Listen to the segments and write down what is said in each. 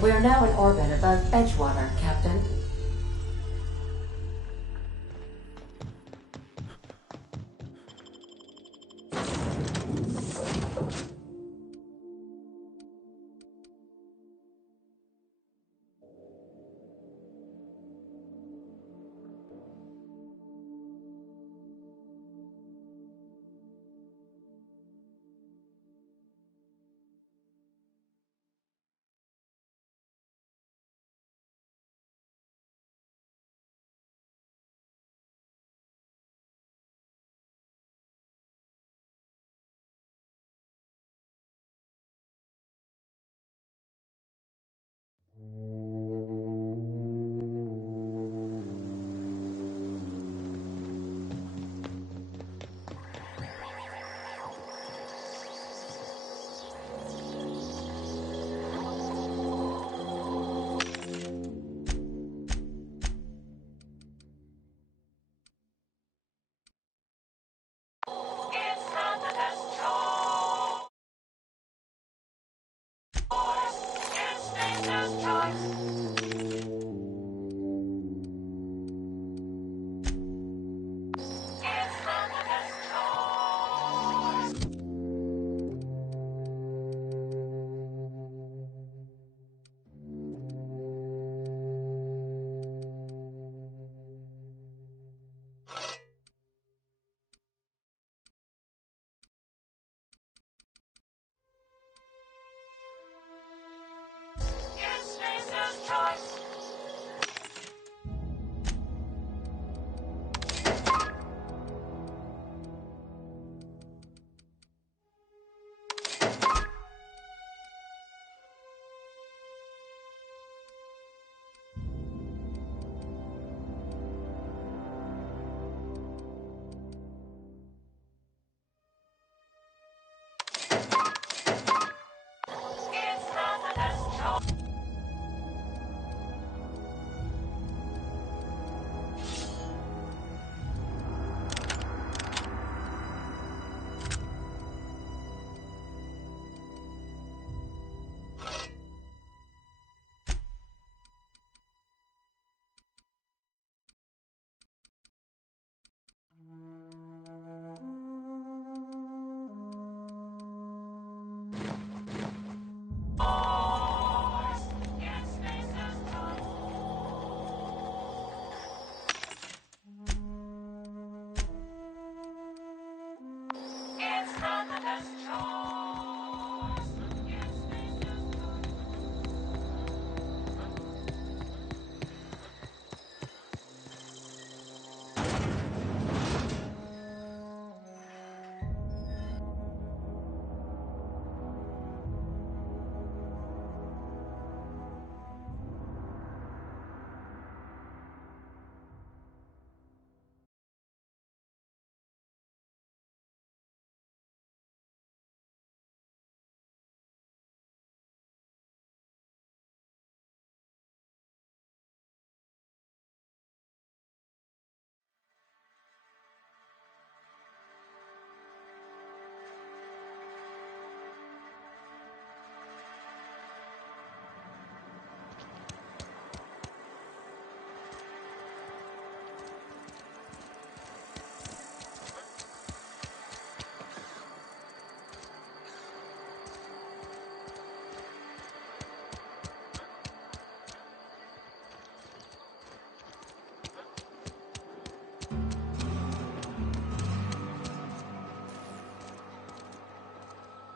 We are now in orbit above Edgewater, Captain.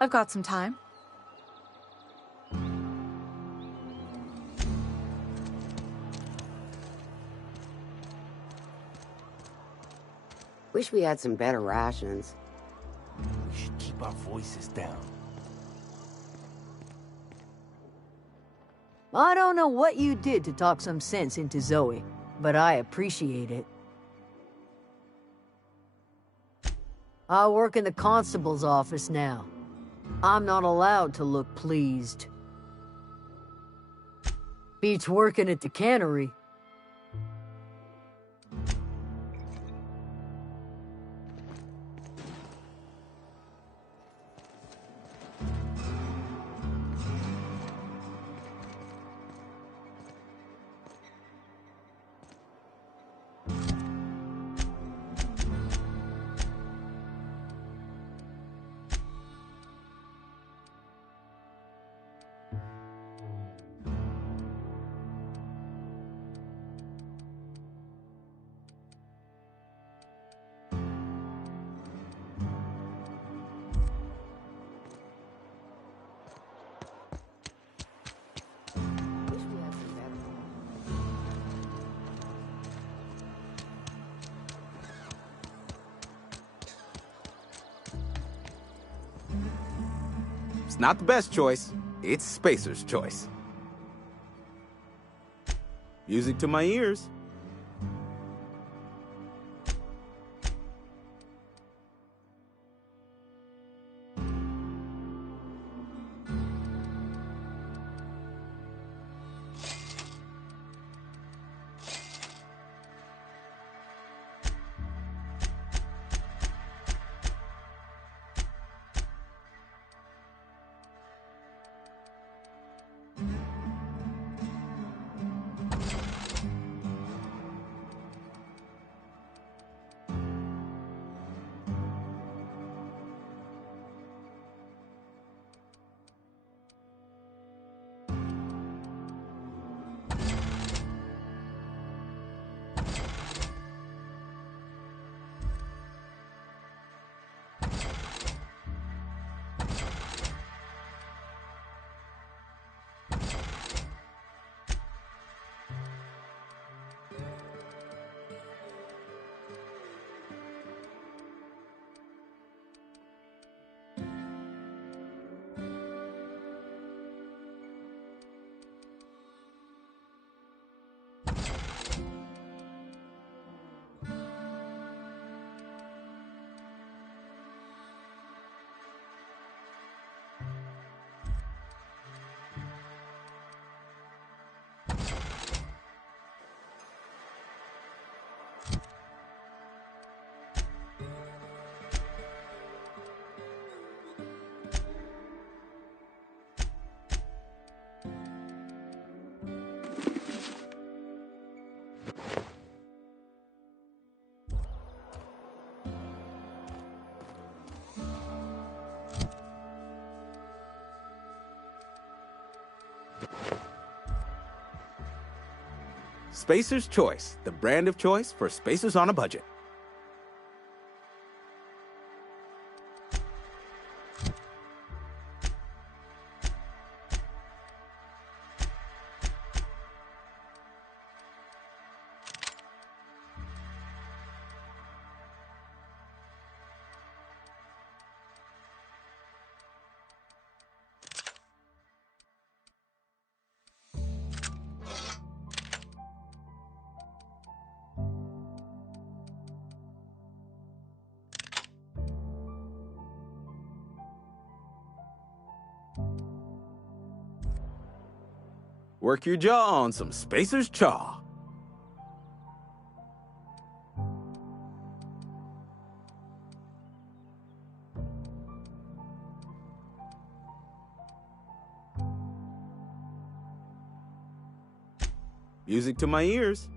I've got some time. Wish we had some better rations. We should keep our voices down. I don't know what you did to talk some sense into Zoe, but I appreciate it. I work in the constable's office now. I'm not allowed to look pleased. Beats working at the cannery. It's not the best choice. It's Spacer's choice. Music to my ears. Spacer's Choice, the brand of choice for spacers on a budget. Work your jaw on some Spacer's Chaw. Music to my ears.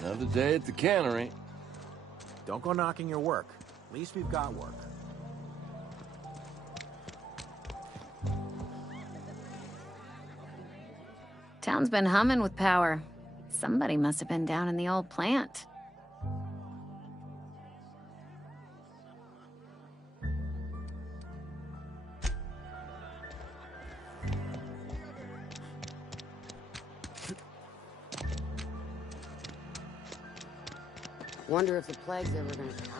Another day at the cannery. Don't go knocking your work. At least we've got work. Town's been humming with power. Somebody must have been down in the old plant. Wonder if the plague's ever gonna pass.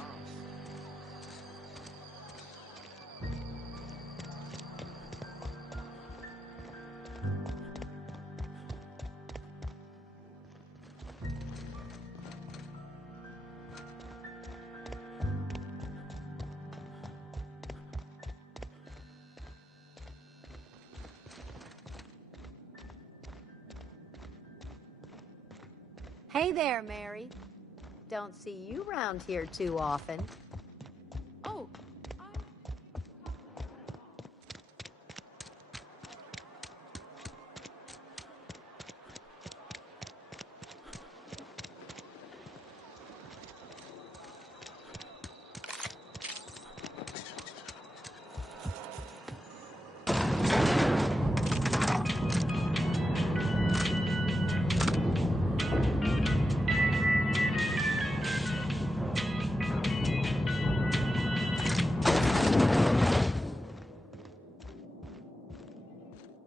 Hey there, Mary. Don't see you round here too often. Oh,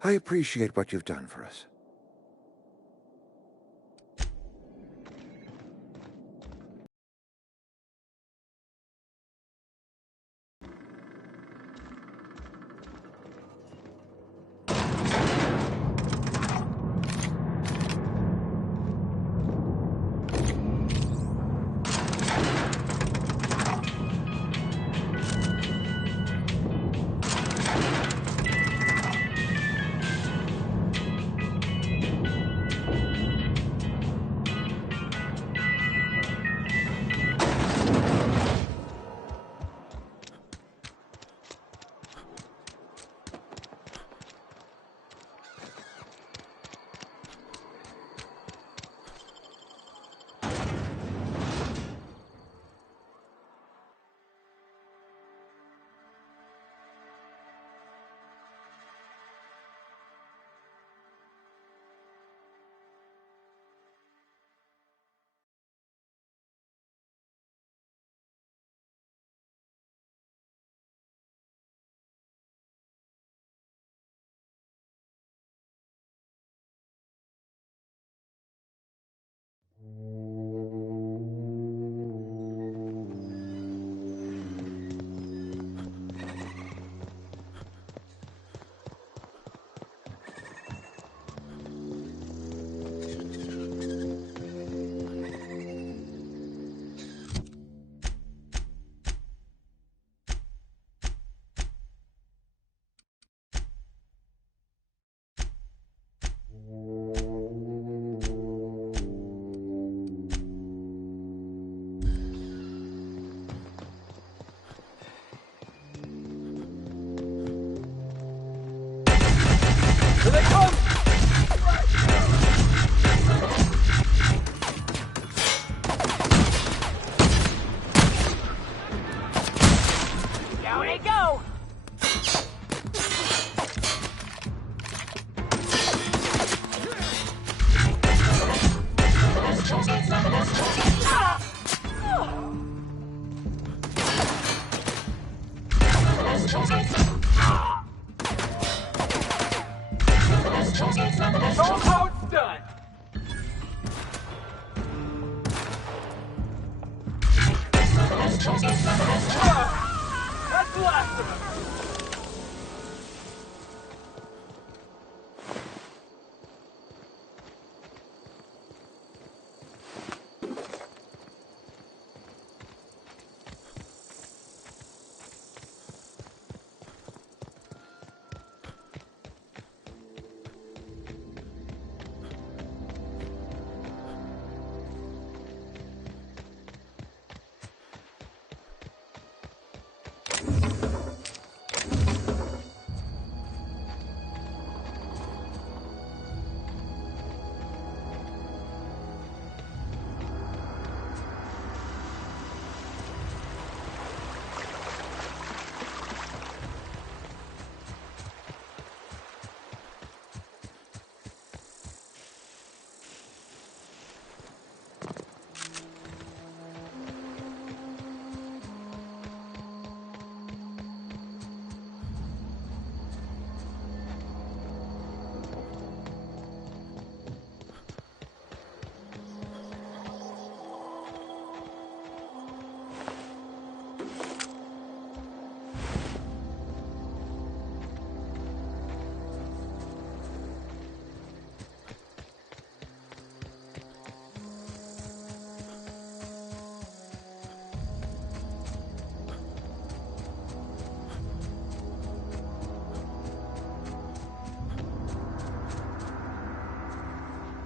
I appreciate what you've done for us.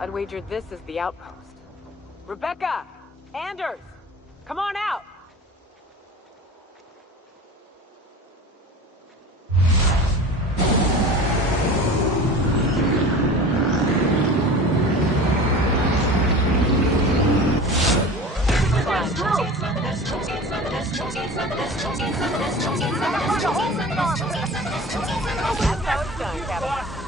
I'd wager this is the outpost. Rebecca! Anders! Come on out! That's how it's done, Captain.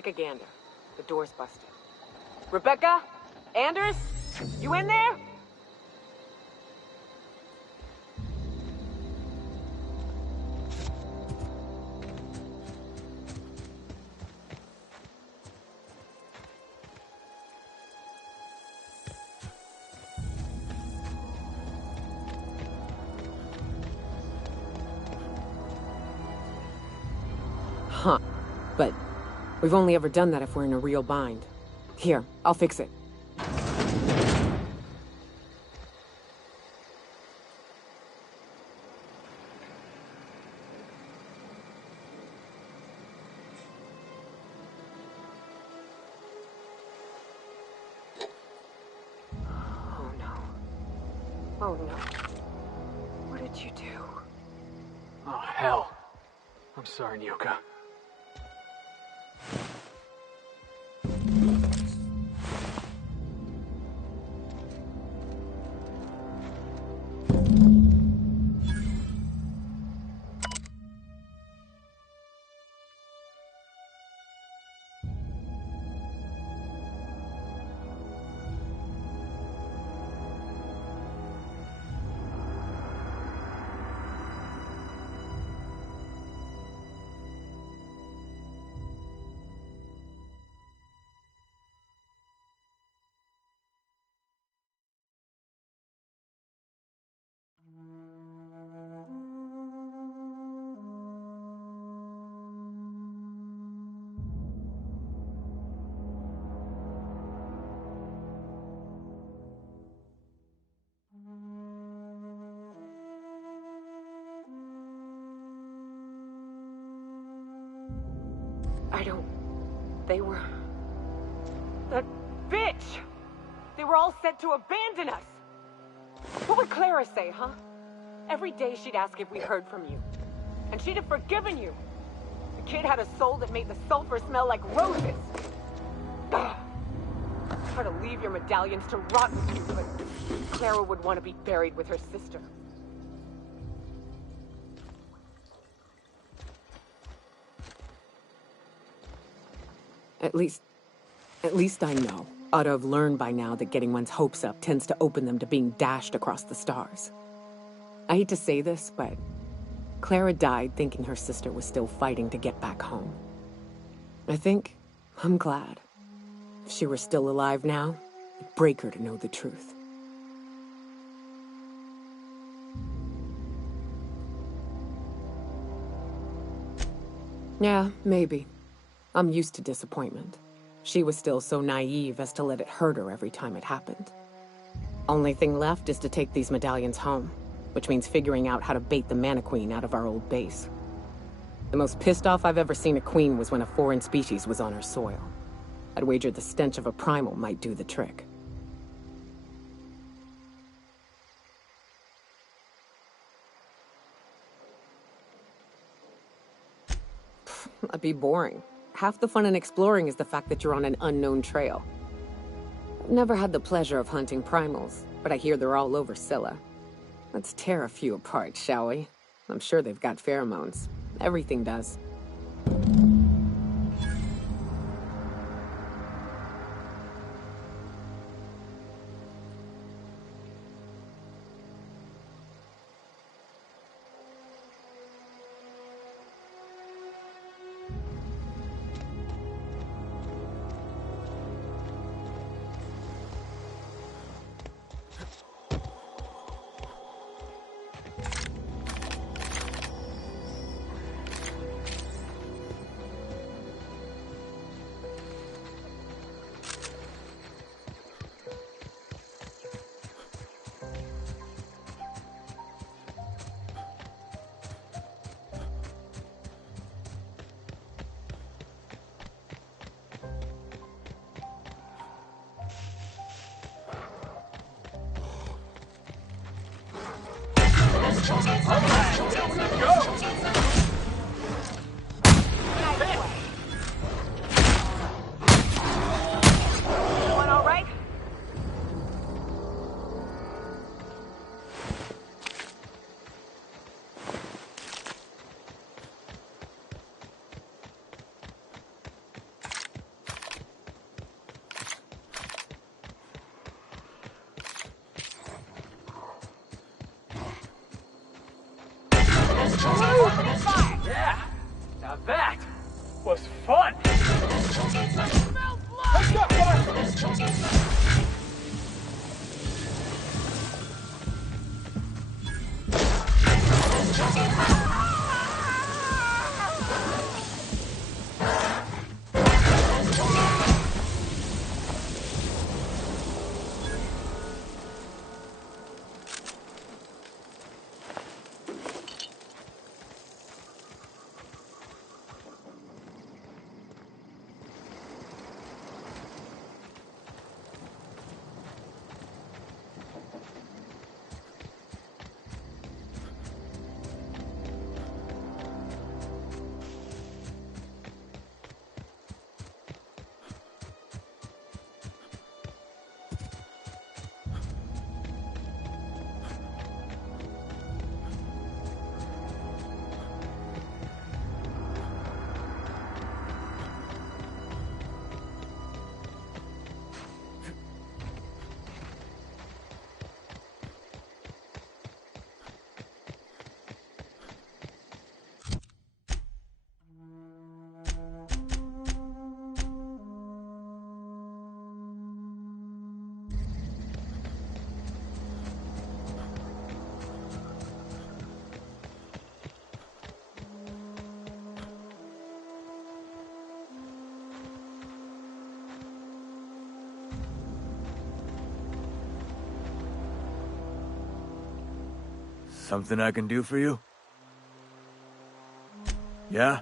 take a gander. The door's busted. Rebecca? Anders? You in there? Huh. But we've only ever done that if we're in a real bind. Here, I'll fix it. Oh no. Oh no. What did you do? Oh, hell. I'm sorry, Nyoka. They were... That bitch! They were all set to abandon us! What would Clara say, huh? Every day she'd ask if we heard from you. And she'd have forgiven you. The kid had a soul that made the sulfur smell like roses. Ugh. Try to leave your medallions to rot with you, but Clara would want to be buried with her sister. At least I know. Ought to have learned by now that getting one's hopes up tends to open them to being dashed across the stars. I hate to say this, but Clara died thinking her sister was still fighting to get back home. I'm glad. If she were still alive now, it'd break her to know the truth. Yeah, maybe. I'm used to disappointment. She was still so naive as to let it hurt her every time it happened. Only thing left is to take these medallions home, which means figuring out how to bait the Mana Queen out of our old base. The most pissed off I've ever seen a queen was when a foreign species was on her soil. I'd wager the stench of a primal might do the trick. That'd be boring. Half the fun in exploring is the fact that you're on an unknown trail. I've never had the pleasure of hunting primals, but I hear they're all over Scylla. Let's tear a few apart, shall we? I'm sure they've got pheromones. Everything does. Yeah, now that was fun. Let's go, Something I can do for you? Yeah?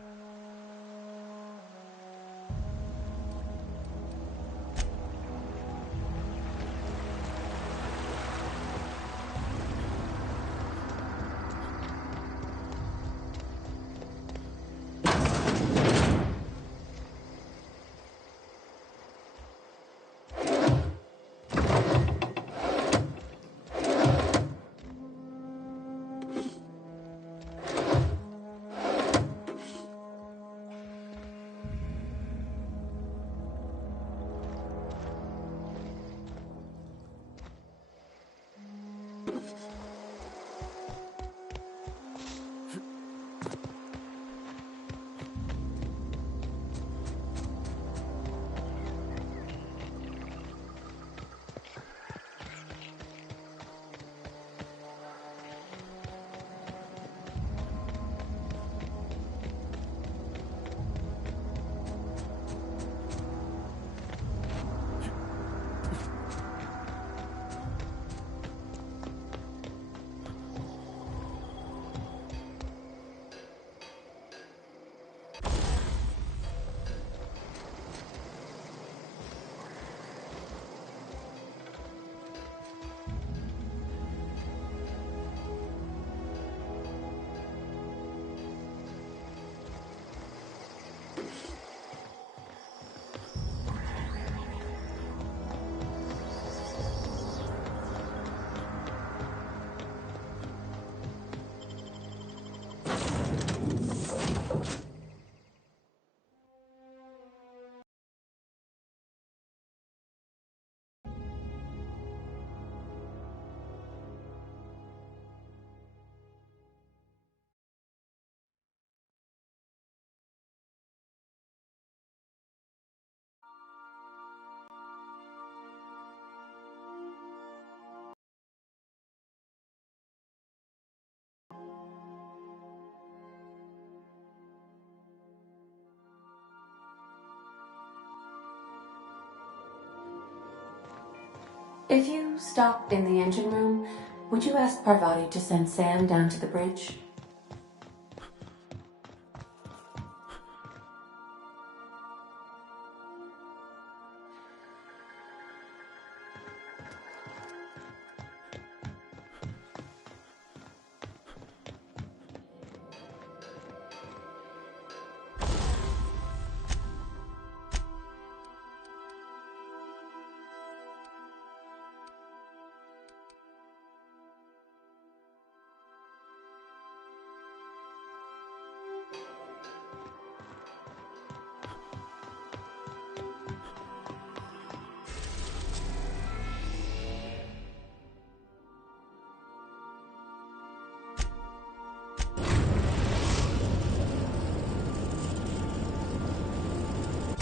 If you stop in the engine room, would you ask Parvati to send Sam down to the bridge?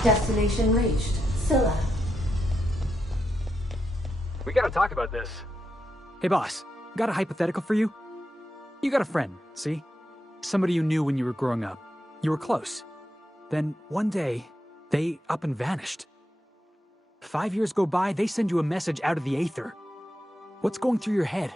Destination reached. Scylla. We gotta talk about this. Hey boss, got a hypothetical for you? You got a friend, see? Somebody you knew when you were growing up. You were close. Then one day, they up and vanished. 5 years go by, they send you a message out of the aether. What's going through your head?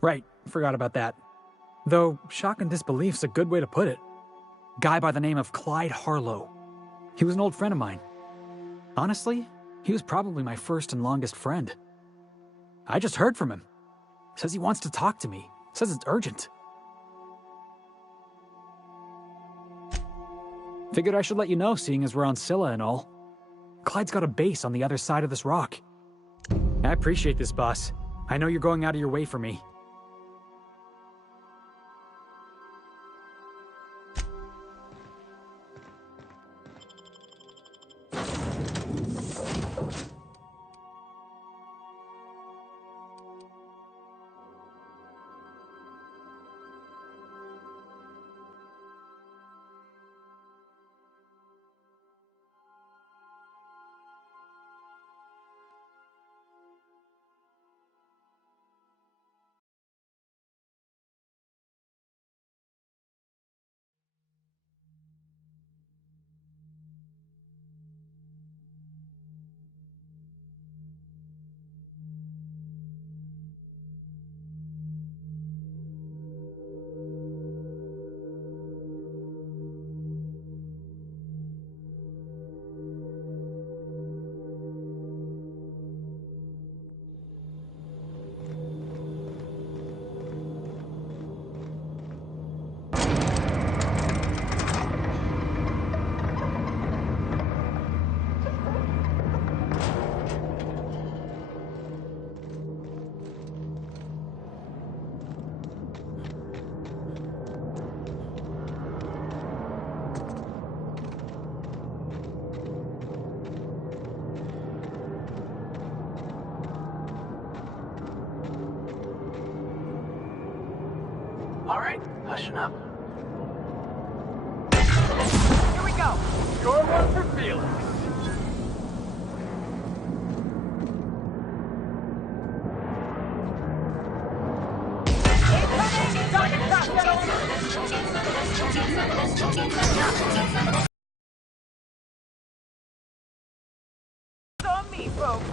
Right, forgot about that. Though, shock and disbelief's a good way to put it. Guy by the name of Clyde Harlow. He was an old friend of mine. Honestly, he was probably my first and longest friend. I just heard from him. Says he wants to talk to me. Says it's urgent. Figured I should let you know, seeing as we're on Scylla and all. Clyde's got a base on the other side of this rock. I appreciate this, boss. I know you're going out of your way for me. Hushing up. Here we go. Score one for Felix. It's on me, folks.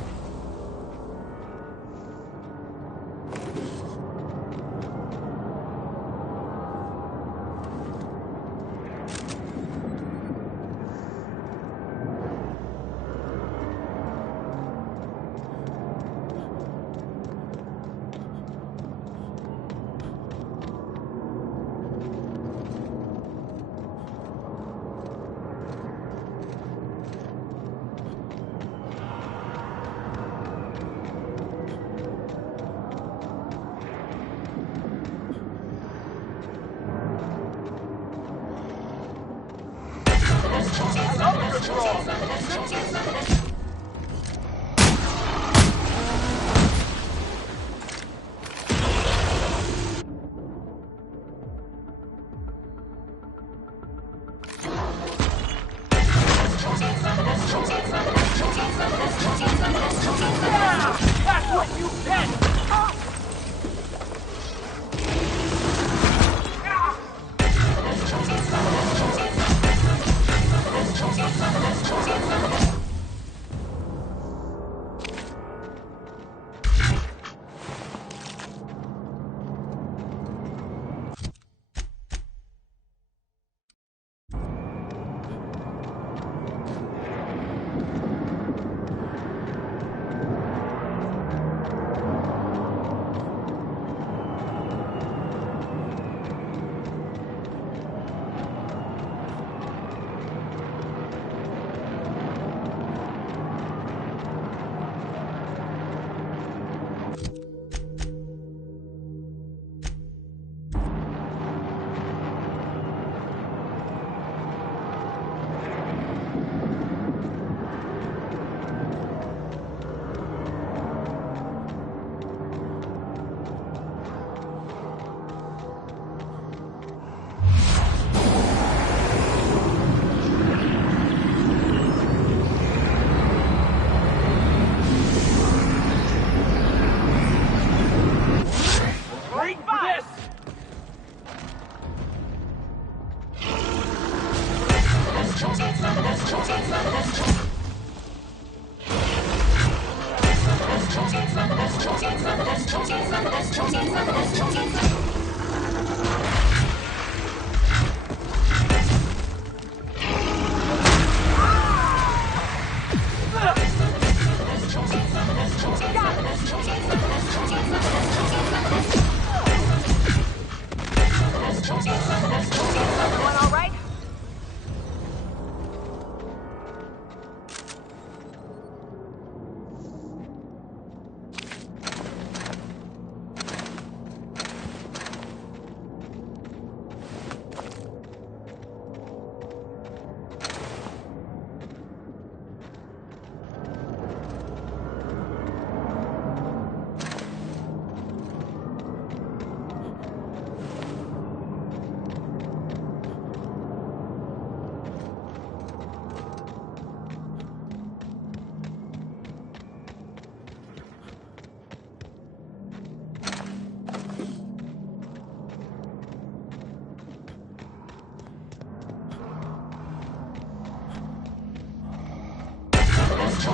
That's what you get! Everyone all right?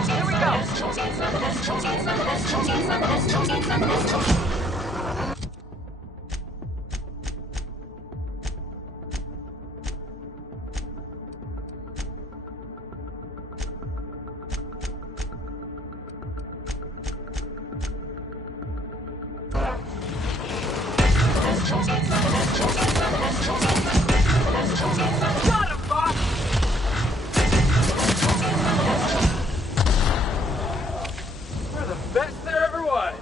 Here we go. Got him, boss! We're the best there ever was.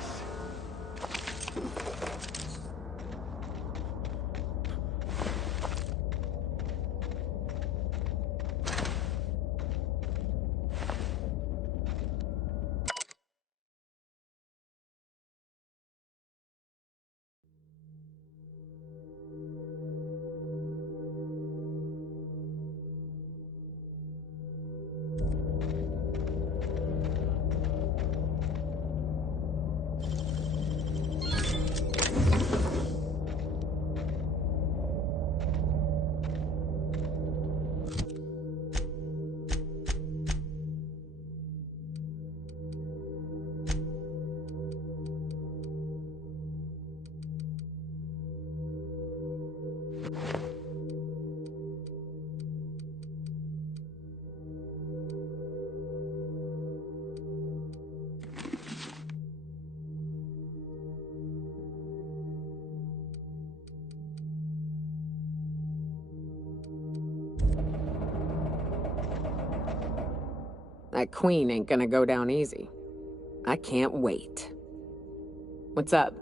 That queen ain't gonna go down easy. I can't wait. What's up?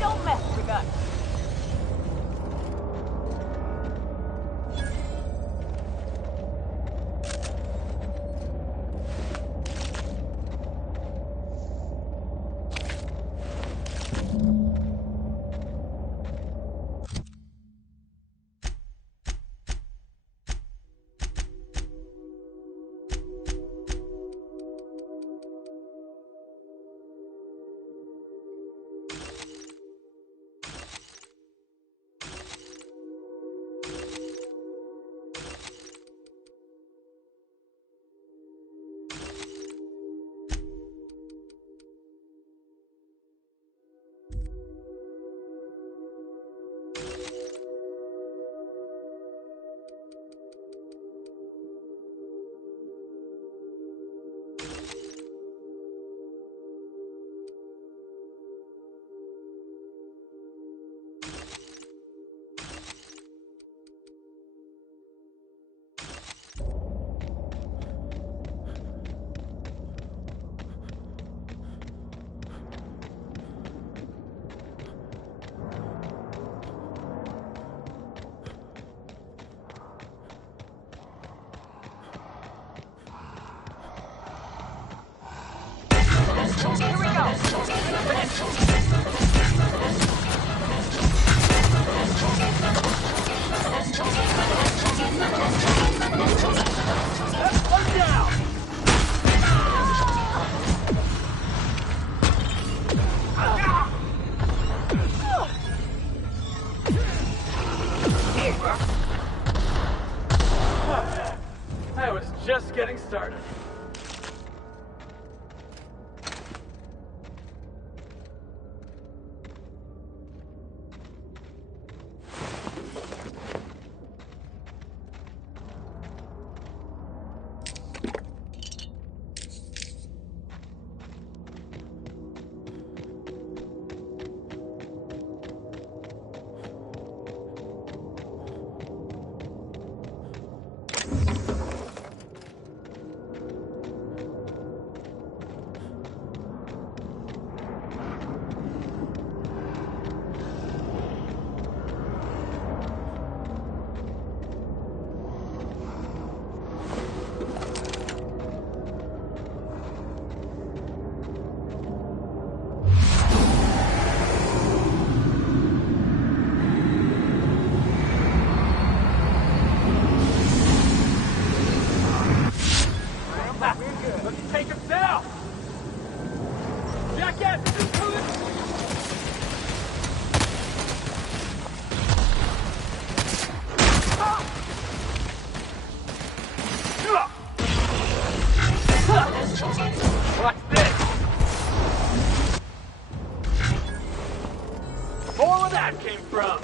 Don't mess with us. Here we go. One down! I was just getting started. Let's take him down! Jackass is coming! Watch this! More where that came from!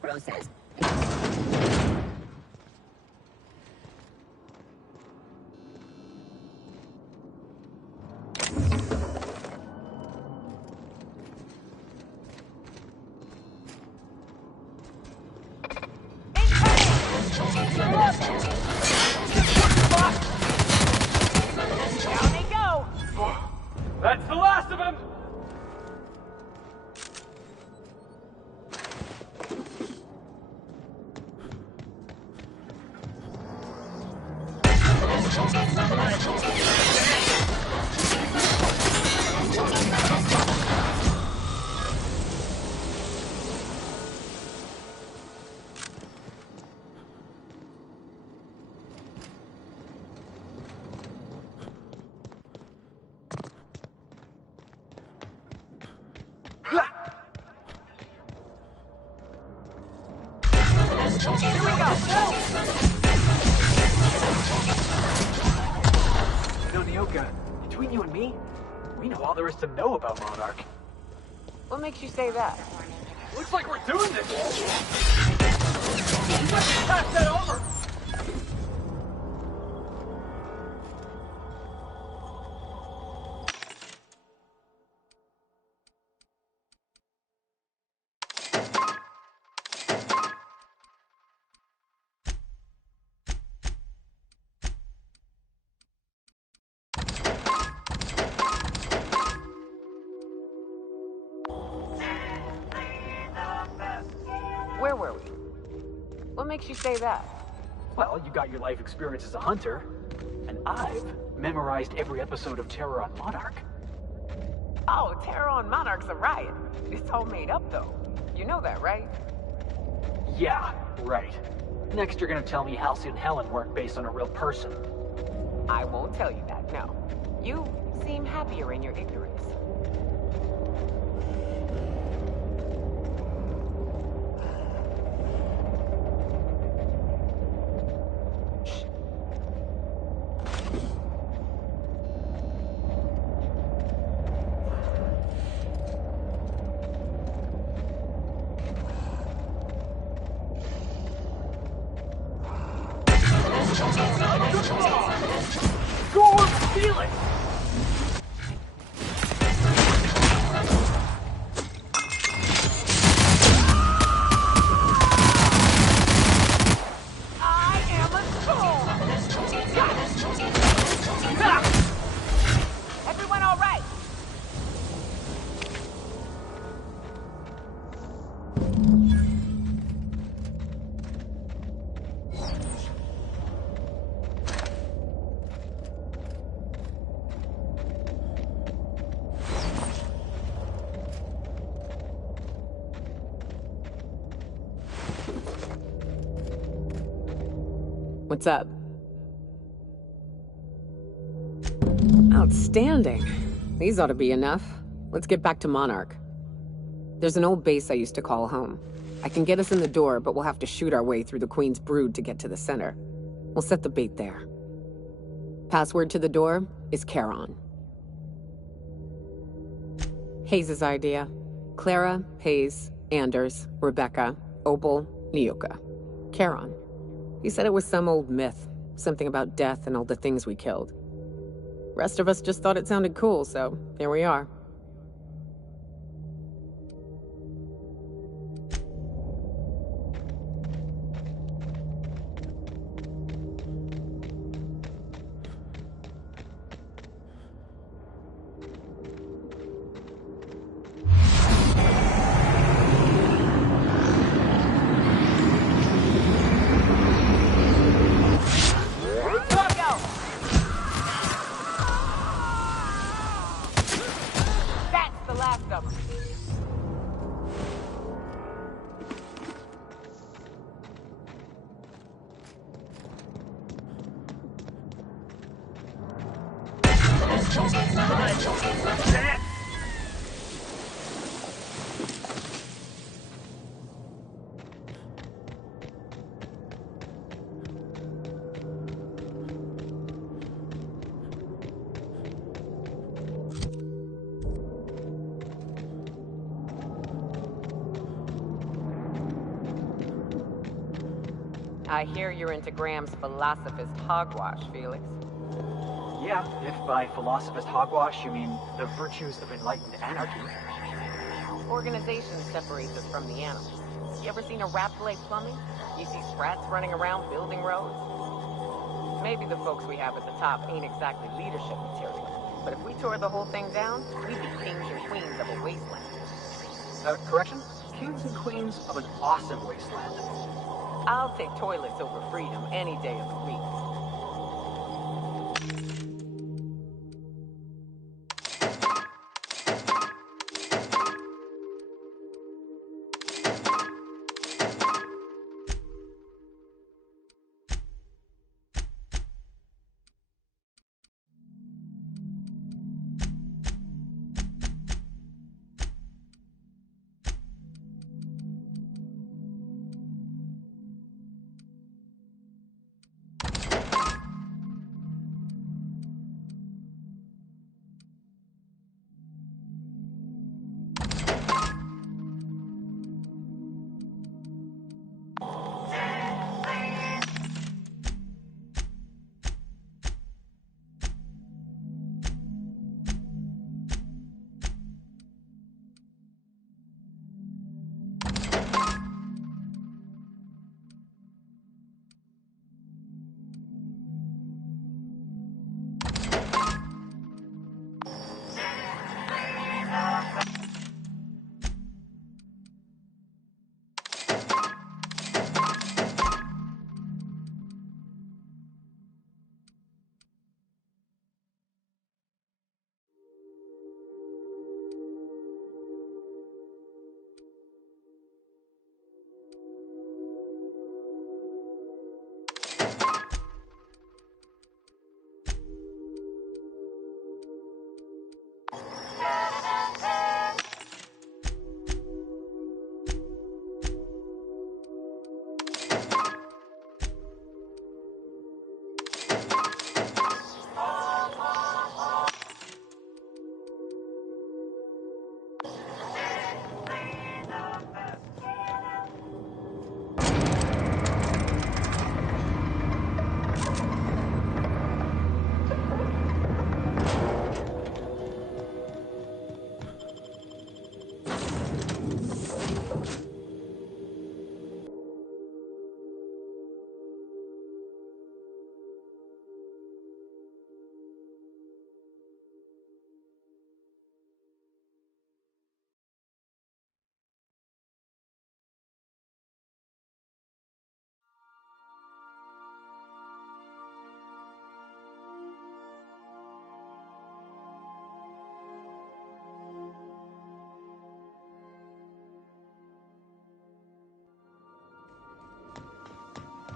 Process. Down they go. That's the last of them! You know, Nyoka, between you and me, we know all there is to know about Monarch. What makes you say that? Looks like we're doing this! You must pass that over! Where were we? What makes you say that? Well, you got your life experience as a hunter, and I've memorized every episode of Terror on Monarch. Oh, Terror on Monarch's a riot. It's all made up, though. You know that, right? Yeah, right. Next, you're gonna tell me Halsey and Helen weren't based on a real person. I won't tell you that, no. You seem happier in your ignorance. Everyone all right? What's up? Outstanding. These ought to be enough. Let's get back to Monarch. There's an old base I used to call home. I can get us in the door, but we'll have to shoot our way through the Queen's brood to get to the center. We'll set the bait there. Password to the door is Charon. Hayes' idea. Clara, Hayes, Anders, Rebecca, Opal, Nyoka. Charon. He said it was some old myth. Something about death and all the things we killed. Rest of us just thought it sounded cool, so here we are. I hear you're into Graham's philosophist hogwash, Felix. Yeah, if by philosophist hogwash you mean the virtues of enlightened anarchy. Organization separates us from the animals. You ever seen a rat play plumbing? You see sprats running around building roads? Maybe the folks we have at the top ain't exactly leadership material, but if we tore the whole thing down, we'd be kings and queens of a wasteland. Correction? Kings and queens of an awesome wasteland. I'll take toilets over freedom any day of the week.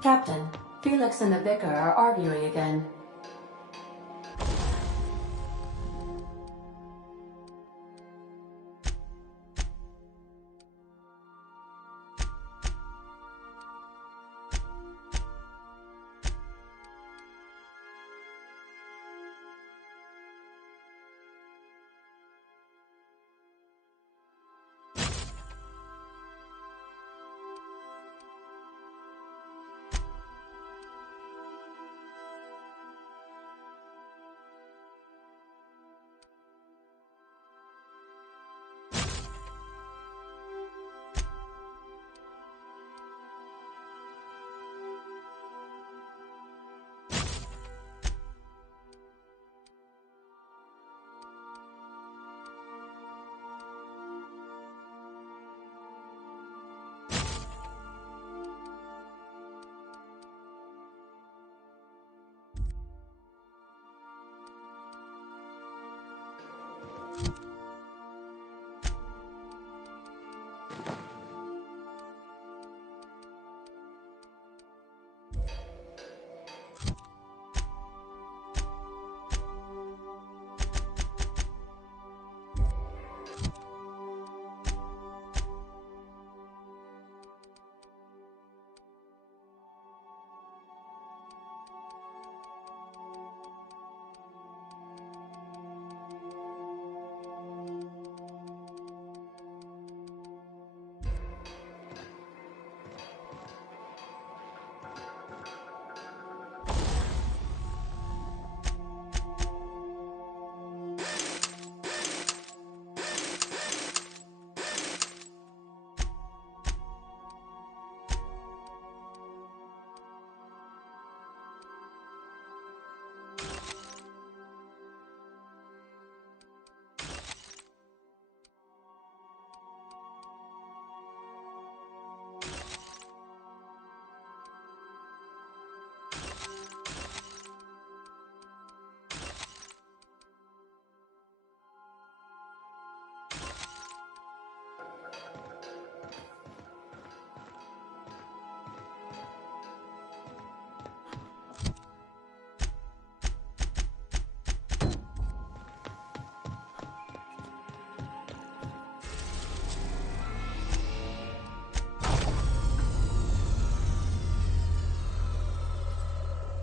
Captain, Felix and the Vicar are arguing again.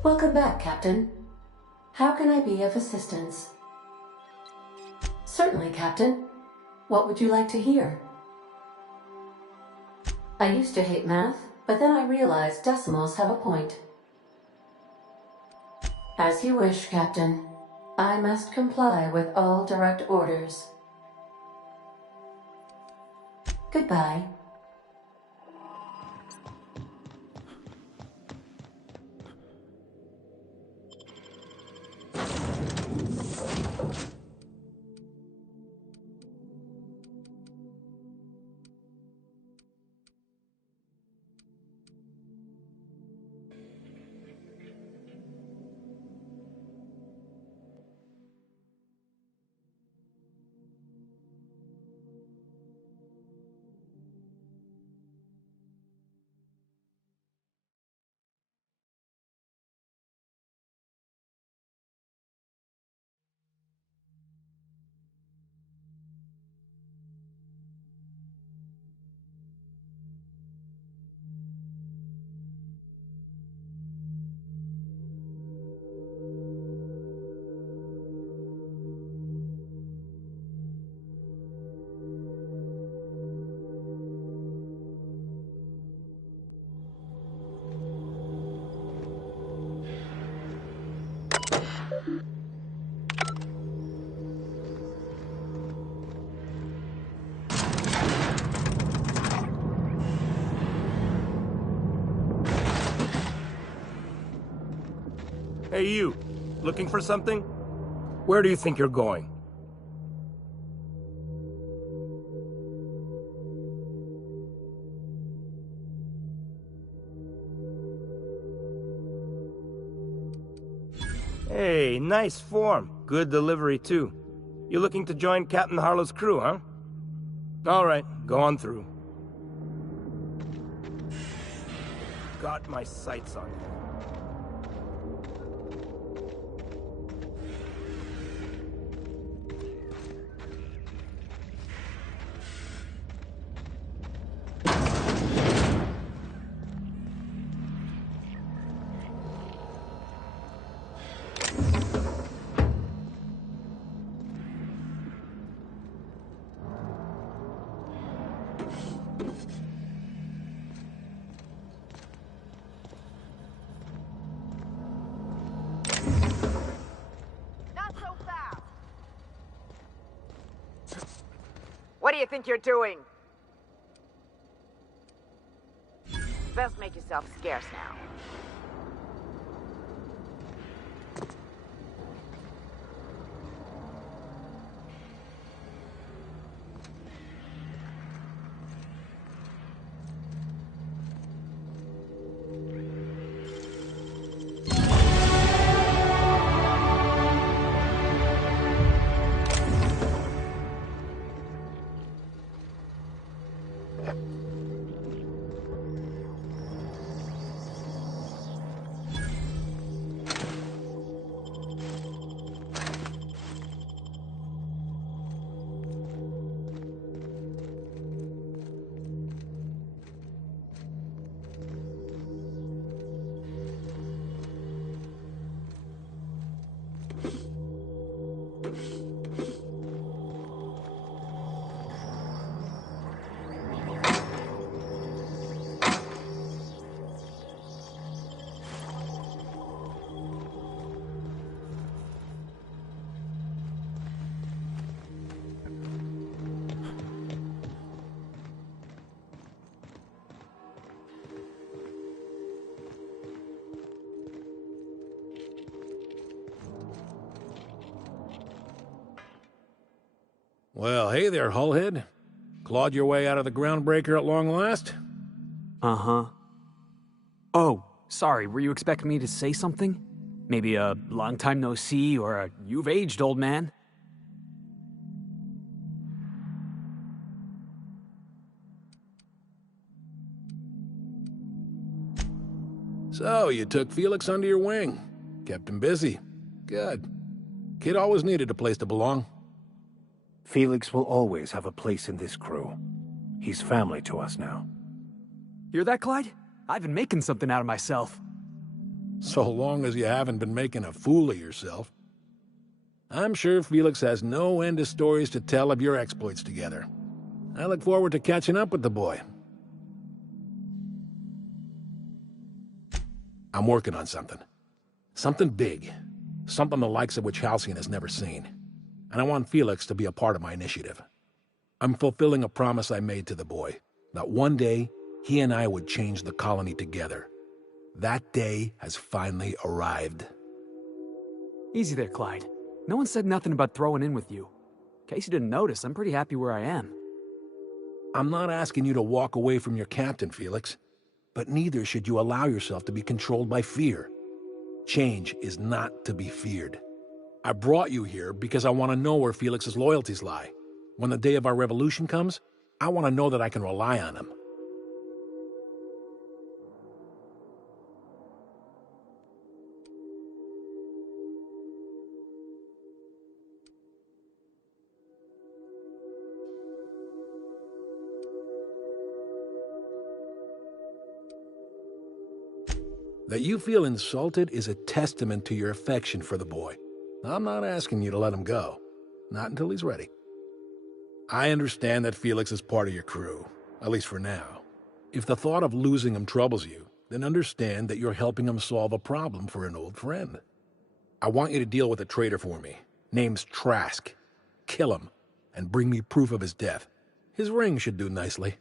Welcome back, Captain. How can I be of assistance? Certainly, Captain. What would you like to hear? I used to hate math, but then I realized decimals have a point. As you wish, Captain. I must comply with all direct orders. Goodbye. Hey, you. Looking for something? Where do you think you're going? Hey, nice form. Good delivery, too. You looking to join Captain Harlow's crew, huh? All right, go on through. got my sights on you. What do you think you're doing? Best make yourself scarce now. Well, hey there, Hullhead. Clawed your way out of the groundbreaker at long last? Uh-huh. Oh, sorry, were you expecting me to say something? Maybe a long time no see, or a you've aged, old man? So, you took Felix under your wing. Kept him busy. Good. Kid always needed a place to belong. Felix will always have a place in this crew. He's family to us now. Hear that, Clyde? I've been making something out of myself. So long as you haven't been making a fool of yourself. I'm sure Felix has no end of stories to tell of your exploits together. I look forward to catching up with the boy. I'm working on something. Something big. Something the likes of which Halcyon has never seen. And I want Felix to be a part of my initiative. I'm fulfilling a promise I made to the boy, that one day he and I would change the colony together. That day has finally arrived. Easy there, Clyde. No one said nothing about throwing in with you. In case you didn't notice, I'm pretty happy where I am. I'm not asking you to walk away from your captain, Felix. But neither should you allow yourself to be controlled by fear. Change is not to be feared. I brought you here because I want to know where Felix's loyalties lie. When the day of our revolution comes, I want to know that I can rely on him. That you feel insulted is a testament to your affection for the boy. I'm not asking you to let him go. Not until he's ready. I understand that Felix is part of your crew, at least for now. If the thought of losing him troubles you, then understand that you're helping him solve a problem for an old friend. I want you to deal with a traitor for me. Name's Trask. Kill him, and bring me proof of his death. His ring should do nicely.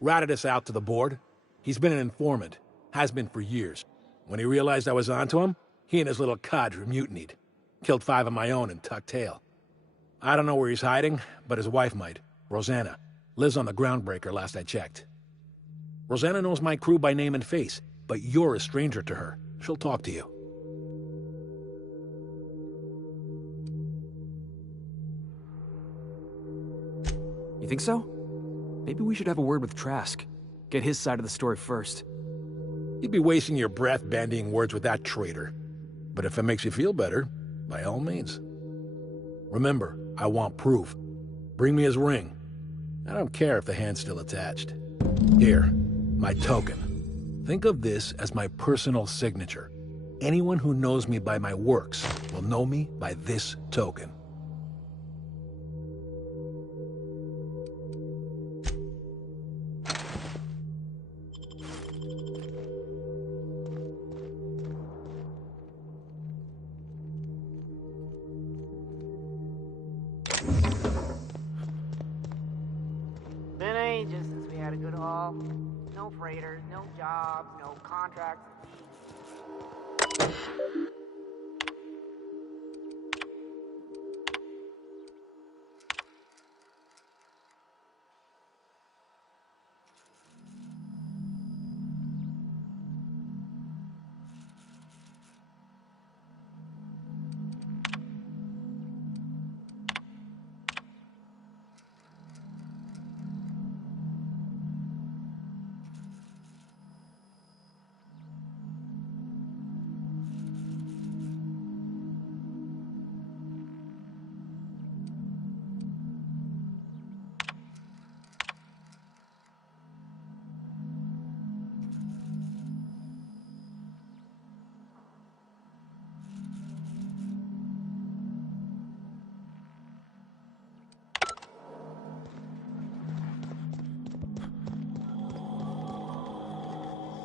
Ratted us out to the board. He's been an informant. Has been for years. When he realized I was onto him, he and his little cadre mutinied. Killed 5 of my own and tucked tail. I don't know where he's hiding, but his wife might. Rosanna. Lives on the groundbreaker last I checked. Rosanna knows my crew by name and face, but you're a stranger to her. She'll talk to you. You think so? Maybe we should have a word with Trask. Get his side of the story first. You'd be wasting your breath bandying words with that traitor. But if it makes you feel better, by all means. Remember, I want proof. Bring me his ring. I don't care if the hand's still attached. Here, my token. Think of this as my personal signature. Anyone who knows me by my works will know me by this token. Been ages since we had a good haul. No freighters, no jobs, no contracts.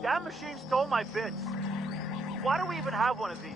That machine stole my bits. Why do we even have one of these?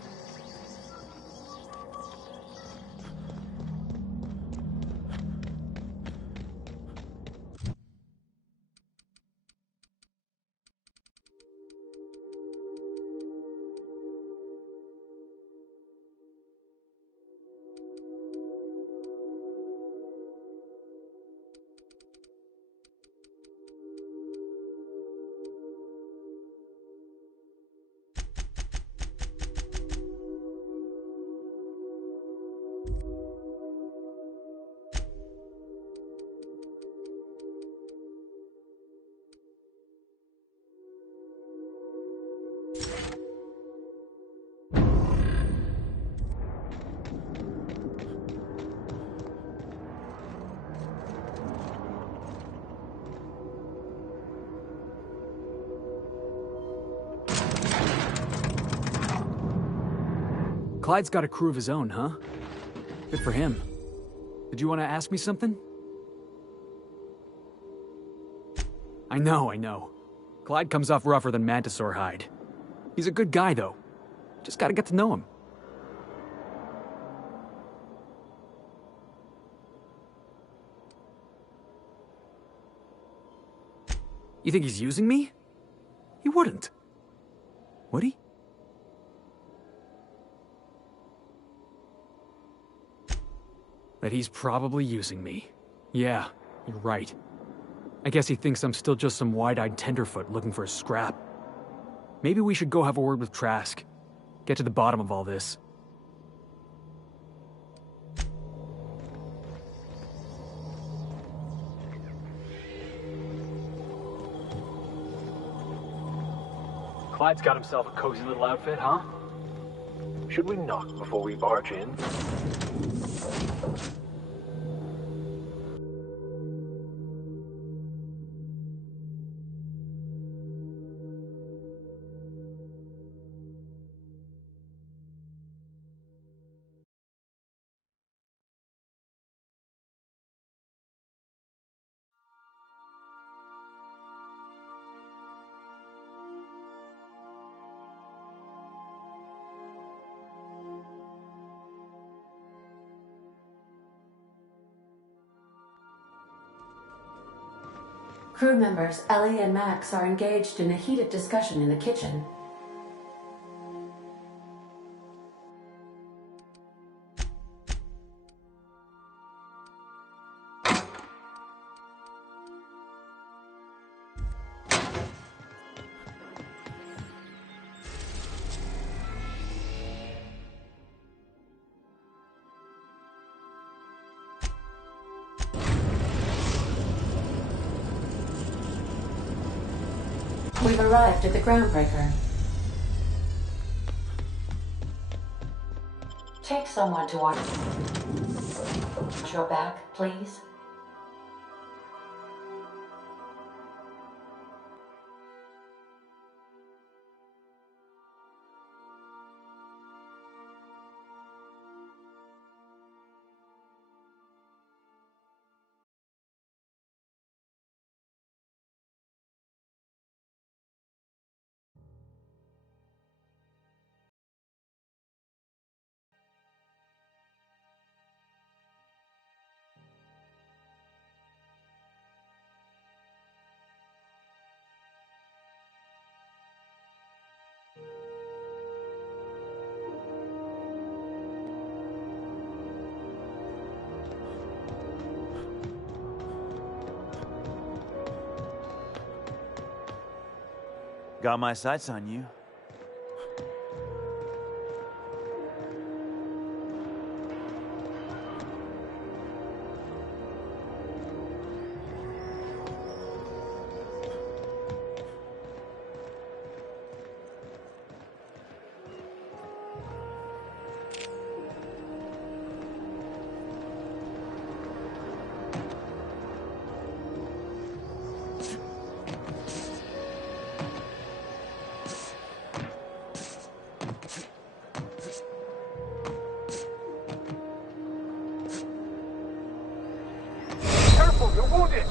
Clyde's got a crew of his own, huh? Good for him. Did you want to ask me something? I know. Clyde comes off rougher than Mantisaur hide. He's a good guy, though. Just gotta get to know him. You think he's using me? He wouldn't. Would he? That he's probably using me. Yeah, you're right. I guess he thinks I'm still just some wide-eyed tenderfoot looking for a scrap. Maybe we should go have a word with Trask. Get to the bottom of all this. Clyde's got himself a cozy little outfit, huh? Should we knock before we barge in? Crew members Ellie and Max are engaged in a heated discussion in the kitchen. We've arrived at the groundbreaker. Take someone to watch your back, please. Got my sights on you. You're wounded!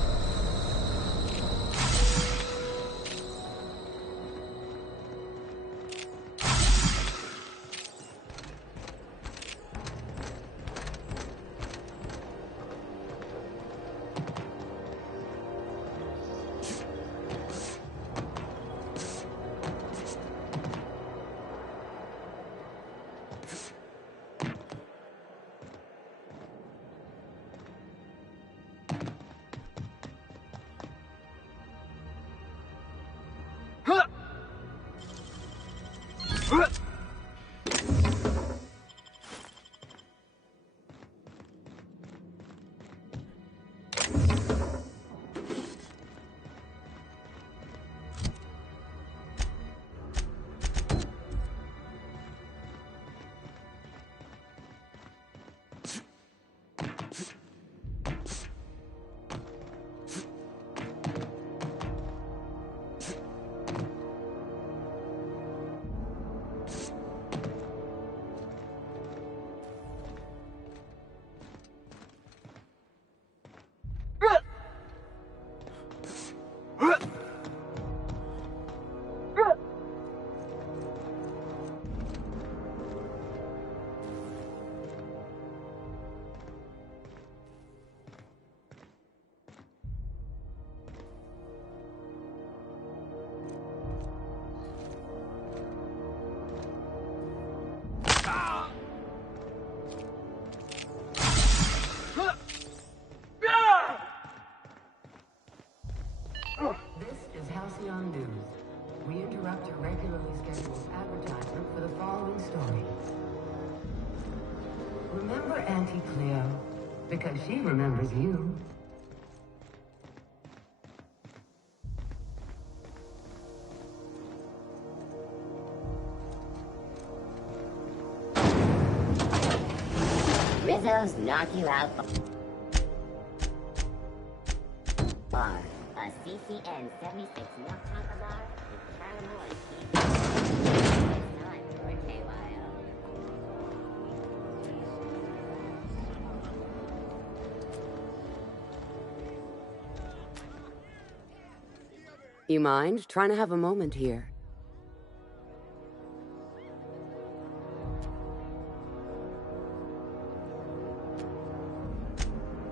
This is Halcyon News. We interrupt your regularly scheduled advertisement for the following story. Remember Auntie Cleo? Because she remembers you. Rizzo's knock you out. Bar. A CCN 76 milk chocolate bar with caramel and cheese. It's time for a KYO. You mind trying to have a moment here?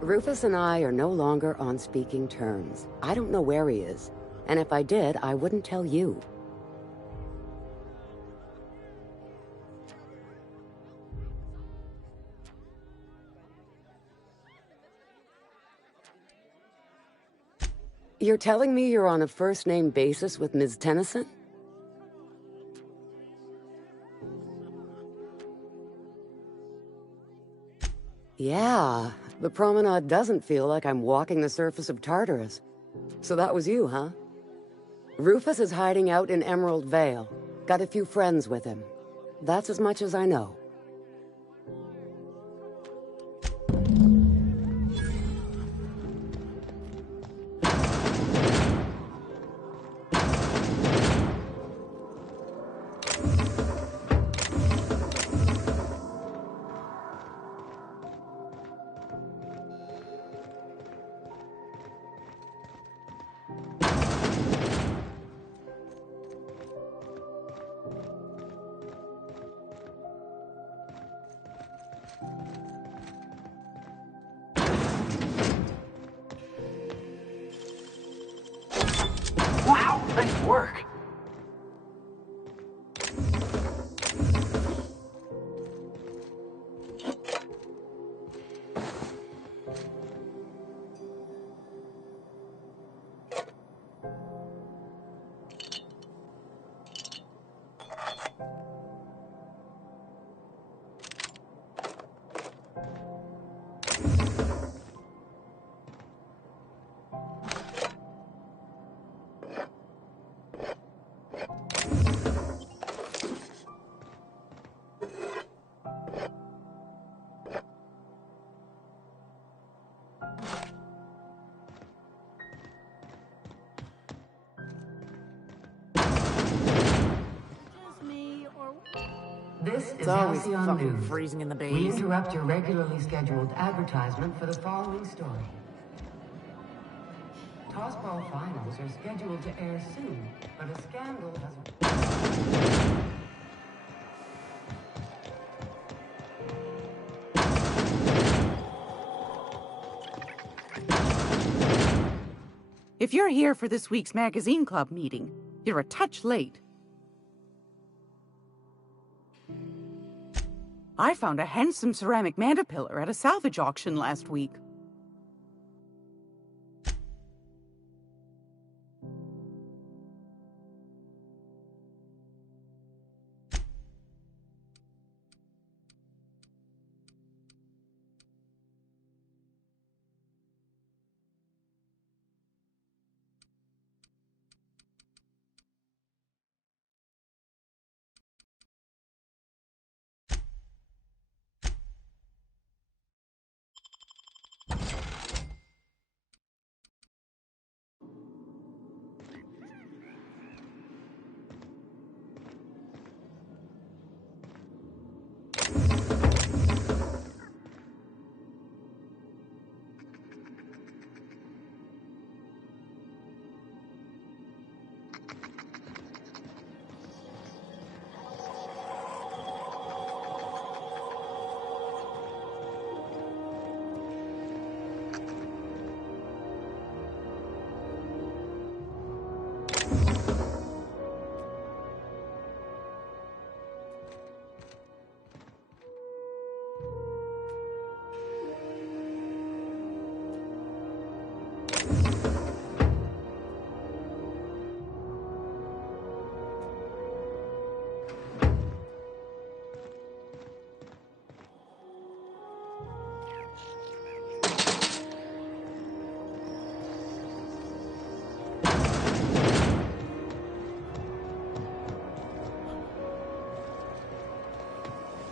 Rufus and I are no longer on speaking terms. I don't know where he is, and if I did, I wouldn't tell you. You're telling me you're on a first-name basis with Ms. Tennyson? Yeah, the promenade doesn't feel like I'm walking the surface of Tartarus. So that was you, huh? Rufus is hiding out in Emerald Vale. Got a few friends with him. That's as much as I know. Wow, nice work. This It's is always Halcyon fucking News. freezing in the We bays. interrupt your regularly scheduled advertisement for the following story. Tossball finals are scheduled to air soon, but a scandal has... If you're here for this week's magazine club meeting, you're a touch late. I found a handsome ceramic mandapillar at a salvage auction last week.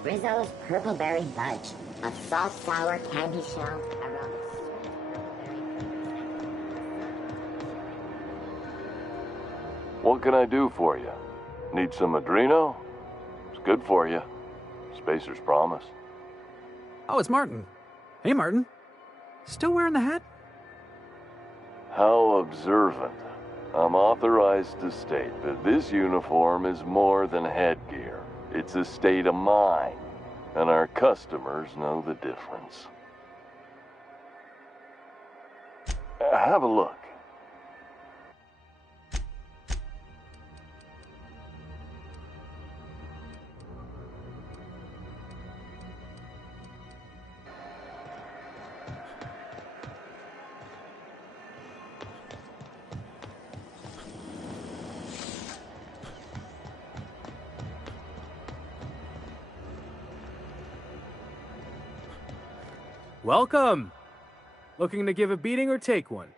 Rizzo's Purpleberry Budge, a soft sour candy shell around a sweet What can I do for you? Need some Adreno? It's good for you. Spacer's promise. Oh, it's Martin. Hey, Martin. Still wearing the hat? How observant. I'm authorized to state that this uniform is more than headgear. It's a state of mind, and our customers know the difference. Have a look. Welcome! Looking to give a beating or take one?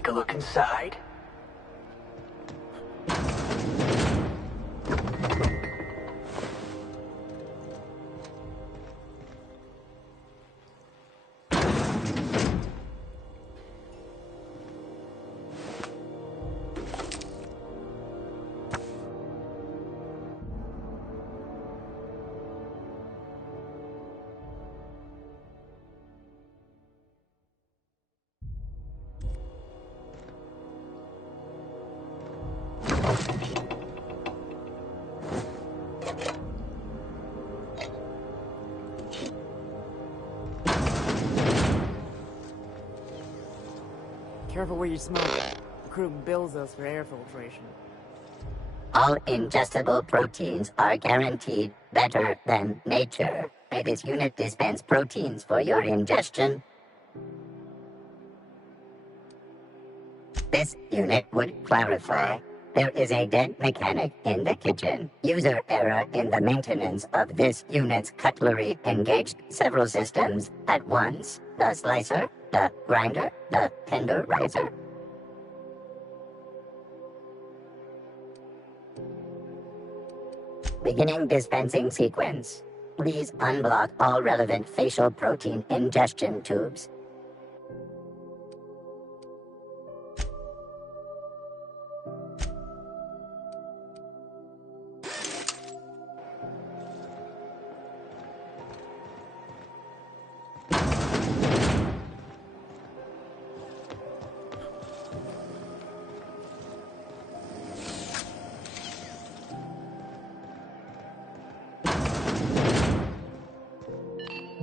take a look inside? Careful where you smoke. The crew bills us for air filtration. All ingestible proteins are guaranteed better than nature. May this unit dispense proteins for your ingestion. This unit would clarify. There is a dead mechanic in the kitchen. User error in the maintenance of this unit's cutlery engaged several systems at once. The slicer, the grinder, the tenderizer. Beginning dispensing sequence. Please unblock all relevant facial protein ingestion tubes.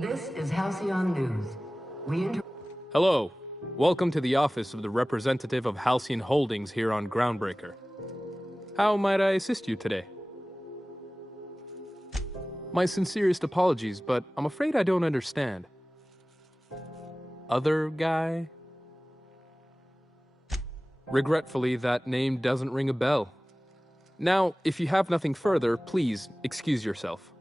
This is Halcyon News. Hello. Welcome to the office of the representative of Halcyon Holdings here on Groundbreaker. How might I assist you today? My sincerest apologies, but I'm afraid I don't understand. Other guy? Regretfully, that name doesn't ring a bell. Now, if you have nothing further, please excuse yourself.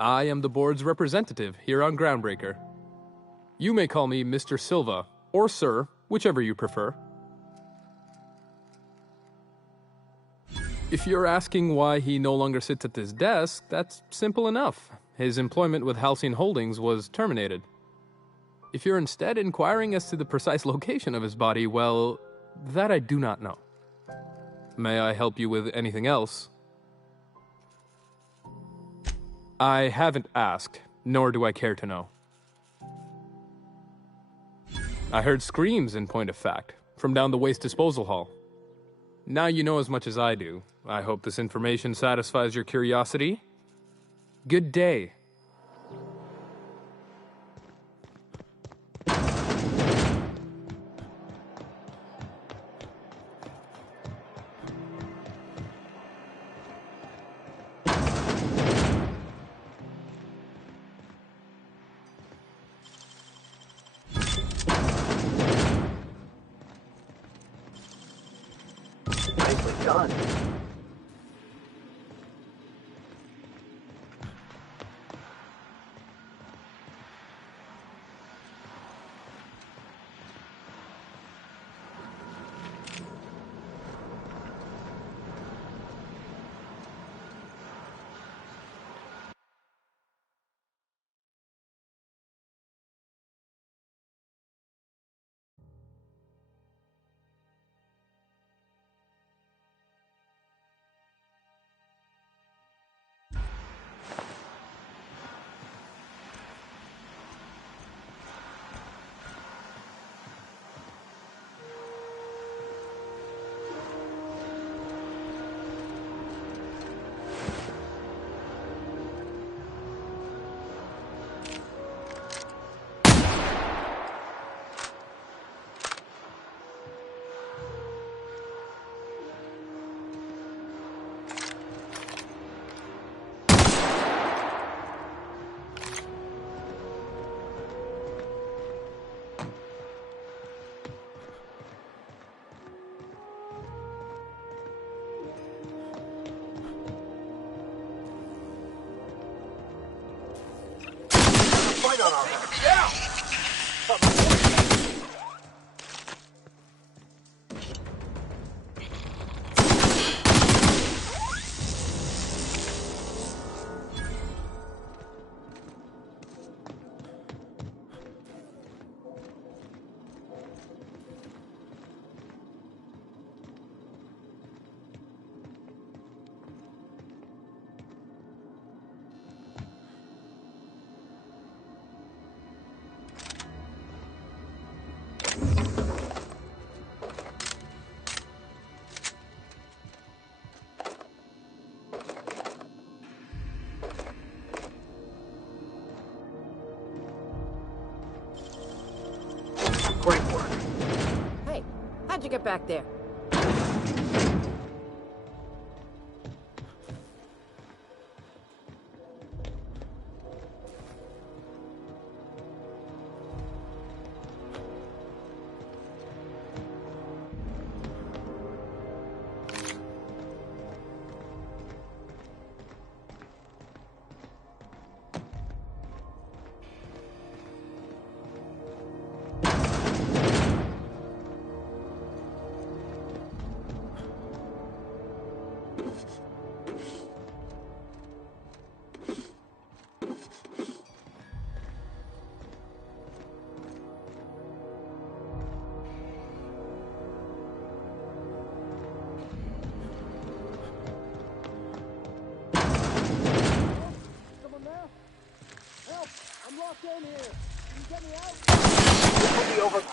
I am the board's representative here on Groundbreaker. You may call me Mr. Silva, or Sir, whichever you prefer. If you're asking why he no longer sits at his desk, that's simple enough. His employment with Halcyon Holdings was terminated. If you're instead inquiring as to the precise location of his body, well, that I do not know. May I help you with anything else? I haven't asked, nor do I care to know. I heard screams, in point of fact, from down the waste disposal hall. Now you know as much as I do. I hope this information satisfies your curiosity. Good day. Nicely done. How'd you get back there?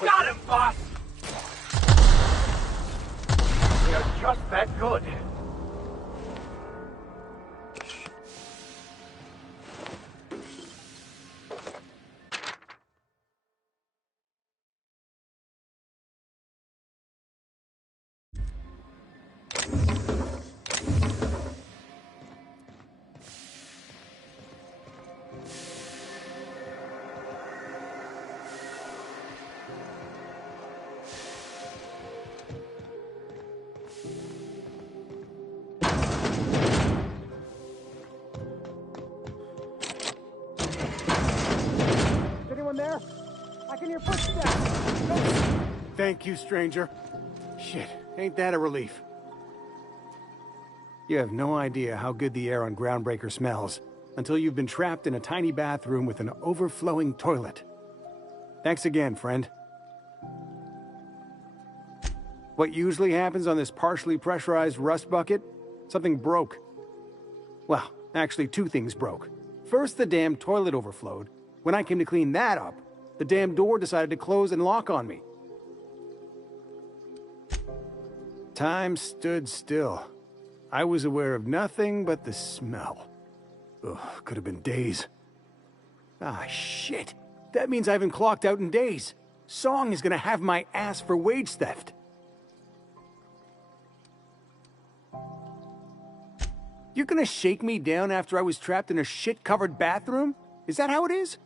Got him, boss! We are just that good. There? I can hear footsteps. Thank you, stranger. Shit, ain't that a relief? You have no idea how good the air on Groundbreaker smells until you've been trapped in a tiny bathroom with an overflowing toilet. Thanks again, friend. What usually happens on this partially pressurized rust bucket? Something broke. Well, actually, two things broke. First, the damn toilet overflowed. When I came to clean that up, the damn door decided to close and lock on me. Time stood still. I was aware of nothing but the smell. Ugh, could have been days. Ah, shit. That means I haven't clocked out in days. Song is gonna have my ass for wage theft. You're gonna shake me down after I was trapped in a shit-covered bathroom? Is that how it is?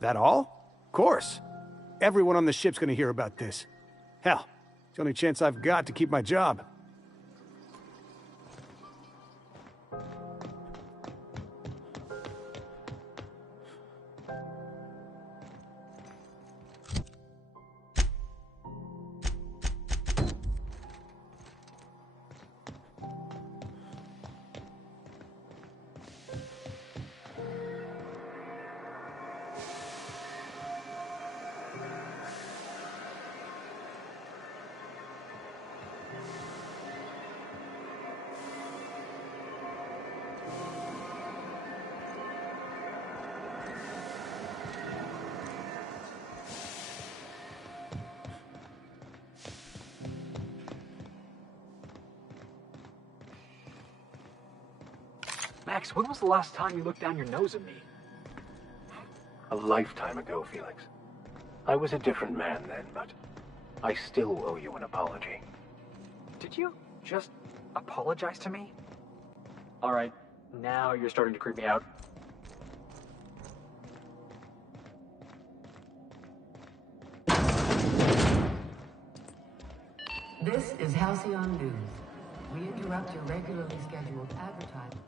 That all? Of course. Everyone on the ship's gonna hear about this. Hell, it's the only chance I've got to keep my job. Max, when was the last time you looked down your nose at me? A lifetime ago, Felix. I was a different man then, but I still owe you an apology. Did you just apologize to me? Alright, now you're starting to creep me out. This is Halcyon News. We interrupt your regularly scheduled advertising.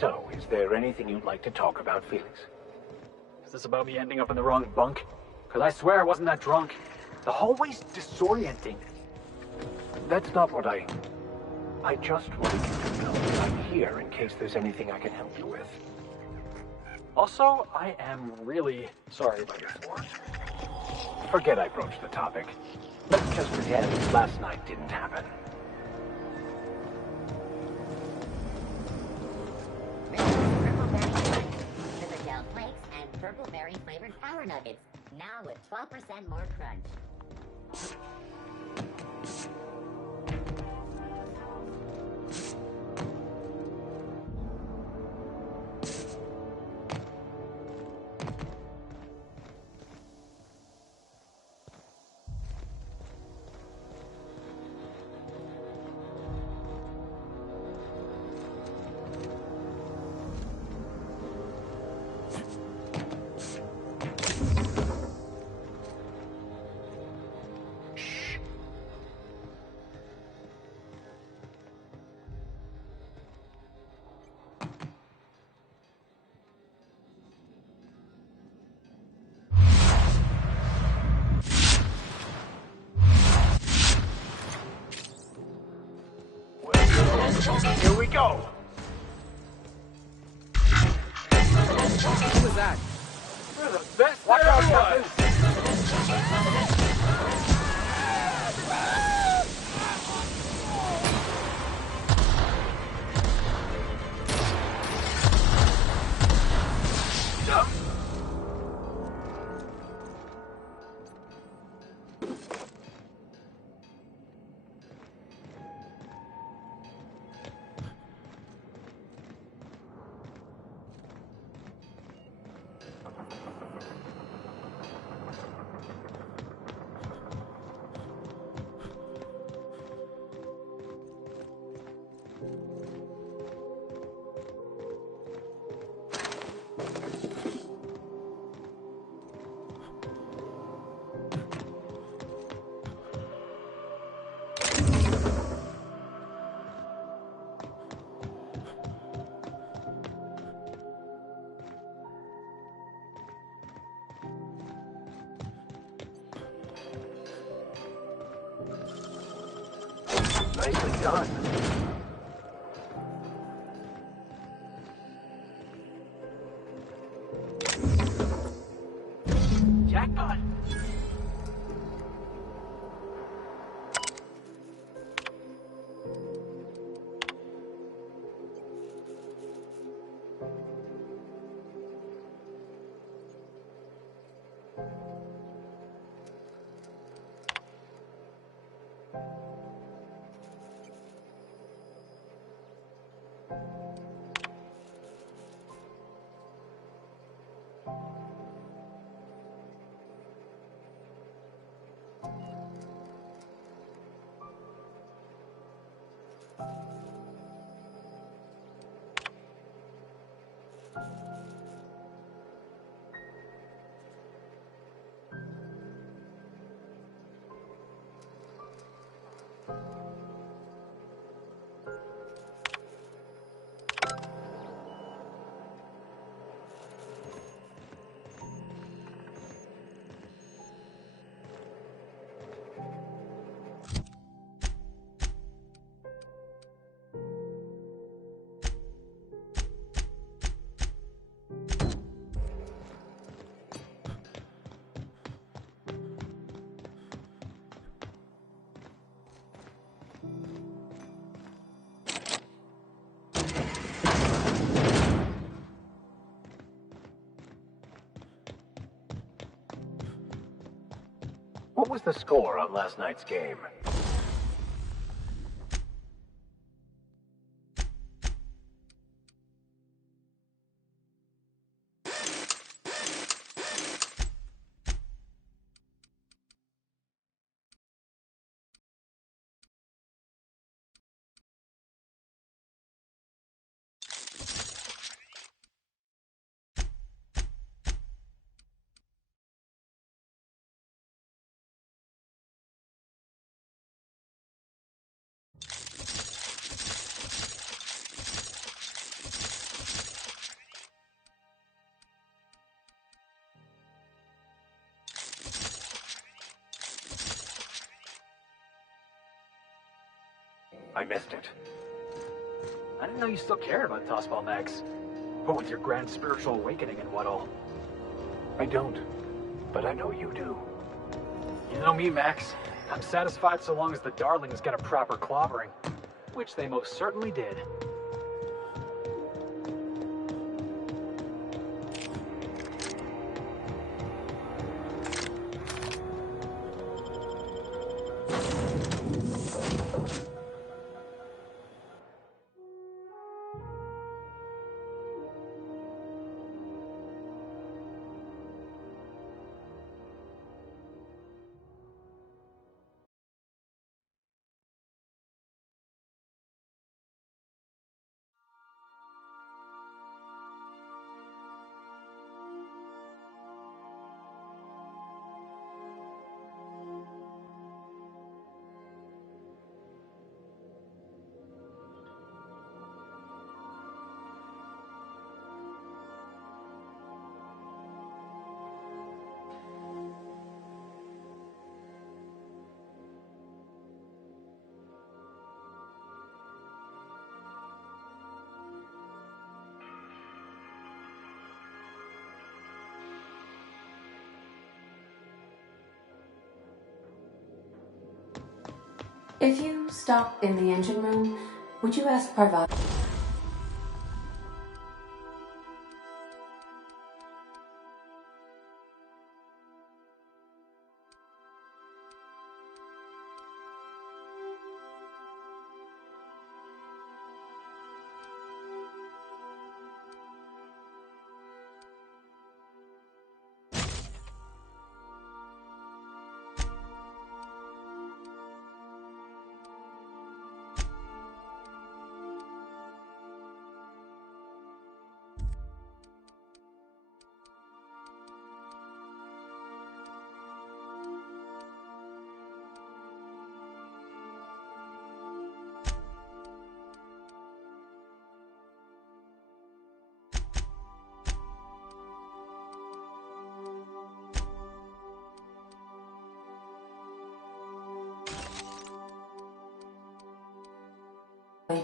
So, is there anything you'd like to talk about, Felix? Is this about me ending up in the wrong bunk? Because I swear I wasn't that drunk. The hallway's disorienting. That's not what I just wanted you to know that I'm here in case there's anything I can help you with. Also, I am really sorry about your thwart. Forget I broached the topic. Let's just pretend last night didn't happen. Purple berry flavored power nuggets, now with 12% more crunch. Here we go! Who was that? We're the best. Watch out, Captain! Nicely done. Jackpot. What was the score on last night's game? I missed it. I didn't know you still cared about Tossball Max. What with your grand spiritual awakening and what all. I don't, but I know you do. You know me, Max. I'm satisfied so long as the darlings get a proper clobbering. Which they most certainly did. If you stop in the engine room, would you ask Parvati?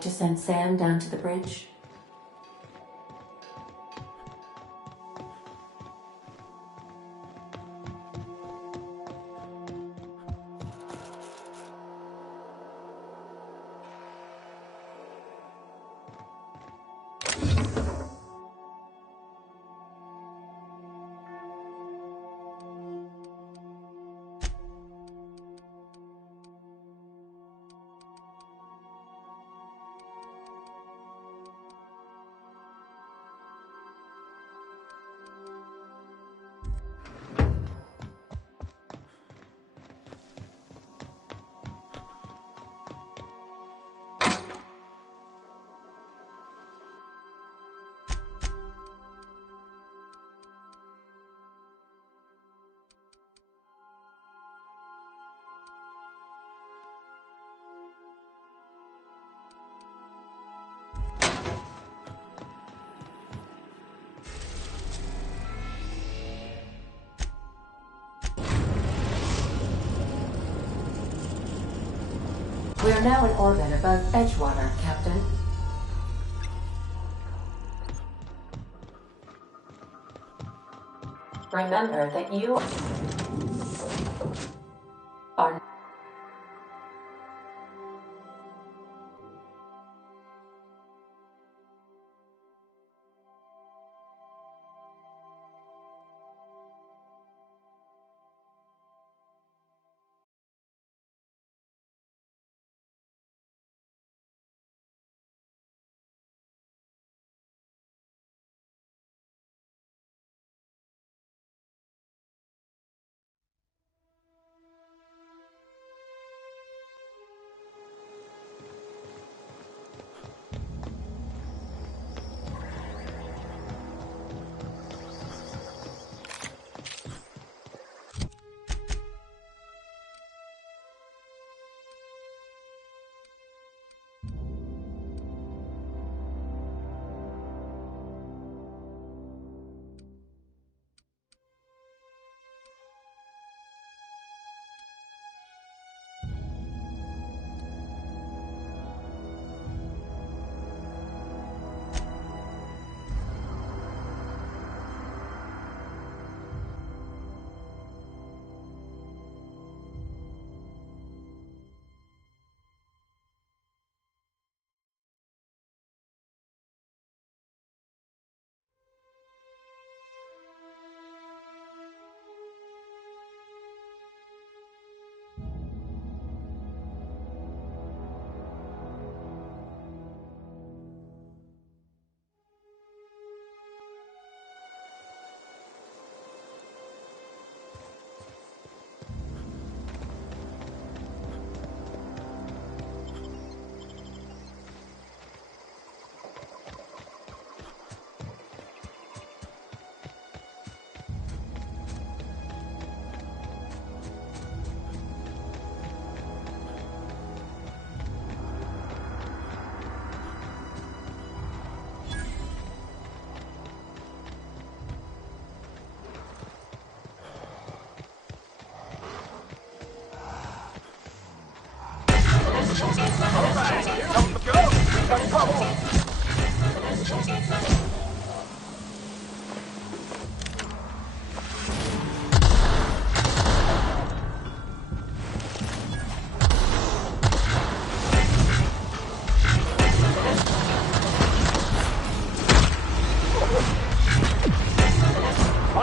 To send Sam down to the bridge? are now in orbit above Edgewater, Captain. Remember that you are...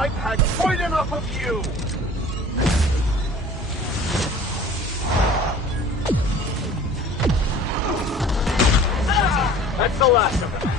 I've had quite enough of you! That's the last of them.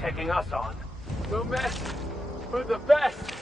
Taking us on. No mess. We're the best.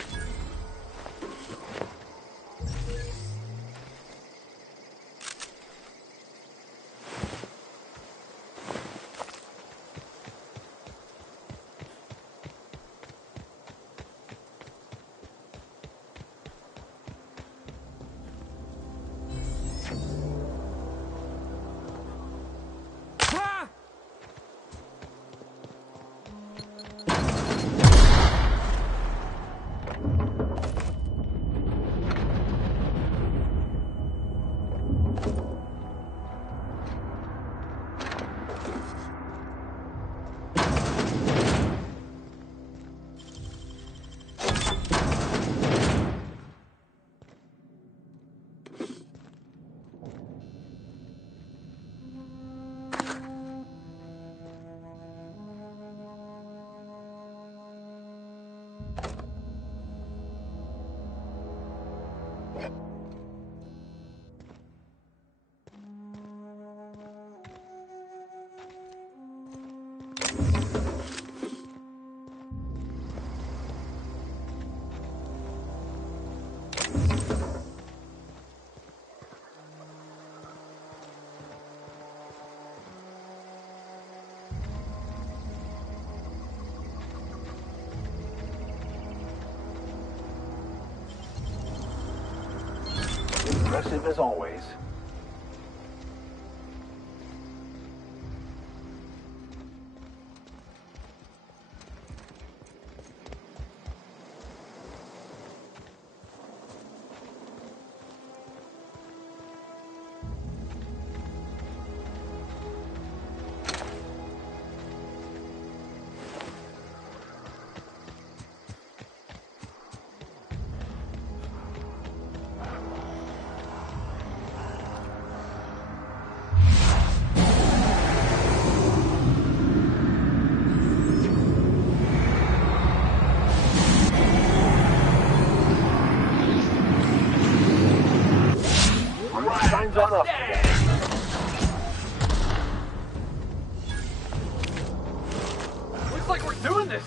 impressive as always. Signs on up. Looks like we're doing this.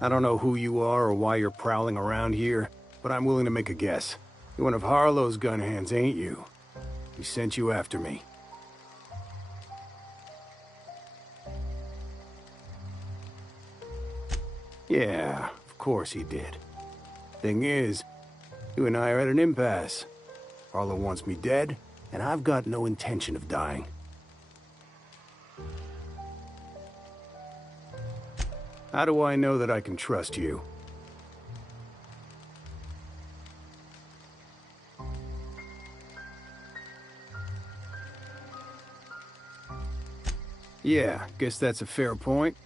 I don't know who you are or why you're prowling around here, but I'm willing to make a guess. You're one of Harlow's gun hands, ain't you? He sent you after me. Yeah, of course he did. Thing is, you and I are at an impasse. Harlow wants me dead, and I've got no intention of dying. How do I know that I can trust you? Yeah, guess that's a fair point.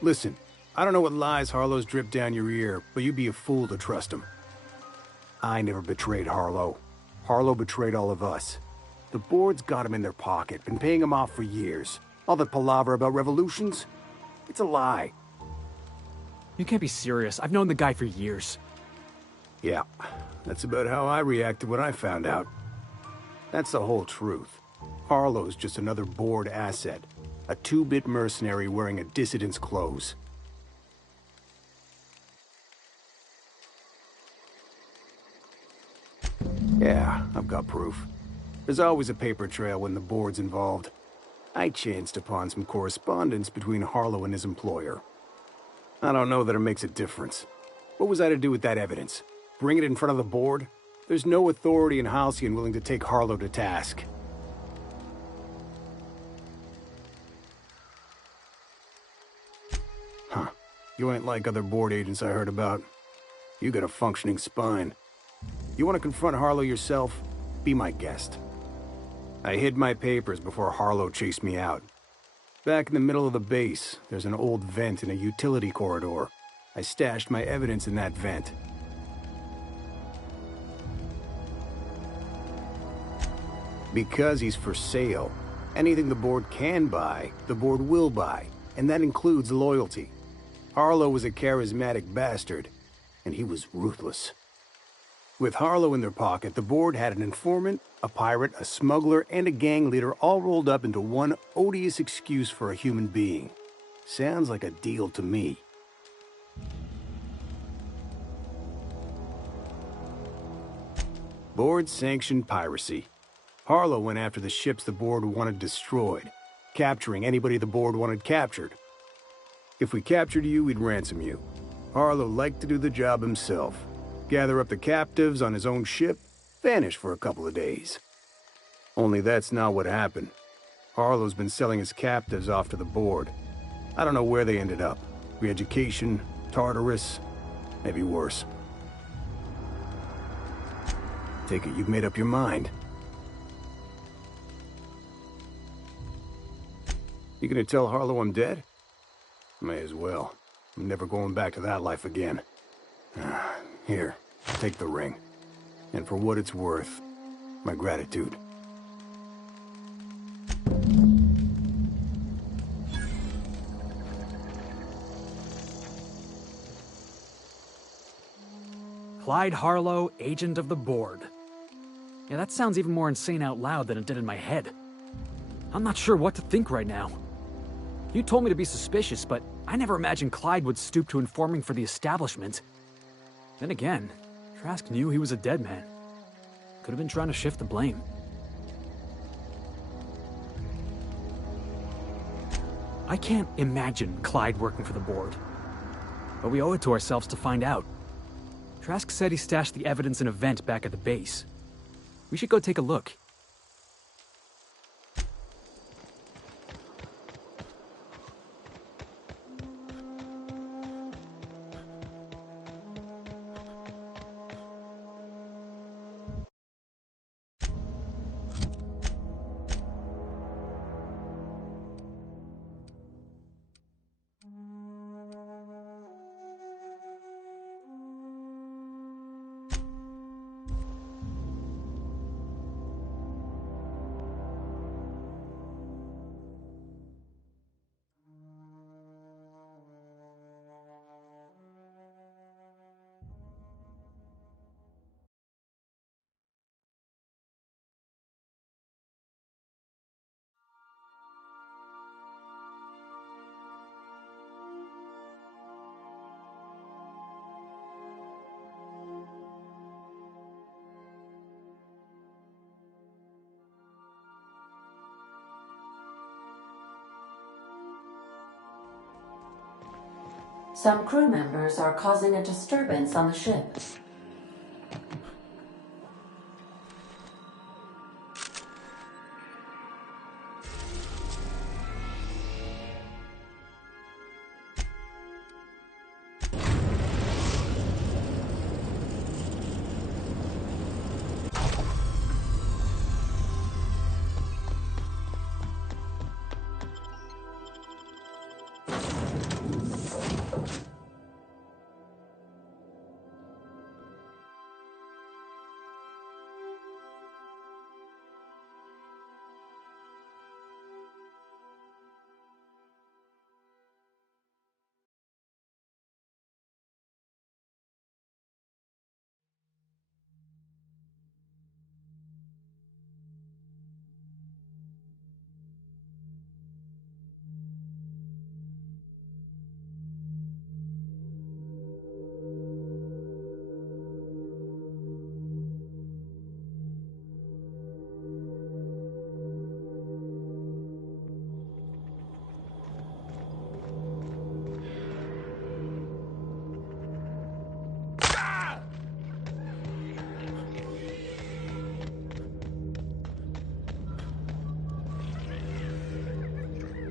Listen, I don't know what lies Harlow's dripped down your ear, but you'd be a fool to trust him. I never betrayed Harlow. Harlow betrayed all of us. The board's got him in their pocket, been paying him off for years. All that palaver about revolutions? It's a lie. You can't be serious. I've known the guy for years. Yeah, that's about how I reacted when I found out. That's the whole truth. Harlow's just another board asset. A two-bit mercenary wearing a dissident's clothes. Yeah, I've got proof. There's always a paper trail when the board's involved. I chanced upon some correspondence between Harlow and his employer. I don't know that it makes a difference. What was I to do with that evidence? Bring it in front of the board? There's no authority in Halcyon willing to take Harlow to task. Huh. You ain't like other board agents I heard about. You got a functioning spine. You want to confront Harlow yourself? Be my guest. I hid my papers before Harlow chased me out. Back in the middle of the base, there's an old vent in a utility corridor. I stashed my evidence in that vent. Because he's for sale. Anything the board can buy, the board will buy, and that includes loyalty. Harlow was a charismatic bastard, and he was ruthless. With Harlow in their pocket, the board had an informant, a pirate, a smuggler, and a gang leader all rolled up into one odious excuse for a human being. Sounds like a deal to me. Board-sanctioned piracy. Harlow went after the ships the board wanted destroyed, capturing anybody the board wanted captured. If we captured you, we'd ransom you. Harlow liked to do the job himself. Gather up the captives on his own ship, vanish for a couple of days. Only that's not what happened. Harlow's been selling his captives off to the board. I don't know where they ended up. Re-education, Tartarus, maybe worse. Take it you've made up your mind. You gonna tell Harlow I'm dead? May as well. I'm never going back to that life again. Here, take the ring. And for what it's worth, my gratitude. Clyde Harlow, agent of the board. Yeah, that sounds even more insane out loud than it did in my head. I'm not sure what to think right now. You told me to be suspicious, but I never imagined Clyde would stoop to informing for the establishment. Then again, Trask knew he was a dead man. Could have been trying to shift the blame. I can't imagine Clyde working for the board. But we owe it to ourselves to find out. Trask said he stashed the evidence in a vent back at the base. We should go take a look. Some crew members are causing a disturbance on the ship.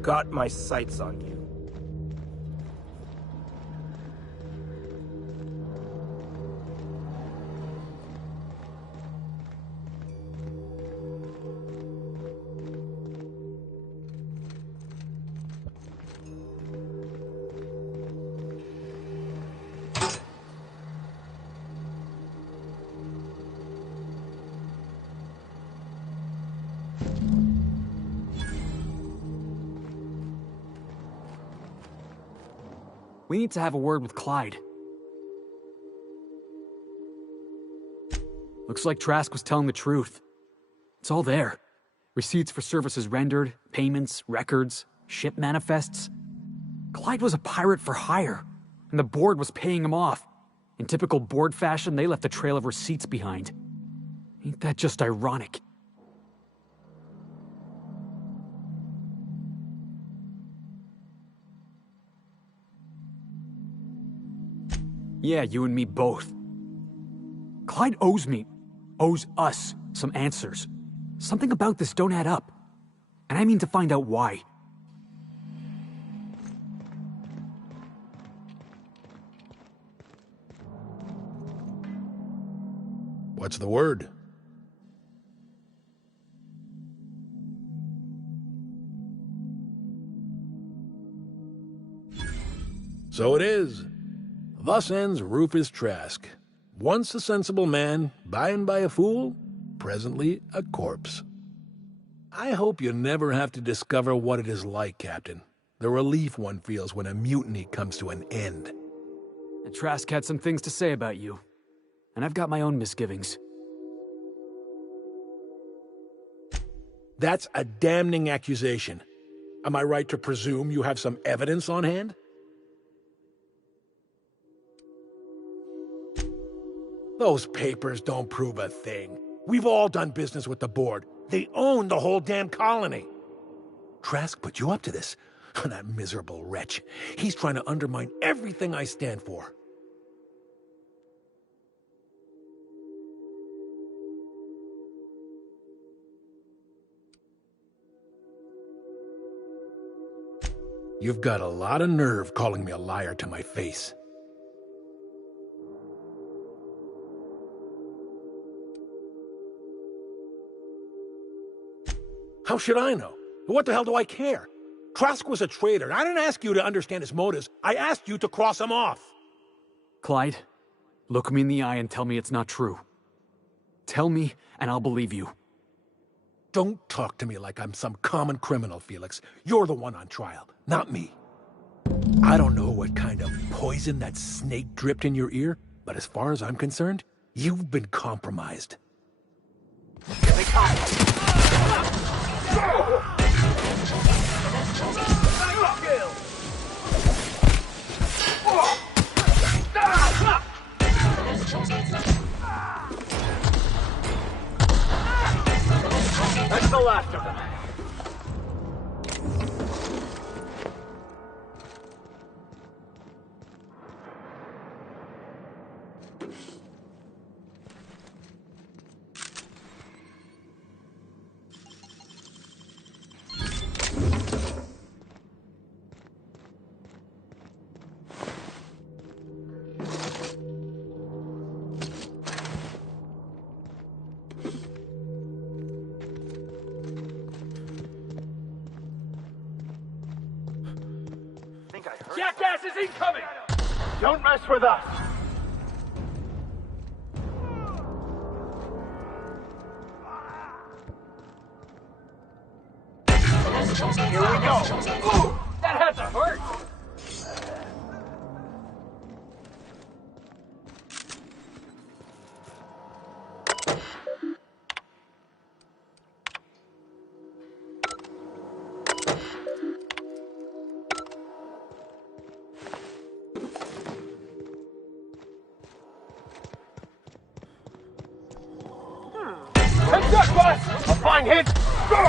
Got my sights on you. We need to have a word with Clyde. Looks like Trask was telling the truth. It's all there. Receipts for services rendered, payments, records, ship manifests. Clyde was a pirate for hire, and the board was paying him off. In typical board fashion, they left a trail of receipts behind. Ain't that just ironic? Yeah, you and me both. Clyde owes us some answers. Something about this don't add up. And I mean to find out why. What's the word? So it is. Thus ends Rufus Trask. Once a sensible man, by and by a fool, presently a corpse. I hope you never have to discover what it is like, Captain. The relief one feels when a mutiny comes to an end. And Trask had some things to say about you. And I've got my own misgivings. That's a damning accusation. Am I right to presume you have some evidence on hand? Those papers don't prove a thing. We've all done business with the board. They own the whole damn colony. Trask put you up to this. That miserable wretch. He's trying to undermine everything I stand for. You've got a lot of nerve calling me a liar to my face. How should I know? What the hell do I care? Trask was a traitor. I didn't ask you to understand his motives. I asked you to cross him off. Clyde, look me in the eye and tell me it's not true. Tell me, and I'll believe you. Don't talk to me like I'm some common criminal, Felix. You're the one on trial, not me. I don't know what kind of poison that snake dripped in your ear, but as far as I'm concerned, you've been compromised. That's the last of them. Jackass is incoming! Don't mess with us! Here we go! Ooh, that had to hurt! Heads up, boss! A fine hit! Go!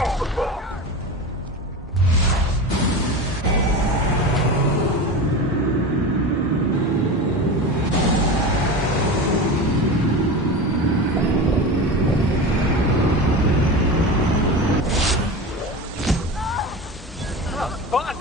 Fun!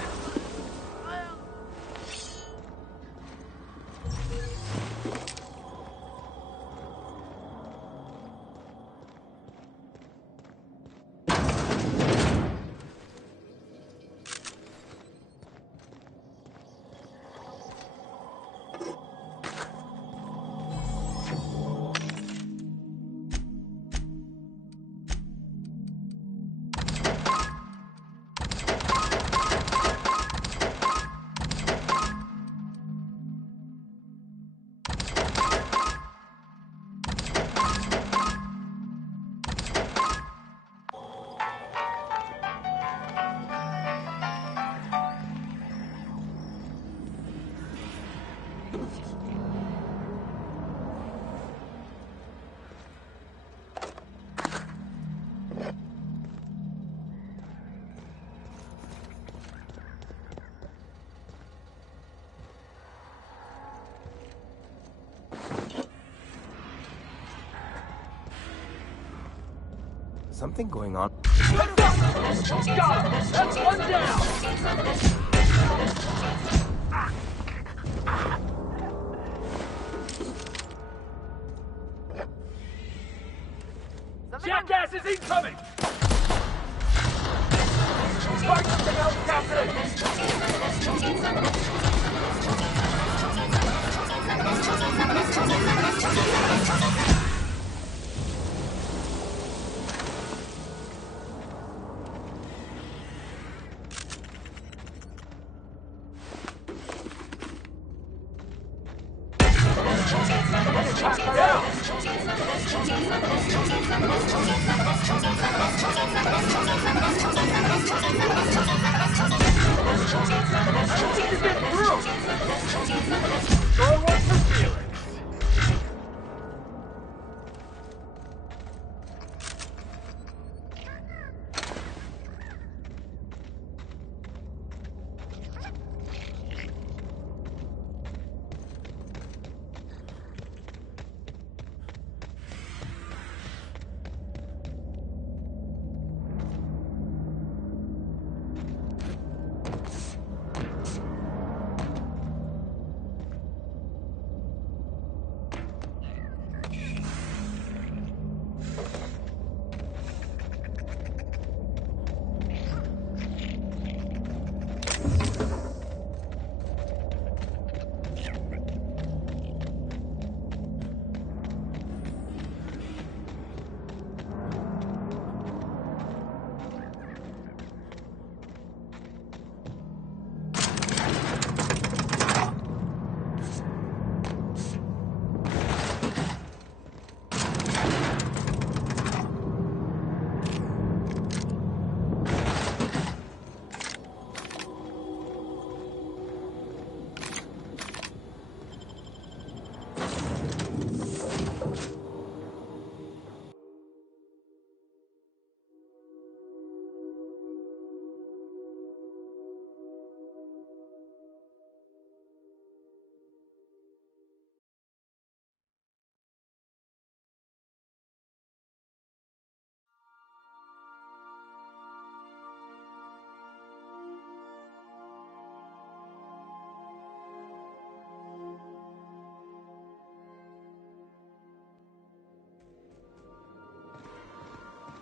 Something going on. Heads up! Got him! That's one down! Jackass is incoming! Find something else, Captain!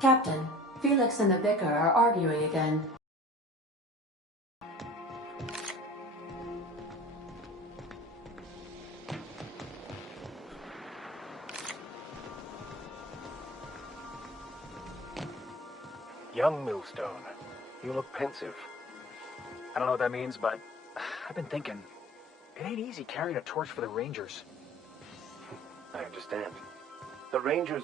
Captain, Felix and the Vicar are arguing again. Young Millstone, you look pensive. I don't know what that means, but I've been thinking, it ain't easy carrying a torch for the Rangers. I understand. The Rangers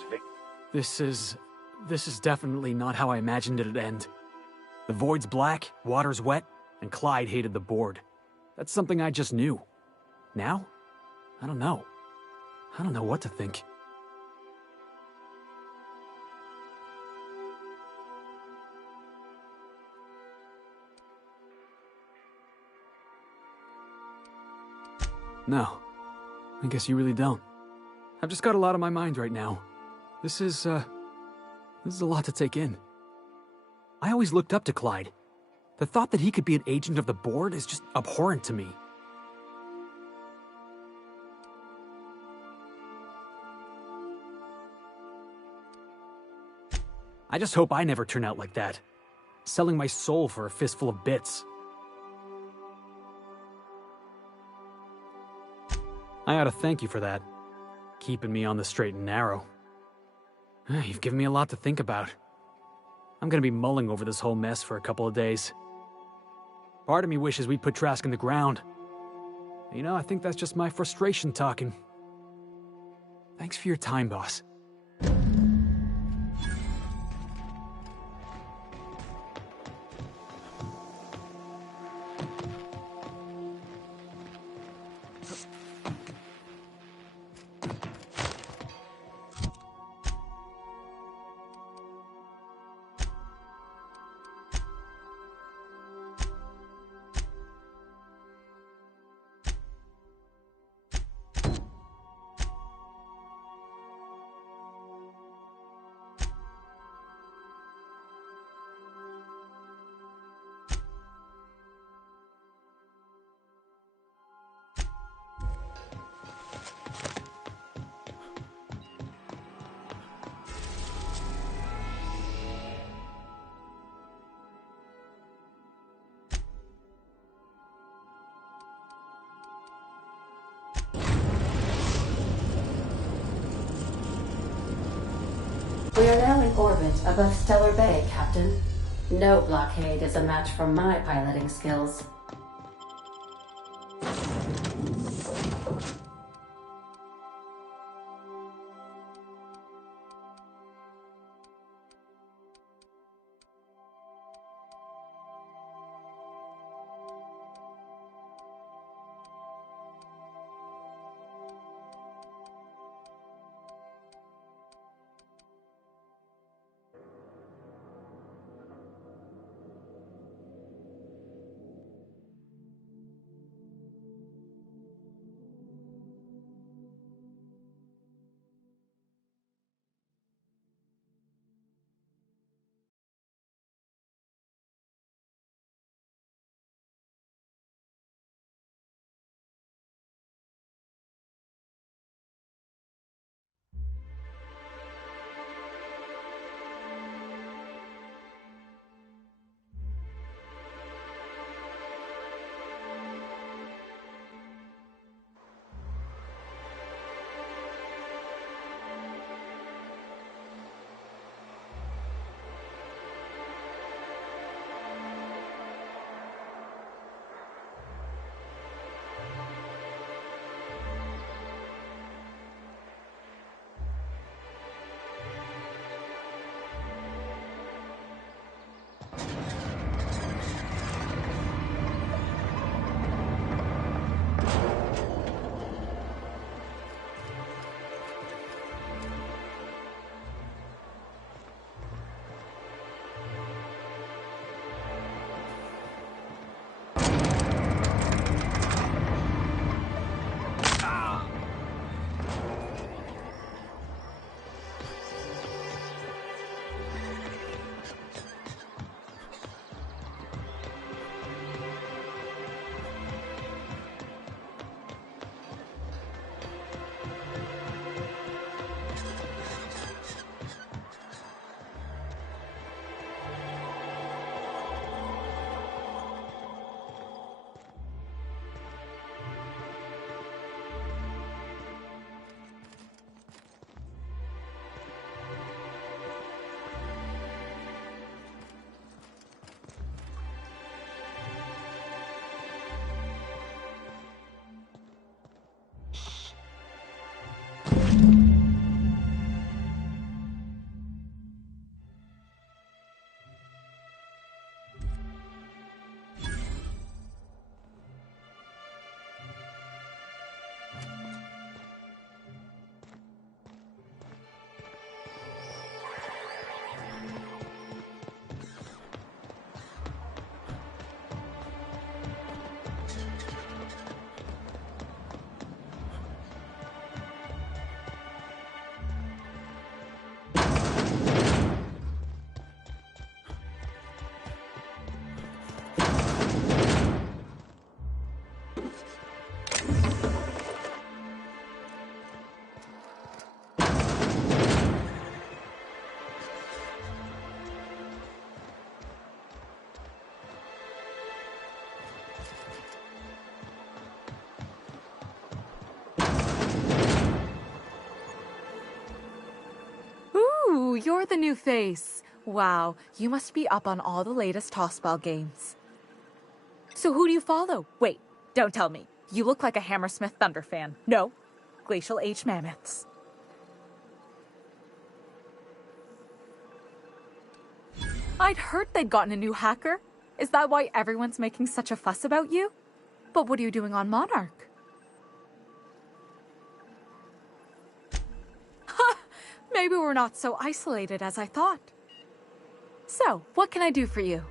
This is definitely not how I imagined it'd end. The void's black, water's wet, and Clyde hated the board. That's something I just knew. Now? I don't know. I don't know what to think. No. I guess you really don't. I've just got a lot on my mind right now. This is a lot to take in. I always looked up to Clyde. The thought that he could be an agent of the board is just abhorrent to me. I just hope I never turn out like that. Selling my soul for a fistful of bits. I ought to thank you for that. Keeping me on the straight and narrow. You've given me a lot to think about. I'm gonna be mulling over this whole mess for a couple of days. Part of me wishes we'd put Trask in the ground. You know, I think that's just my frustration talking. Thanks for your time, boss. We are now in orbit above Stellar Bay, Captain. No blockade is a match for my piloting skills. you're the new face. Wow, you must be up on all the latest tossball games. So who do you follow? Wait, don't tell me. You look like a Hammersmith Thunder fan. No, Glacial H Mammoths. I'd heard they'd gotten a new hacker. Is that why everyone's making such a fuss about you? But what are you doing on Monarch? Maybe we're not so isolated as I thought. So, what can I do for you?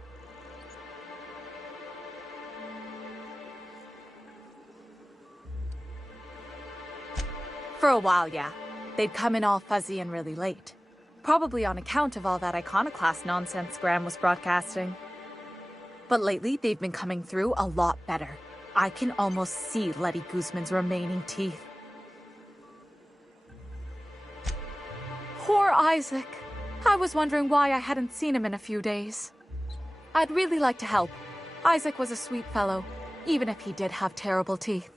For a while, yeah. They'd come in all fuzzy and really late. Probably on account of all that iconoclast nonsense Graham was broadcasting. But lately, they've been coming through a lot better. I can almost see Letty Guzman's remaining teeth. Poor Isaac. I was wondering why I hadn't seen him in a few days. I'd really like to help. Isaac was a sweet fellow, even if he did have terrible teeth.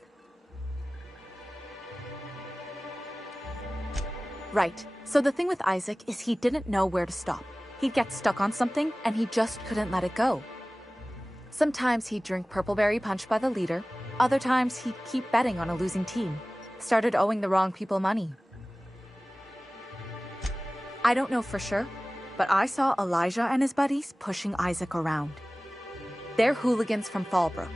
Right. So the thing with Isaac is he didn't know where to stop. He'd get stuck on something, and he just couldn't let it go. Sometimes he'd drink Purpleberry Punch by the liter. Other times he'd keep betting on a losing team. Started owing the wrong people money. I don't know for sure, but I saw Elijah and his buddies pushing Isaac around. They're hooligans from Fallbrook.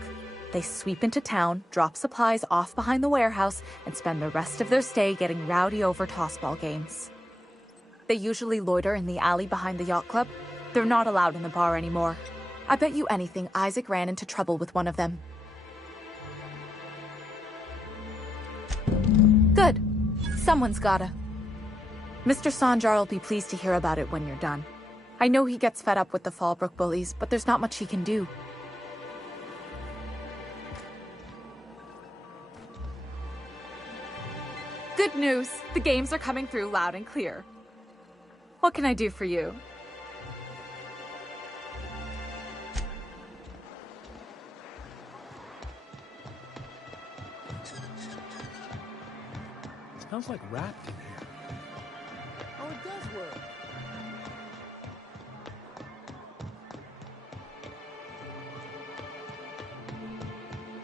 They sweep into town, drop supplies off behind the warehouse, and spend the rest of their stay getting rowdy over tossball games. They usually loiter in the alley behind the yacht club. They're not allowed in the bar anymore. I bet you anything Isaac ran into trouble with one of them. Good. Someone's gotta. Mr. Sanjar will be pleased to hear about it when you're done. I know he gets fed up with the Fallbrook bullies, but there's not much he can do. Good news! The games are coming through loud and clear. What can I do for you? Smells like wrapped in here. Oh, it does work.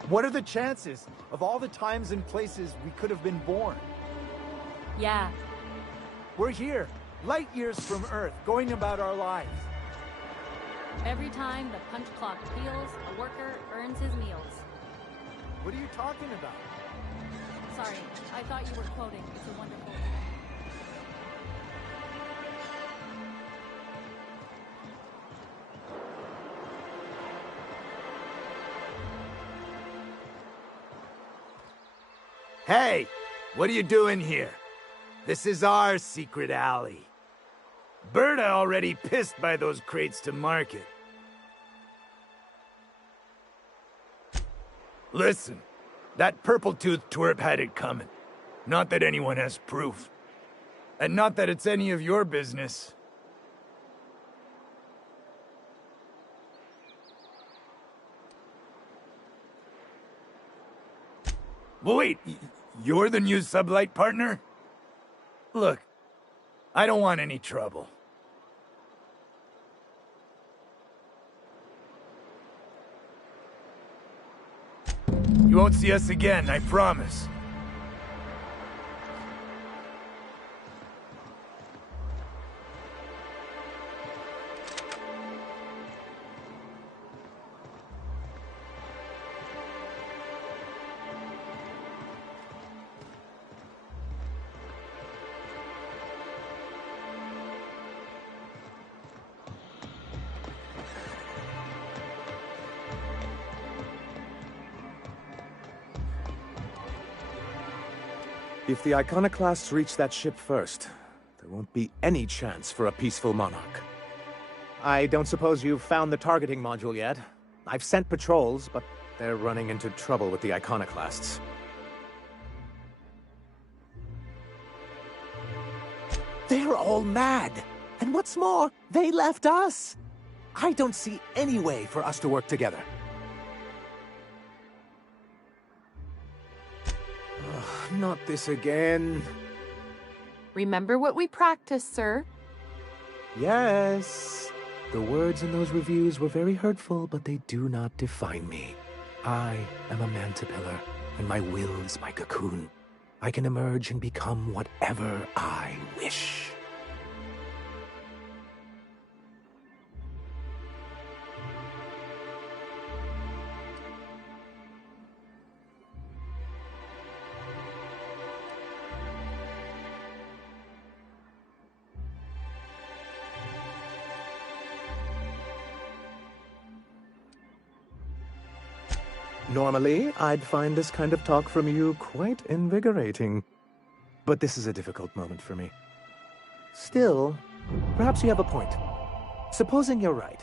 What are the chances of all the times and places we could have been born? Yeah. We're here, light years from Earth, going about our lives. Every time the punch clock peals, a worker earns his meals. What are you talking about? Sorry, I thought you were quoting It's a Wonderful... Hey, what are you doing here? This is our secret alley. Berta already pissed by those crates to market. Listen, that purple-toothed twerp had it coming. Not that anyone has proof. And not that it's any of your business. Wait, you're the new sublight partner? Look, I don't want any trouble. You won't see us again, I promise. If the iconoclasts reach that ship first, there won't be any chance for a peaceful monarch. I don't suppose you've found the targeting module yet. I've sent patrols, but they're running into trouble with the iconoclasts. They're all mad! And what's more, they left us! I don't see any way for us to work together. Not this again. Remember what we practiced, sir. Yes. The words in those reviews were very hurtful, but they do not define me. I am a mantipillar, and my will is my cocoon. I can emerge and become whatever I wish. Normally, I'd find this kind of talk from you quite invigorating. But this is a difficult moment for me. Still, perhaps you have a point. Supposing you're right,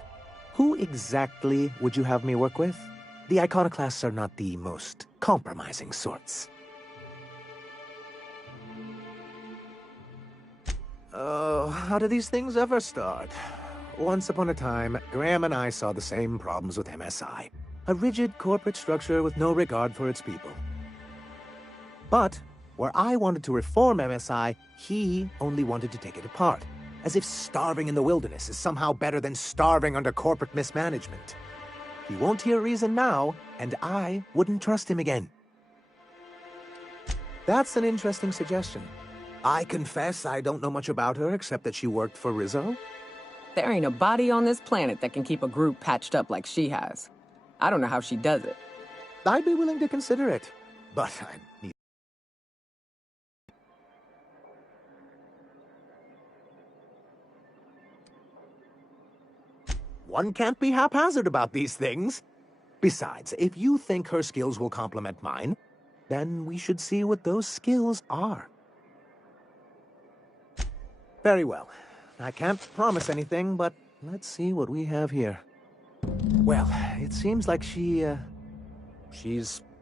who exactly would you have me work with? The iconoclasts are not the most compromising sorts. Oh, how do these things ever start? Once upon a time, Graham and I saw the same problems with MSI. A rigid corporate structure with no regard for its people. But where I wanted to reform MSI, he only wanted to take it apart, as if starving in the wilderness is somehow better than starving under corporate mismanagement. He won't hear reason now, and I wouldn't trust him again. That's an interesting suggestion. I confess I don't know much about her except that she worked for Rizzo. There ain't a body on this planet that can keep a group patched up like she has. I don't know how she does it. I'd be willing to consider it, but I need... One can't be haphazard about these things. Besides, if you think her skills will complement mine, then we should see what those skills are. Very well. I can't promise anything, but let's see what we have here. Well, it seems like she's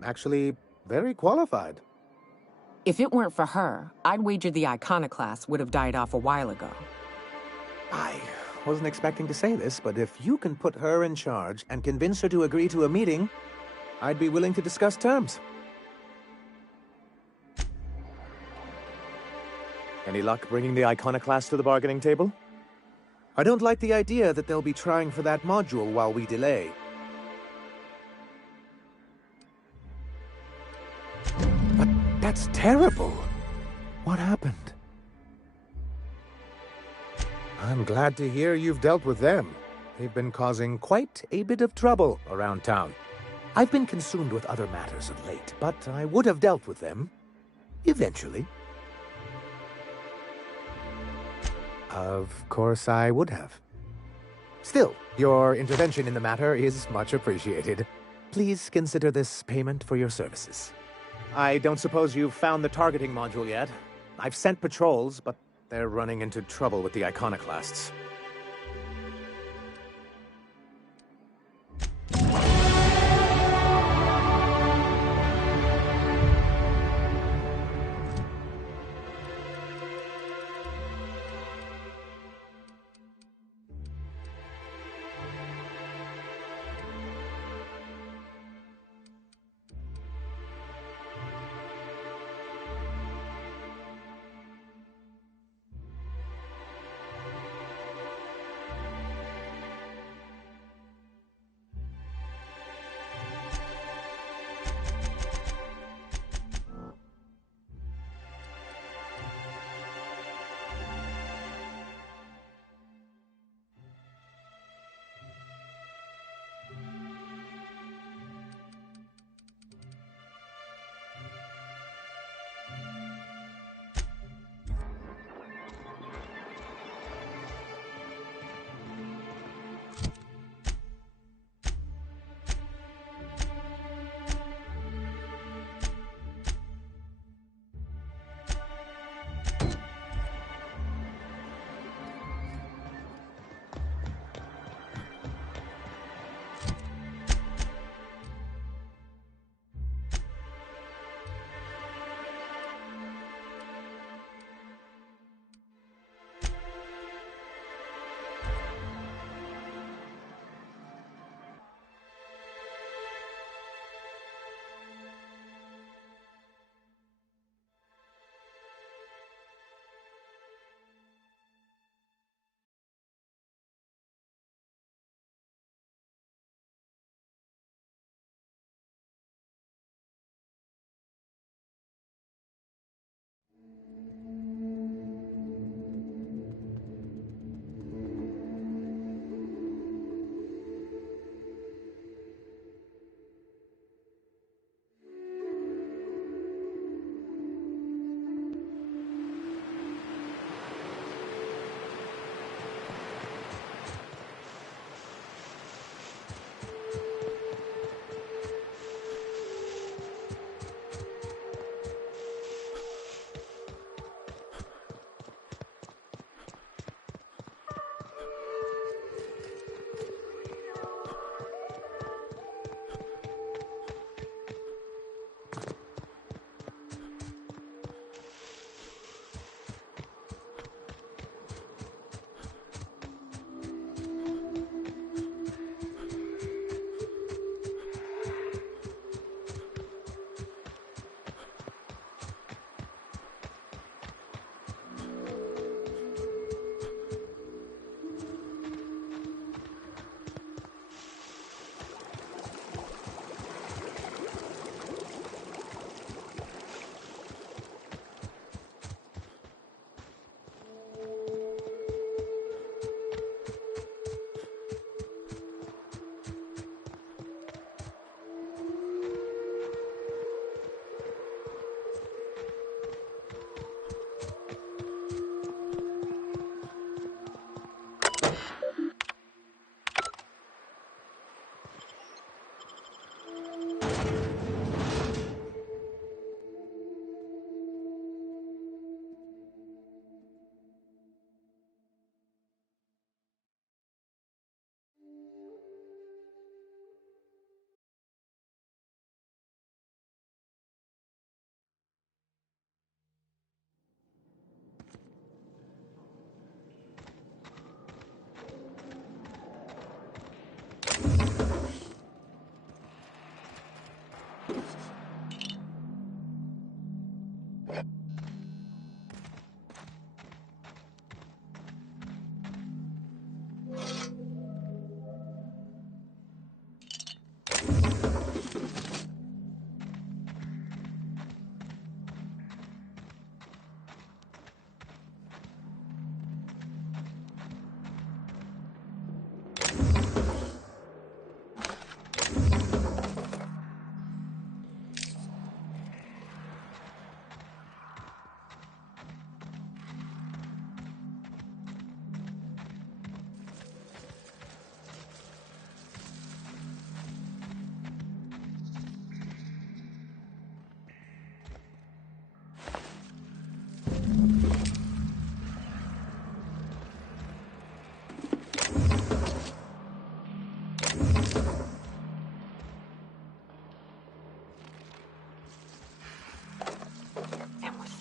actually very qualified. If it weren't for her, I'd wager the iconoclast would have died off a while ago. I wasn't expecting to say this, but if you can put her in charge and convince her to agree to a meeting, I'd be willing to discuss terms. Any luck bringing the iconoclast to the bargaining table? I don't like the idea that they'll be trying for that module while we delay. But that's terrible. What happened? I'm glad to hear you've dealt with them. They've been causing quite a bit of trouble around town. I've been consumed with other matters of late, but I would have dealt with them. Eventually. Of course I would have. Still, your intervention in the matter is much appreciated. Please consider this payment for your services. I don't suppose you've found the targeting module yet. I've sent patrols, but they're running into trouble with the iconoclasts.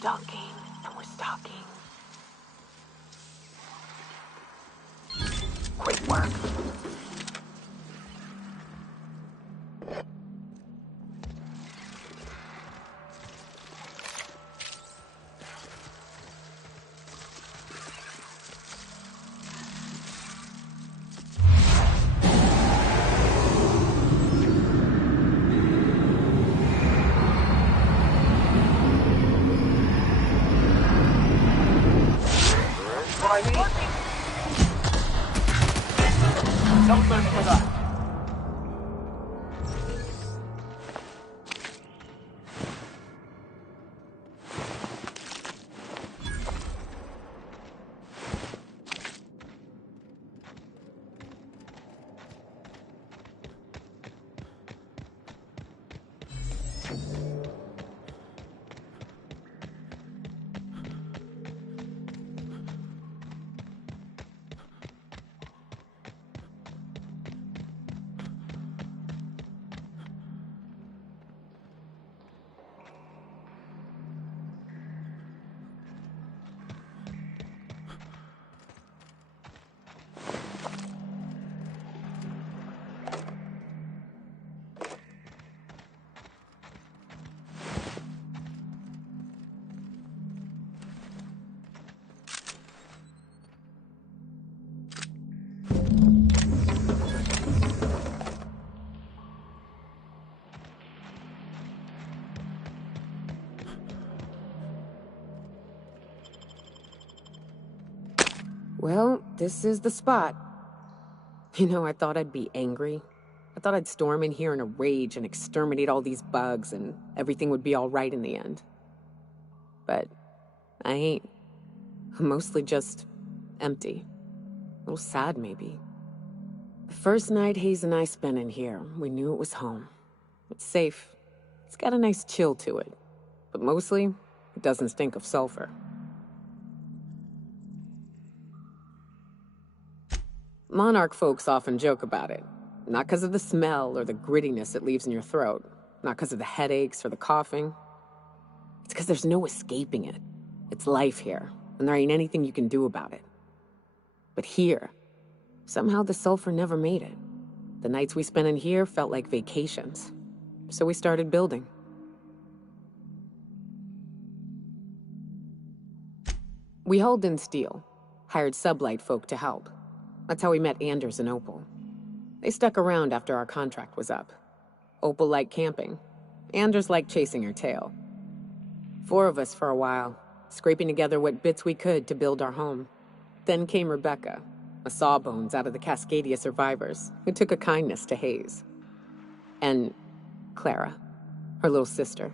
stalking, and we're stalking. Great work. Well, this is the spot. You know, I thought I'd be angry. I thought I'd storm in here in a rage and exterminate all these bugs and everything would be all right in the end. But I ain't. I'm mostly just empty. A little sad, maybe. The first night Hayes and I spent in here, we knew it was home. It's safe. It's got a nice chill to it. But mostly, it doesn't stink of sulfur. Monarch folks often joke about it. Not because of the smell or the grittiness it leaves in your throat. Not because of the headaches or the coughing. It's because there's no escaping it. It's life here, and there ain't anything you can do about it. But here, somehow the sulfur never made it. The nights we spent in here felt like vacations. So we started building. We hauled in steel, hired sublight folk to help. That's how we met Anders and Opal. They stuck around after our contract was up. Opal liked camping. Anders liked chasing her tail. 4 of us for a while, scraping together what bits we could to build our home. Then came Rebecca, a sawbones out of the Cascadia survivors, who took a kindness to Hayes. And Clara, her little sister.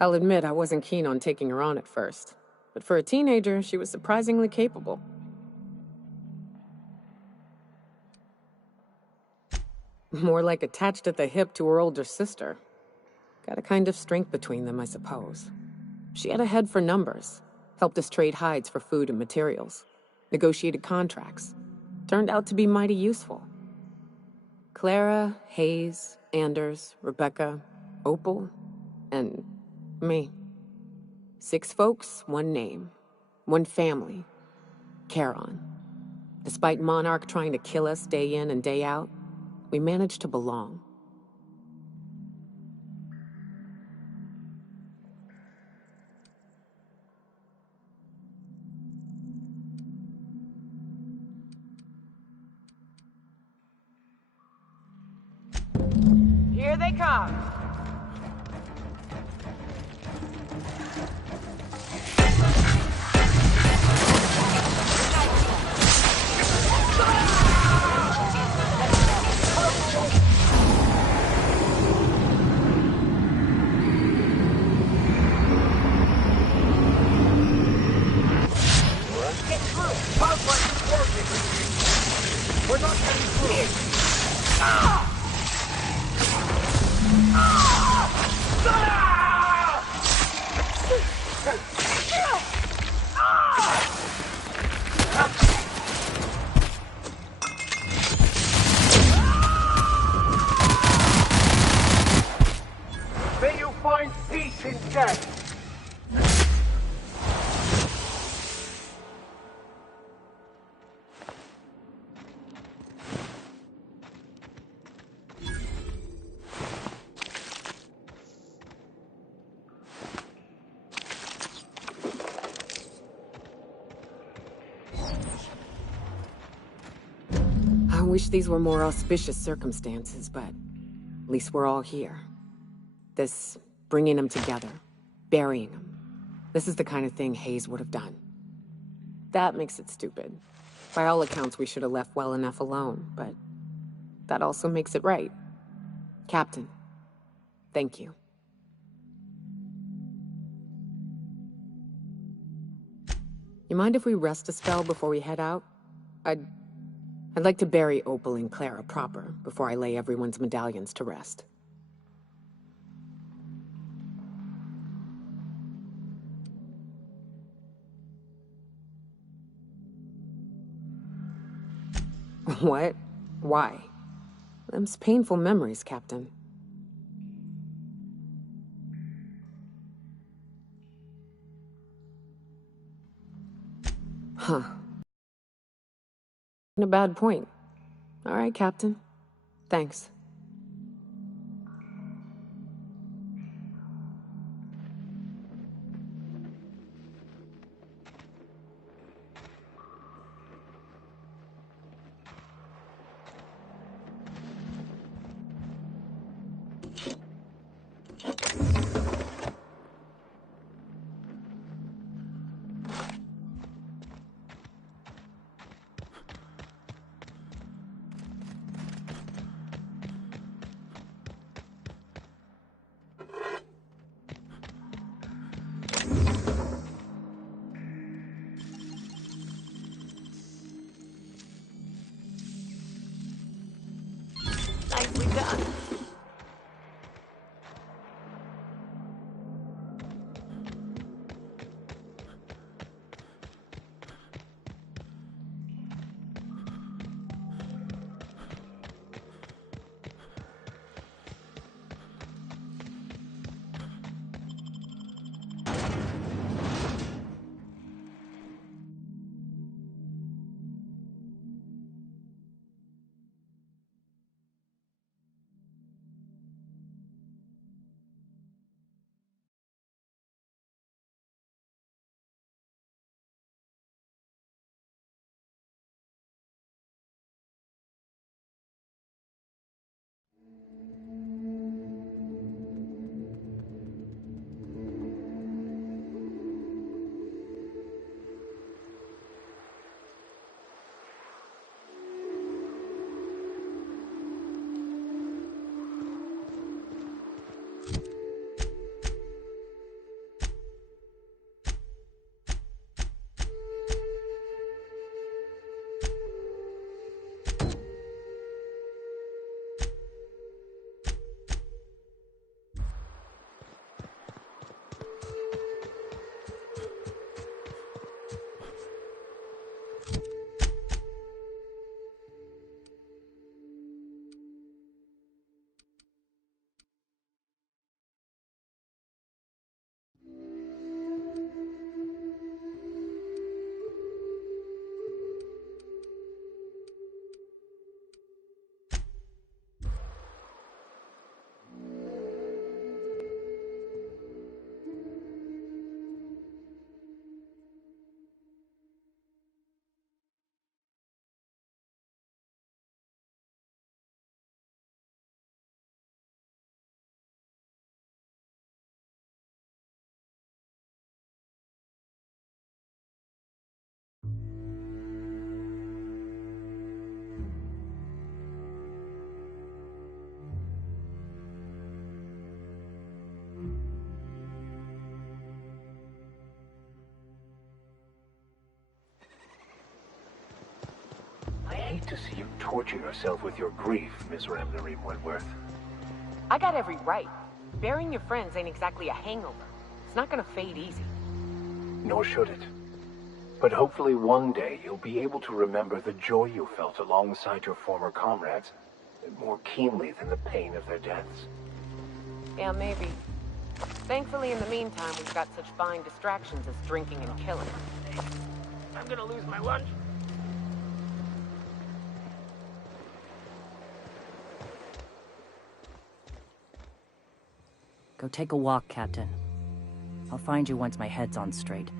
I'll admit I wasn't keen on taking her on at first, but for a teenager, she was surprisingly capable. More like attached at the hip to her older sister. Got a kind of strength between them, I suppose. She had a head for numbers, helped us trade hides for food and materials, negotiated contracts. Turned out to be mighty useful. Clara, Hayes, Anders, Rebecca, Opal, and me. 6 folks, 1 name, 1 family. Charon. Despite Monarch trying to kill us day in and day out, we managed to belong. Here they come. We're not getting through. May you find peace in death. wish these were more auspicious circumstances, but at least we're all here. This bringing them together, burying them. This is the kind of thing Hayes would have done. That makes it stupid. By all accounts, we should have left well enough alone, but that also makes it right. Captain, thank you. You mind if we rest a spell before we head out? I'd like to bury Opal and Clara proper before I lay everyone's medallions to rest. What? Why? Them's painful memories, Captain. Huh. A bad point. All right, Captain. Thanks. Nicely done. I hate to see you torture yourself with your grief, Miss Ramnarine Wentworth. I got every right. Burying your friends ain't exactly a hangover. It's not gonna fade easy. Nor should it. But hopefully one day you'll be able to remember the joy you felt alongside your former comrades more keenly than the pain of their deaths. Yeah, maybe. Thankfully, in the meantime, we've got such fine distractions as drinking and killing. I'm gonna lose my lunch. Go take a walk, Captain. I'll find you once my head's on straight.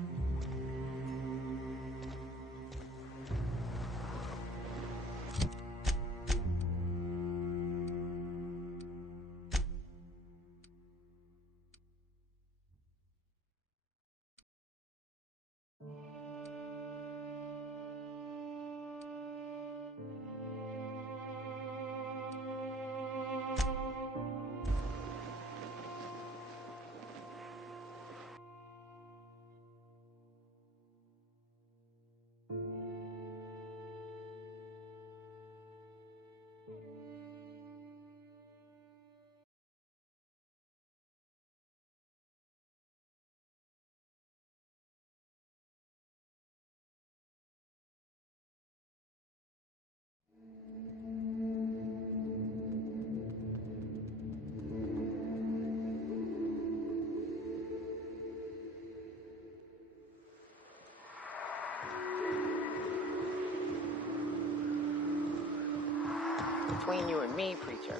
Between you and me, Preacher,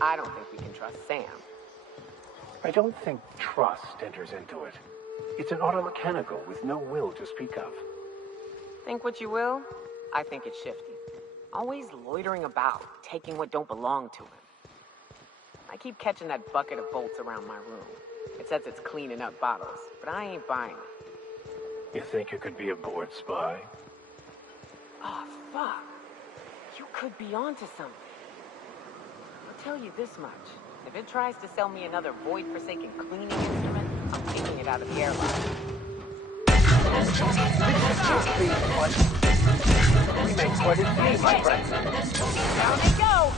I don't think we can trust Sam. I don't think trust enters into it. It's an automechanical with no will to speak of. Think what you will, I think it's shifty. Always loitering about, taking what don't belong to him. I keep catching that bucket of bolts around my room. It says it's cleaning up bottles, but I ain't buying it. You think you could be a bored spy? Oh, fuck. You could be onto something. I'll tell you this much. If it tries to sell me another void-forsaken cleaning instrument, I'm taking it out of the airlock. We make quite a scene, my friend. Down they go!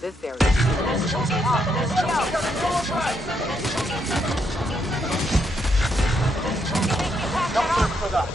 This area. Don't search for that.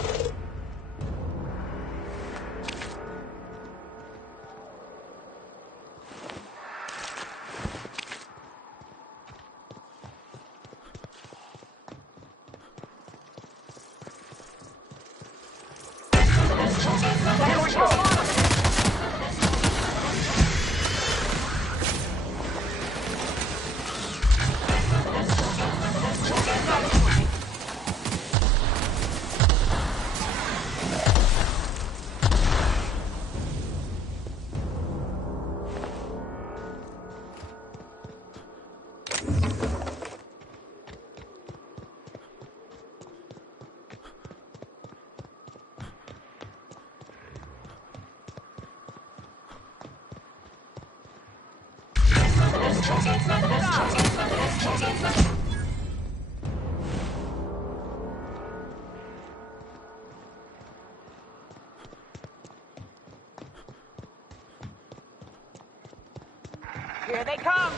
Here they come!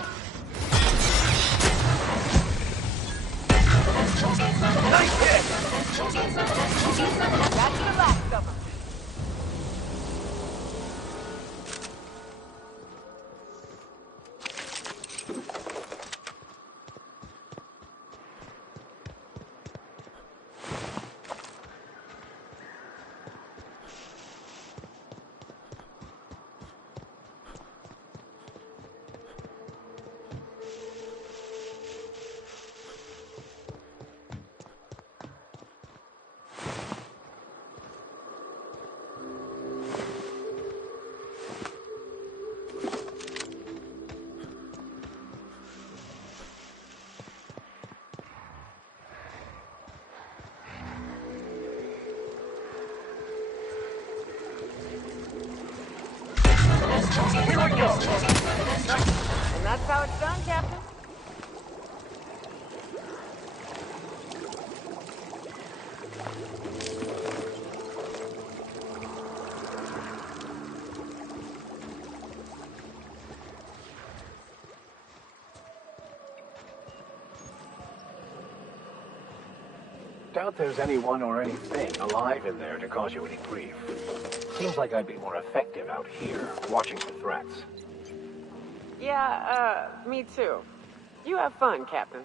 Nice hit! That's the last of them. Here we go. And that's how it's done, Captain. Doubt there's anyone or anything alive in there to cause you any grief. Seems like I'd be more effective out here, watching for threats. Yeah, me too. You have fun, Captain.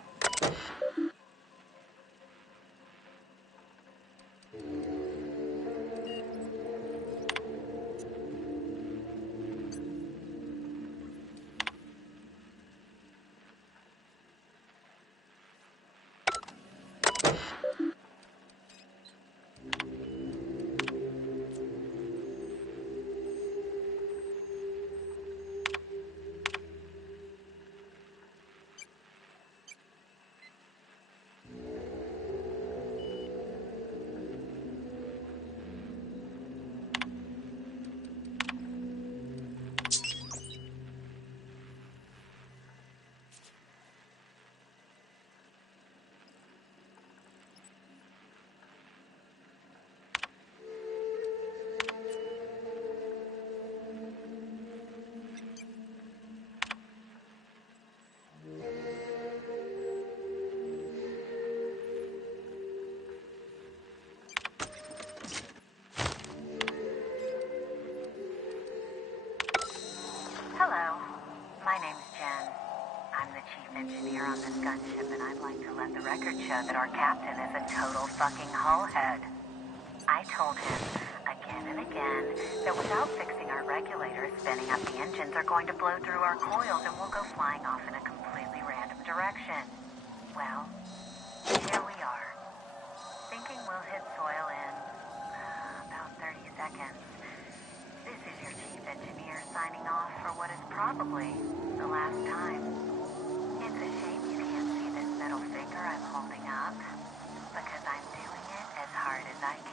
Hello, my name's Jen. I'm the chief engineer on this gunship, and I'd like to let the record show that our captain is a total fucking hullhead. I told him, again and again, that without fixing our regulators, spinning up the engines are going to blow through our coils and we'll go flying off in a completely random direction. Well, here we are. Thinking we'll hit soil in about 30 seconds. This is your chief engineer signing off for what is probably the last time. It's a shame you can't see this middle finger I'm holding up, because I'm doing it as hard as I can.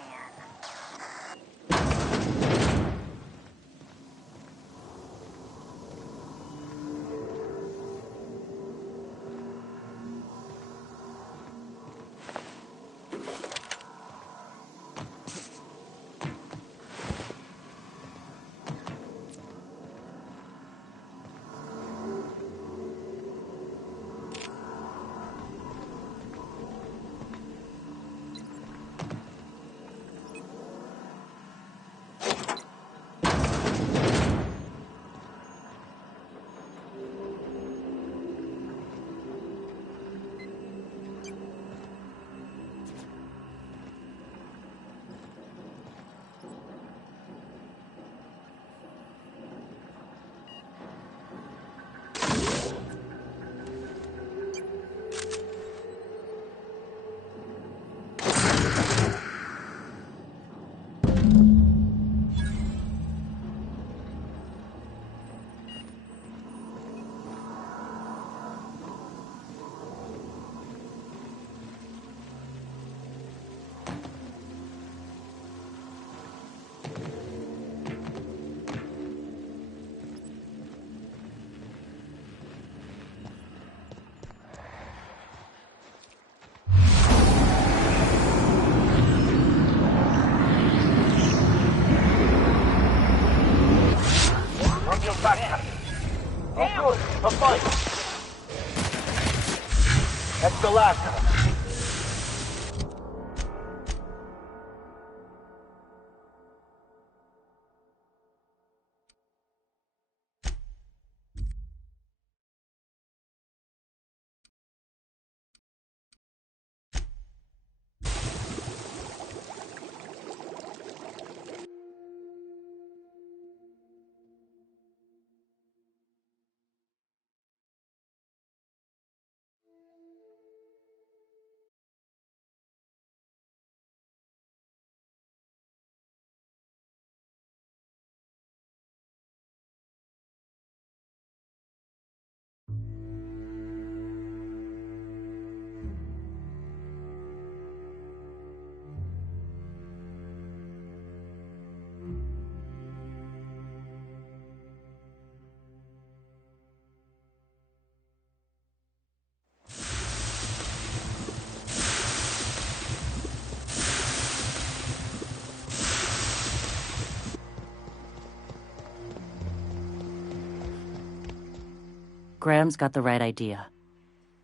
Graham's got the right idea,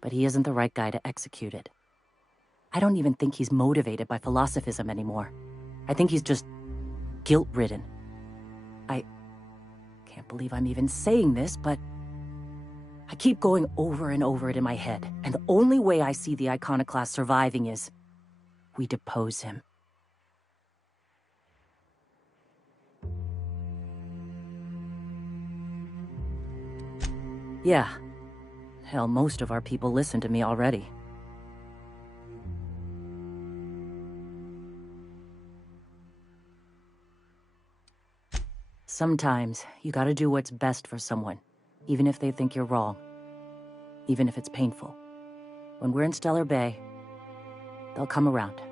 but he isn't the right guy to execute it. I don't even think he's motivated by philosophism anymore. I think he's just guilt-ridden. I can't believe I'm even saying this, but I keep going over and over it in my head, and the only way I see the Iconoclast surviving is we depose him. Yeah. Hell, most of our people listen to me already. Sometimes, you gotta do what's best for someone, even if they think you're wrong. Even if it's painful. When we're in Stellar Bay, they'll come around.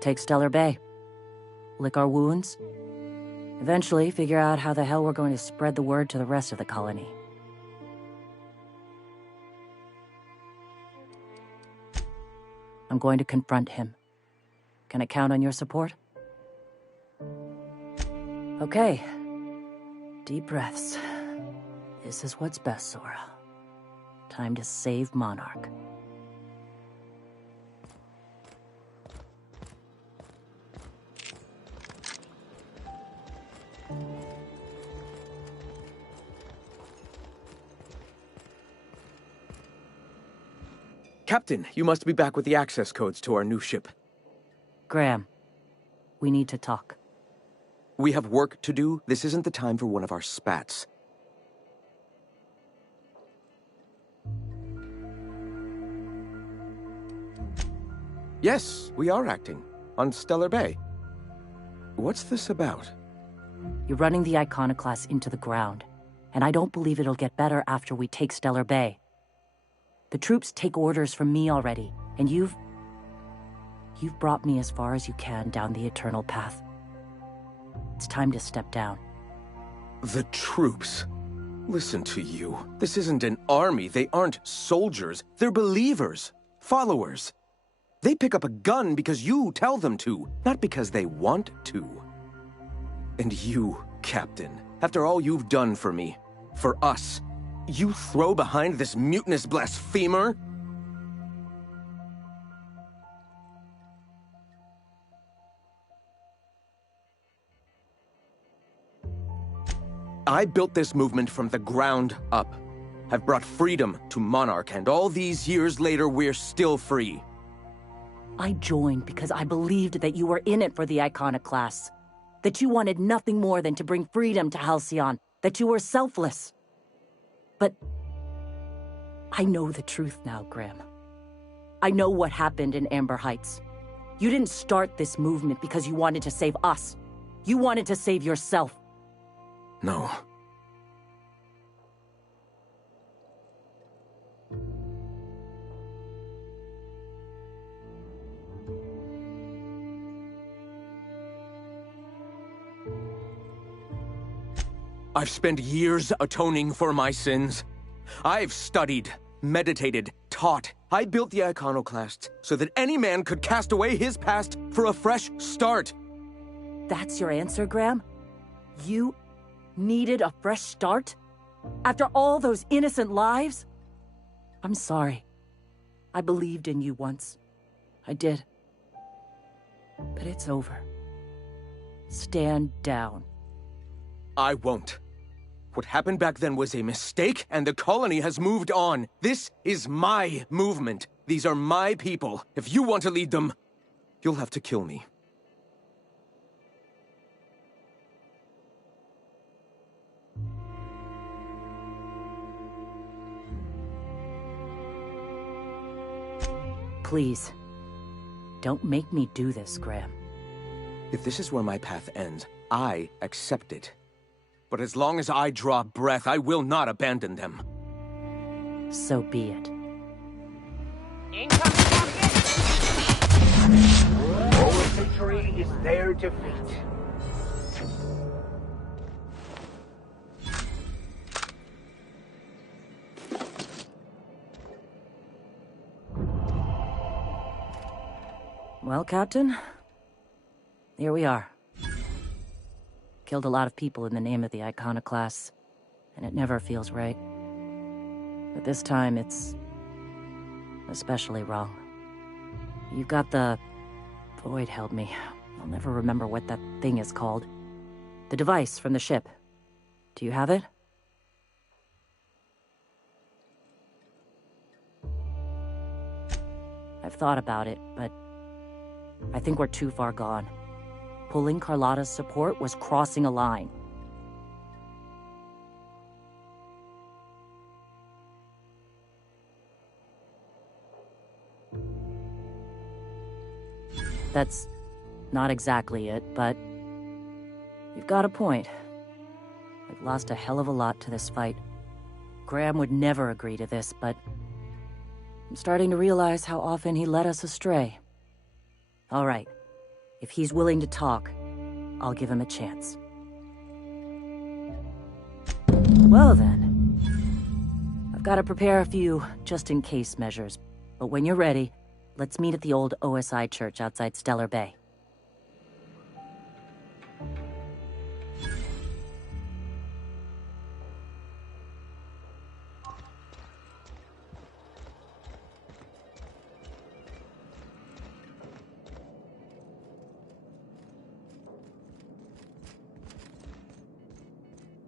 Take Stellar Bay. Lick our wounds. Eventually, figure out how the hell we're going to spread the word to the rest of the colony. I'm going to confront him. Can I count on your support? Okay. Deep breaths. This is what's best, Sora. Time to save Monarch. Captain, you must be back with the access codes to our new ship. Graham, we need to talk. We have work to do. This isn't the time for one of our spats. Yes, we are acting. On Stellar Bay. What's this about? You're running the Iconoclast into the ground, and I don't believe it'll get better after we take Stellar Bay. The troops take orders from me already, and you've brought me as far as you can down the eternal path. It's time to step down. The troops? Listen to you. This isn't an army. They aren't soldiers. They're believers. Followers. They pick up a gun because you tell them to, not because they want to. And you, Captain, after all you've done for me, for us, you throw behind this mutinous blasphemer? I built this movement from the ground up. I've brought freedom to Monarch, and all these years later, we're still free. I joined because I believed that you were in it for the Iconoclasts. That you wanted nothing more than to bring freedom to Halcyon. That you were selfless. But I know the truth now, Graham. I know what happened in Amber Heights. You didn't start this movement because you wanted to save us. You wanted to save yourself. No. I've spent years atoning for my sins. I've studied, meditated, taught. I built the Iconoclasts so that any man could cast away his past for a fresh start. That's your answer, Graham? You needed a fresh start? After all those innocent lives? I'm sorry. I believed in you once. I did. But it's over. Stand down. I won't. What happened back then was a mistake, and the colony has moved on. This is my movement. These are my people. If you want to lead them, you'll have to kill me. Please, don't make me do this, Graham. If this is where my path ends, I accept it. But as long as I draw breath, I will not abandon them. So be it. Our victory is their defeat. Well, Captain, here we are. Killed a lot of people in the name of the Iconoclasts, and it never feels right. But this time, it's especially wrong. You got the... Void held me. I'll never remember what that thing is called. The device from the ship. Do you have it? I've thought about it, but I think we're too far gone. Pulling Carlotta's support was crossing a line. That's not exactly it, but you've got a point. I've lost a hell of a lot to this fight. Graham would never agree to this, but I'm starting to realize how often he led us astray. All right, if he's willing to talk, I'll give him a chance. Well then, I've got to prepare a few just-in-case measures, but when you're ready, let's meet at the old OSI church outside Stellar Bay.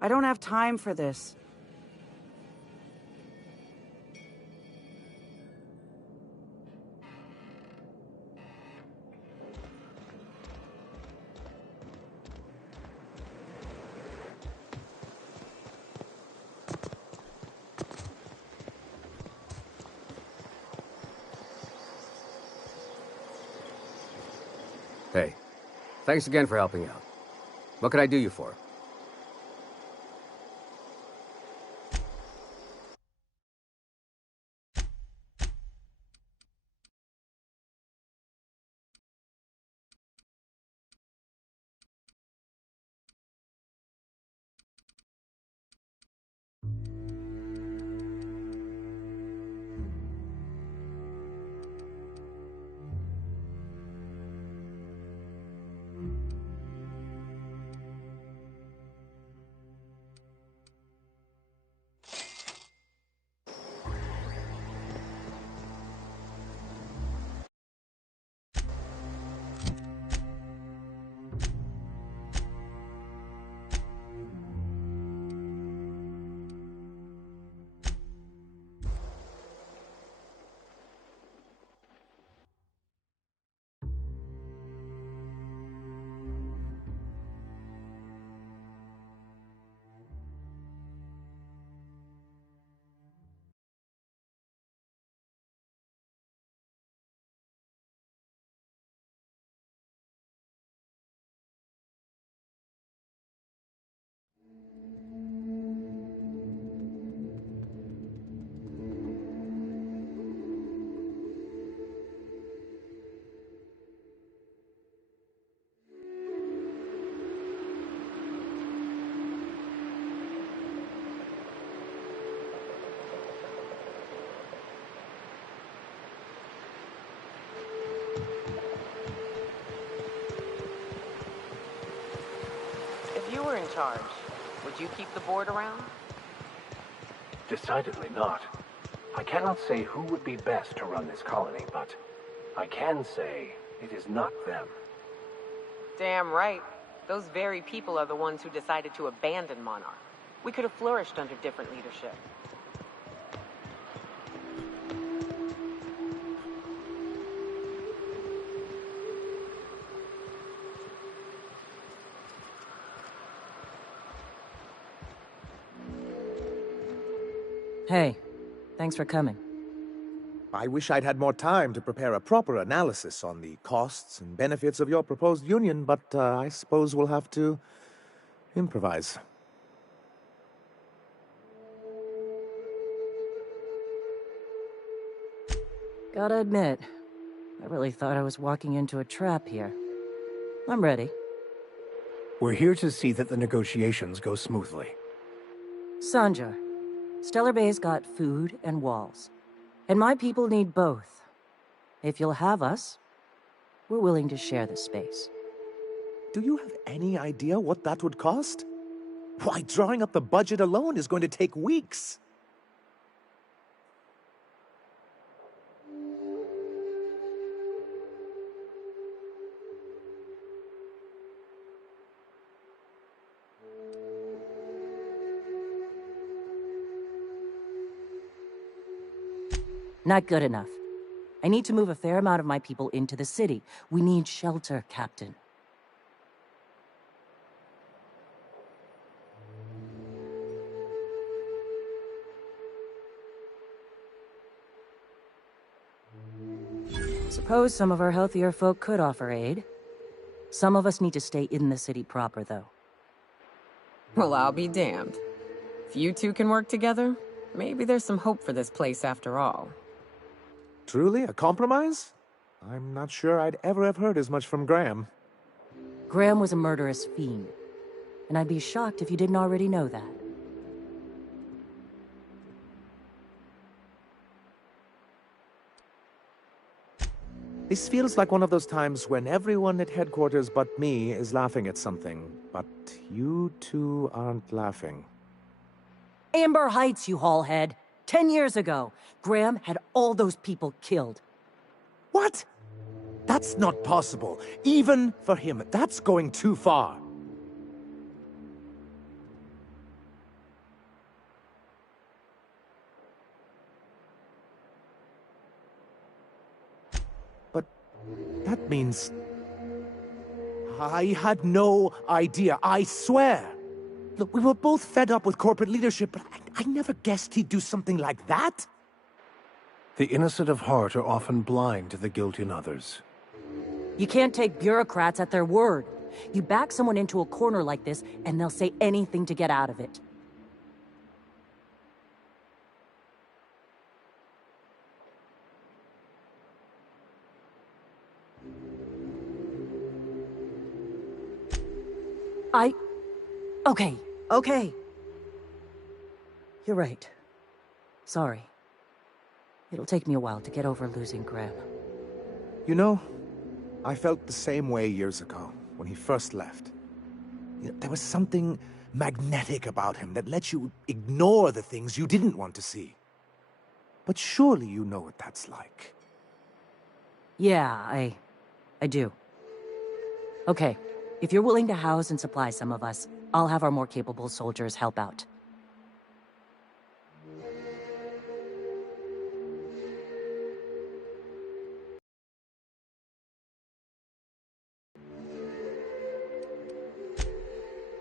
I don't have time for this. Hey, thanks again for helping out. What can I do you for? If you were in charge, would you keep the board around? Decidedly not. I cannot say who would be best to run this colony, but I can say it is not them. Damn right. Those very people are the ones who decided to abandon Monarch. We could have flourished under different leadership. Hey, thanks for coming. I wish I'd had more time to prepare a proper analysis on the costs and benefits of your proposed union, but I suppose we'll have to improvise. Gotta admit, I really thought I was walking into a trap here. I'm ready. We're here to see that the negotiations go smoothly. Sanjar, Stellar Bay's got food and walls. And my people need both. If you'll have us, we're willing to share the space. Do you have any idea what that would cost? Why, drawing up the budget alone is going to take weeks. Not good enough. I need to move a fair amount of my people into the city. We need shelter, Captain. Suppose some of our healthier folk could offer aid. Some of us need to stay in the city proper, though. Well, I'll be damned. If you two can work together, maybe there's some hope for this place after all. Truly, a compromise? I'm not sure I'd ever have heard as much from Graham. Graham was a murderous fiend, and I'd be shocked if you didn't already know that. This feels like one of those times when everyone at headquarters but me is laughing at something, but you two aren't laughing. Amber Heights, you haulhead. 10 years ago, Graham had all those people killed. What? That's not possible. Even for him, that's going too far. But that means... I had no idea, I swear. Look, we were both fed up with corporate leadership, but I never guessed he'd do something like that. The innocent of heart are often blind to the guilt in others. You can't take bureaucrats at their word. You back someone into a corner like this, and they'll say anything to get out of it. Okay. You're right. Sorry. It'll take me a while to get over losing Graham. You know, I felt the same way years ago, when he first left. There was something magnetic about him that let you ignore the things you didn't want to see. But surely you know what that's like. Yeah, I do. Okay, if you're willing to house and supply some of us, I'll have our more capable soldiers help out.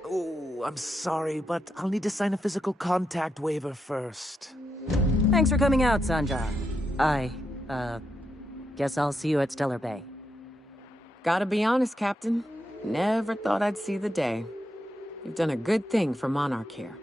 Oh, I'm sorry, but I'll need to sign a physical contact waiver first. Thanks for coming out, Sandra. Guess I'll see you at Stellar Bay. Gotta be honest, Captain. Never thought I'd see the day. You've done a good thing for Monarch here.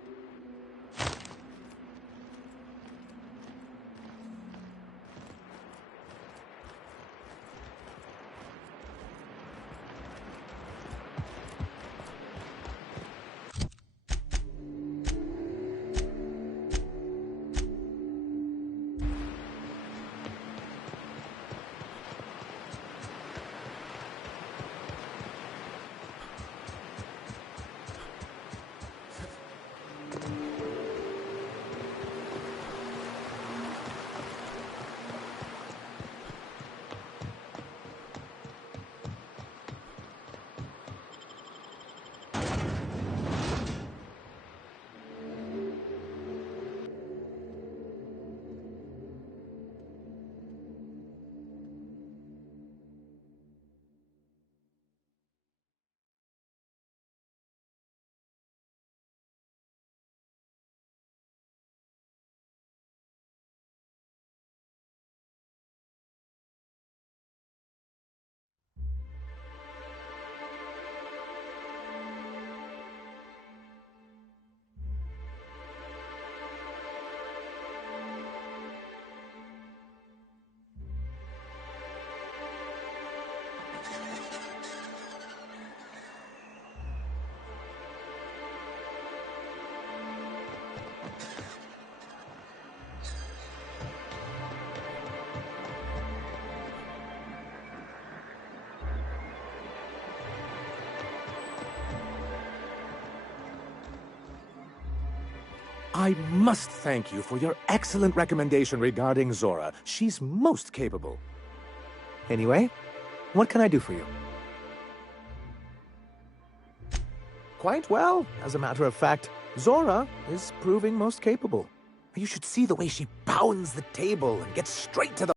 I must thank you for your excellent recommendation regarding Zora. She's most capable. Anyway, what can I do for you? Quite well, as a matter of fact. Zora is proving most capable. You should see the way she pounds the table and gets straight to the...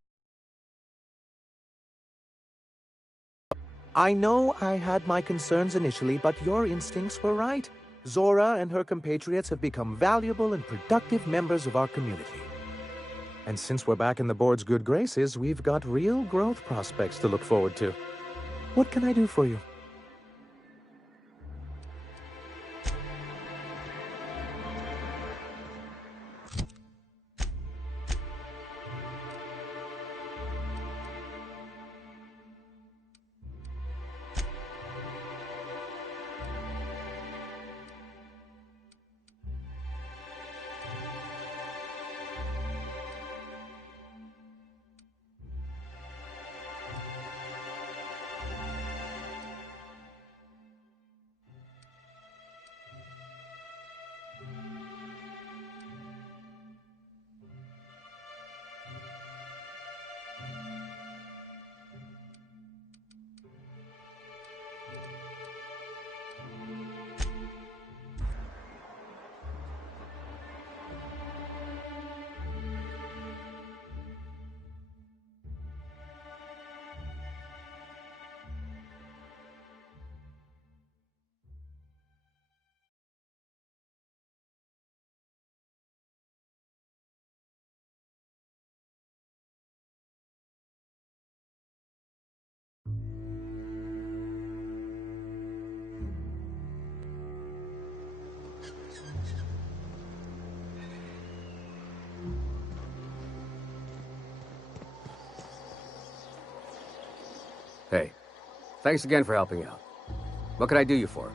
I know I had my concerns initially, but your instincts were right. Zora and her compatriots have become valuable and productive members of our community. And since we're back in the board's good graces, we've got real growth prospects to look forward to. What can I do for you? Hey, thanks again for helping out. What can I do you for?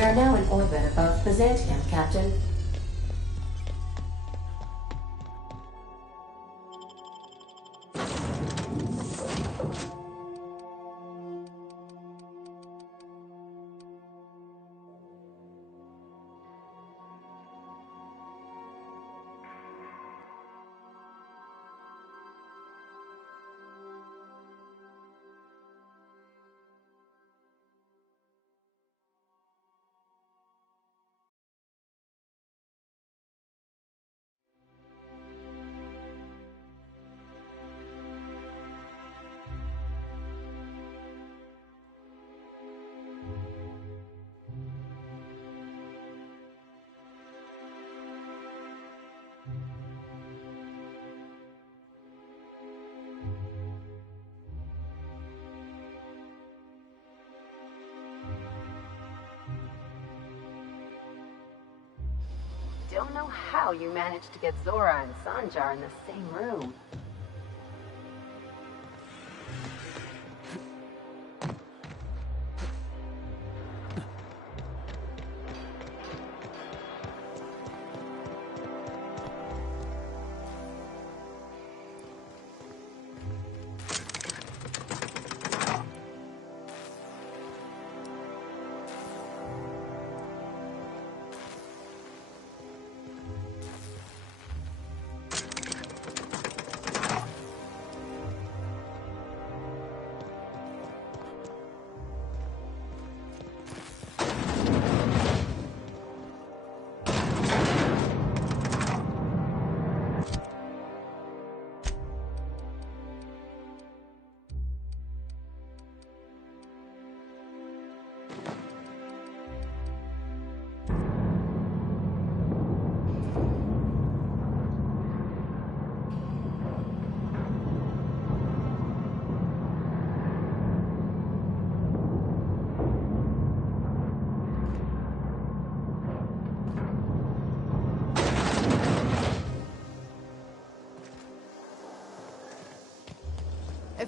We are now in orbit above Byzantium, Captain. Don't know how you managed to get Zora and Sanjar in the same room.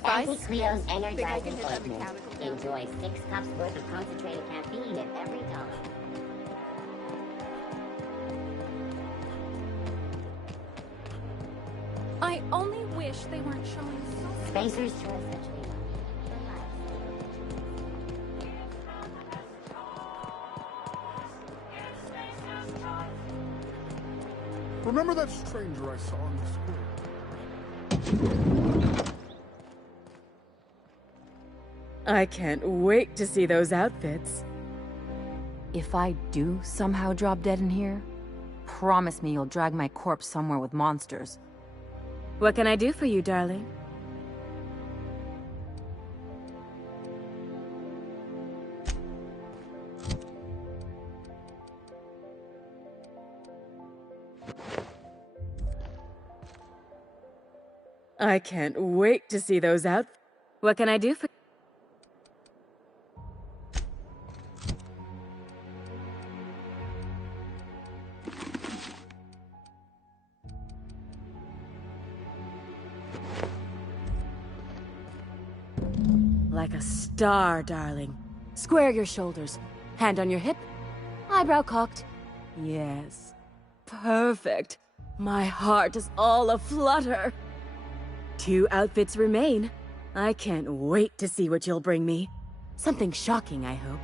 Anti-Cleo's energizing ointment. Enjoy 6 cups worth of concentrated caffeine at every dose. I only wish they weren't showing so... Spacer's choice actually. Remember that stranger I saw in the square? I can't wait to see those outfits. If I do somehow drop dead in here, promise me you'll drag my corpse somewhere with monsters. What can I do for you, darling? I can't wait to see those outfits. What can I do for... Like a star, darling. Square your shoulders. Hand on your hip. Eyebrow cocked. Yes. Perfect. My heart is all aflutter. 2 outfits remain. I can't wait to see what you'll bring me. Something shocking, I hope.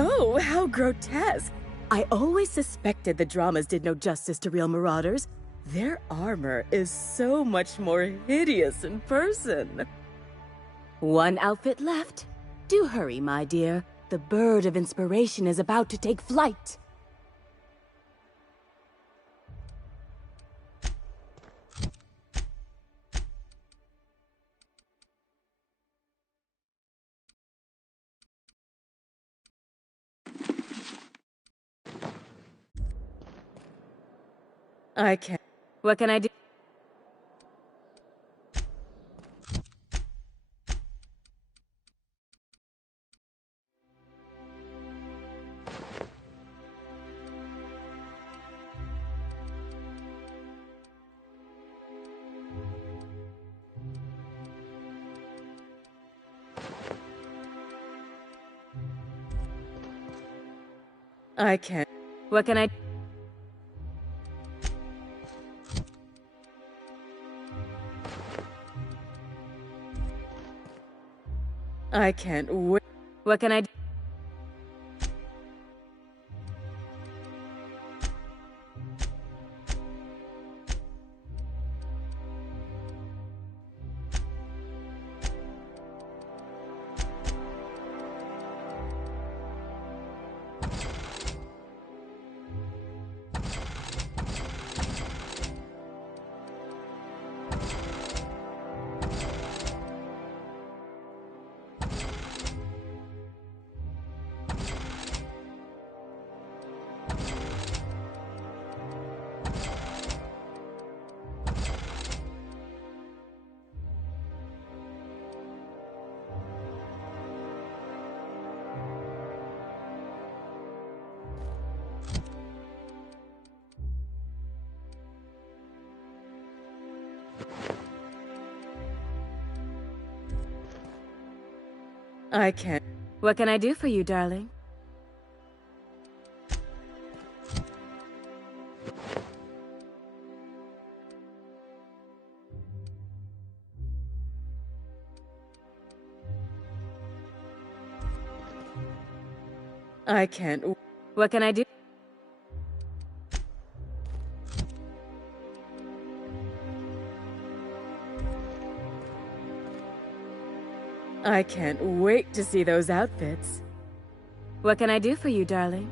Oh, how grotesque! I always suspected the dramas did no justice to real marauders. Their armor is so much more hideous in person. 1 outfit left. Do hurry, my dear. The bird of inspiration is about to take flight. I can't. What can I do? I can't. What can I... I can't wait. What can I do? I can't. What can I do for you, darling? I can't. What can I do? I can't wait to see those outfits. What can I do for you, darling?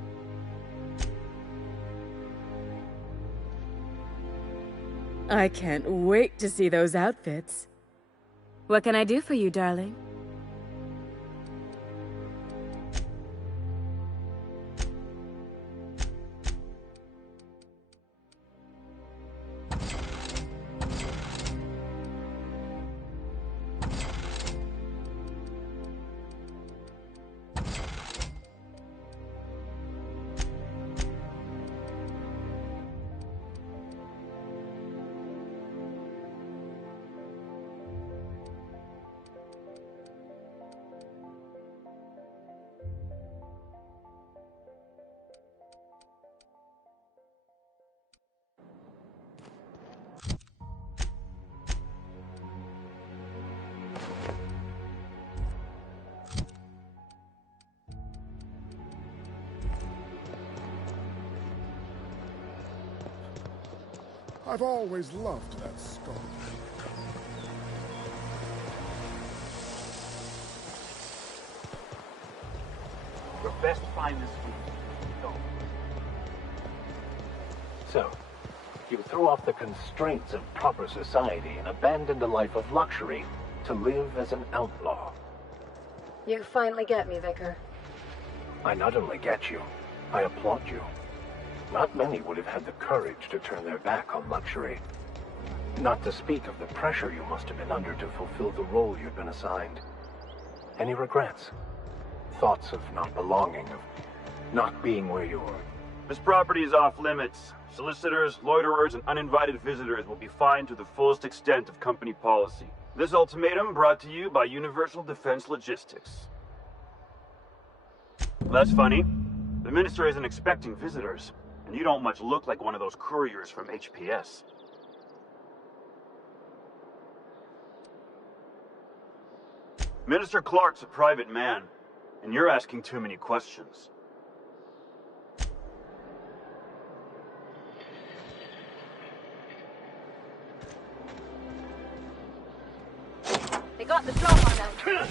I can't wait to see those outfits. What can I do for you, darling? I've always loved that skull. Your best find this week. Go. So, you threw off the constraints of proper society and abandoned a life of luxury to live as an outlaw. You finally get me, Vicar. I not only get you, I applaud you. Not many would have had the courage to turn their back on luxury. Not to speak of the pressure you must have been under to fulfill the role you'd been assigned. Any regrets? Thoughts of not belonging, of not being where you were? This property is off limits. Solicitors, loiterers, and uninvited visitors will be fined to the fullest extent of company policy. This ultimatum brought to you by Universal Defense Logistics. That's funny. The Minister isn't expecting visitors, and you don't much look like one of those couriers from HPS. Minister Clark's a private man, and you're asking too many questions. They got the drop on them.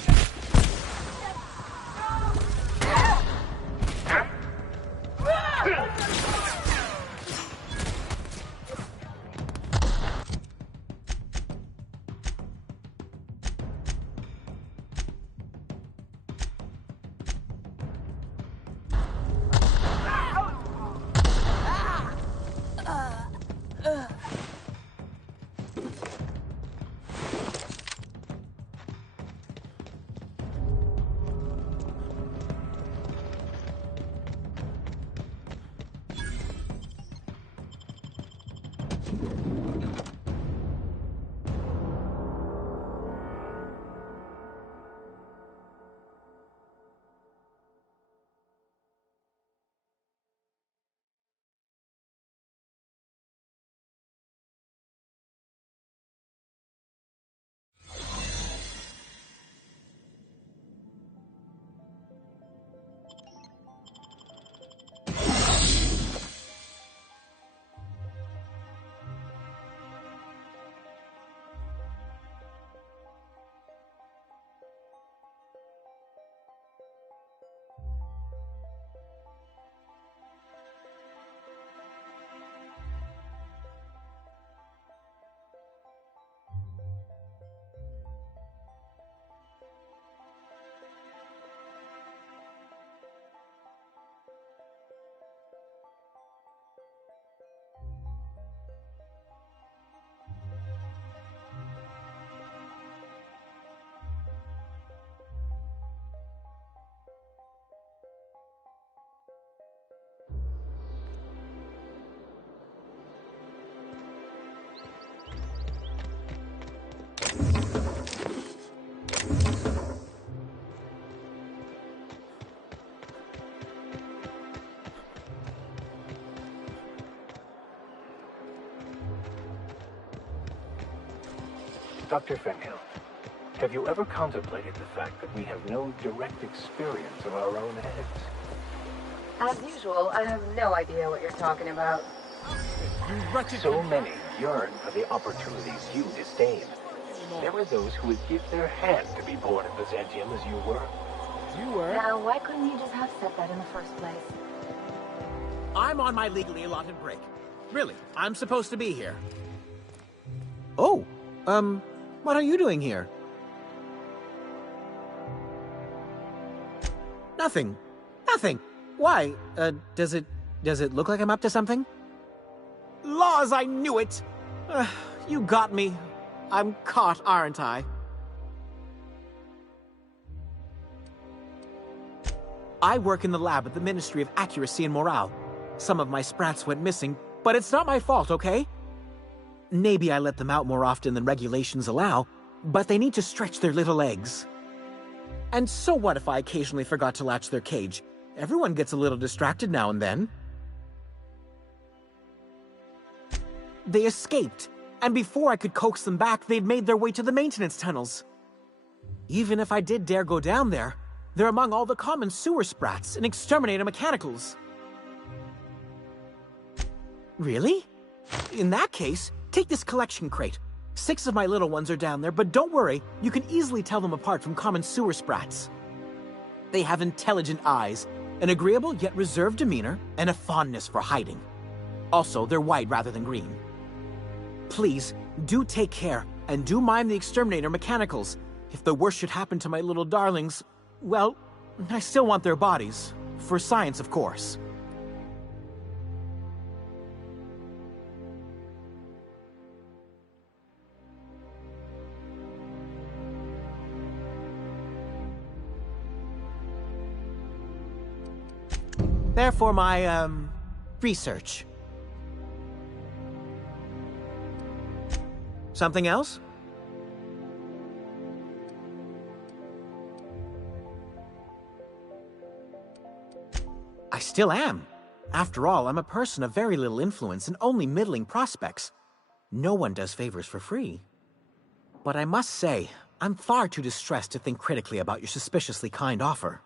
Dr. Fenhill, have you ever contemplated the fact that we have no direct experience of our own heads? As usual, I have no idea what you're talking about. So many yearn for the opportunities you disdain. There are those who would give their hand to be born in Byzantium as you were. Now, why couldn't you just have said that in the first place? I'm on my legally allotted break. Really, I'm supposed to be here. Oh, what are you doing here? Nothing. Nothing. Why? Does it look like I'm up to something? Laws, I knew it! You got me. I'm caught, aren't I? I work in the lab at the Ministry of Accuracy and Morale. Some of my sprats went missing, but it's not my fault, okay? Maybe I let them out more often than regulations allow, but they need to stretch their little legs. And so what if I occasionally forgot to latch their cage? Everyone gets a little distracted now and then. They escaped, and before I could coax them back, they'd made their way to the maintenance tunnels. Even if I did dare go down there, they're among all the common sewer sprats and exterminator mechanicals. Really? In that case, take this collection crate. 6 of my little ones are down there, but don't worry, you can easily tell them apart from common sewer sprats. They have intelligent eyes, an agreeable yet reserved demeanor, and a fondness for hiding. Also, they're white rather than green. Please, do take care, and do mind the exterminator mechanicals. If the worst should happen to my little darlings, well, I still want their bodies. For science, of course. Therefore, my, research. Something else? I still am. After all, I'm a person of very little influence and only middling prospects. No one does favors for free. But I must say, I'm far too distressed to think critically about your suspiciously kind offer.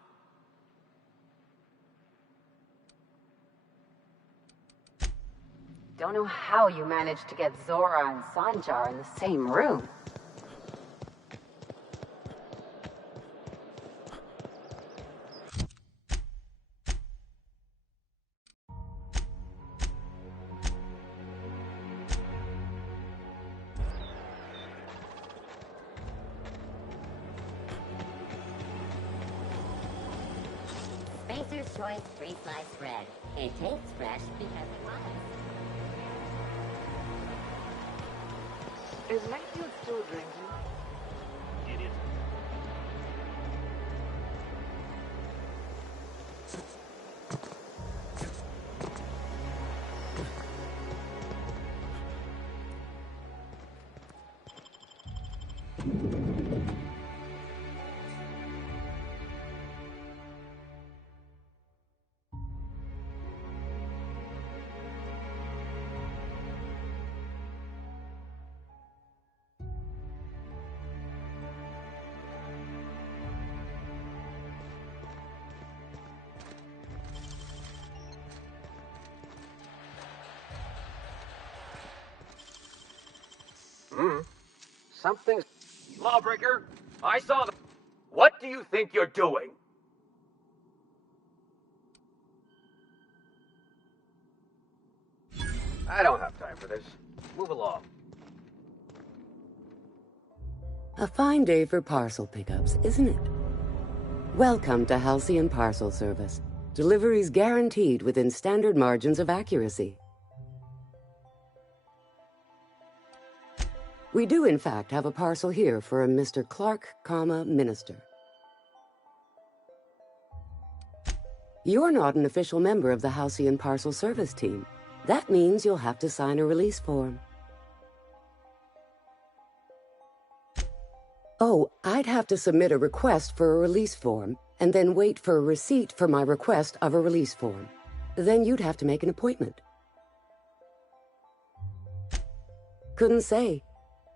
Don't know how you managed to get Zora and Sanjar in the same room. Spacer's Choice 3-slice bread. It tastes fresh because it was. Is Mayfield still drinking? It is. Something's... Lawbreaker, I saw the... What do you think you're doing? I don't have time for this. Move along. A fine day for parcel pickups, isn't it? Welcome to Halcyon Parcel Service. Deliveries guaranteed within standard margins of accuracy. We do, in fact, have a parcel here for a Mr. Clark, Minister. You're not an official member of the Halcyon Parcel Service team. That means you'll have to sign a release form. Oh, I'd have to submit a request for a release form, and then wait for a receipt for my request of a release form. Then you'd have to make an appointment. Couldn't say.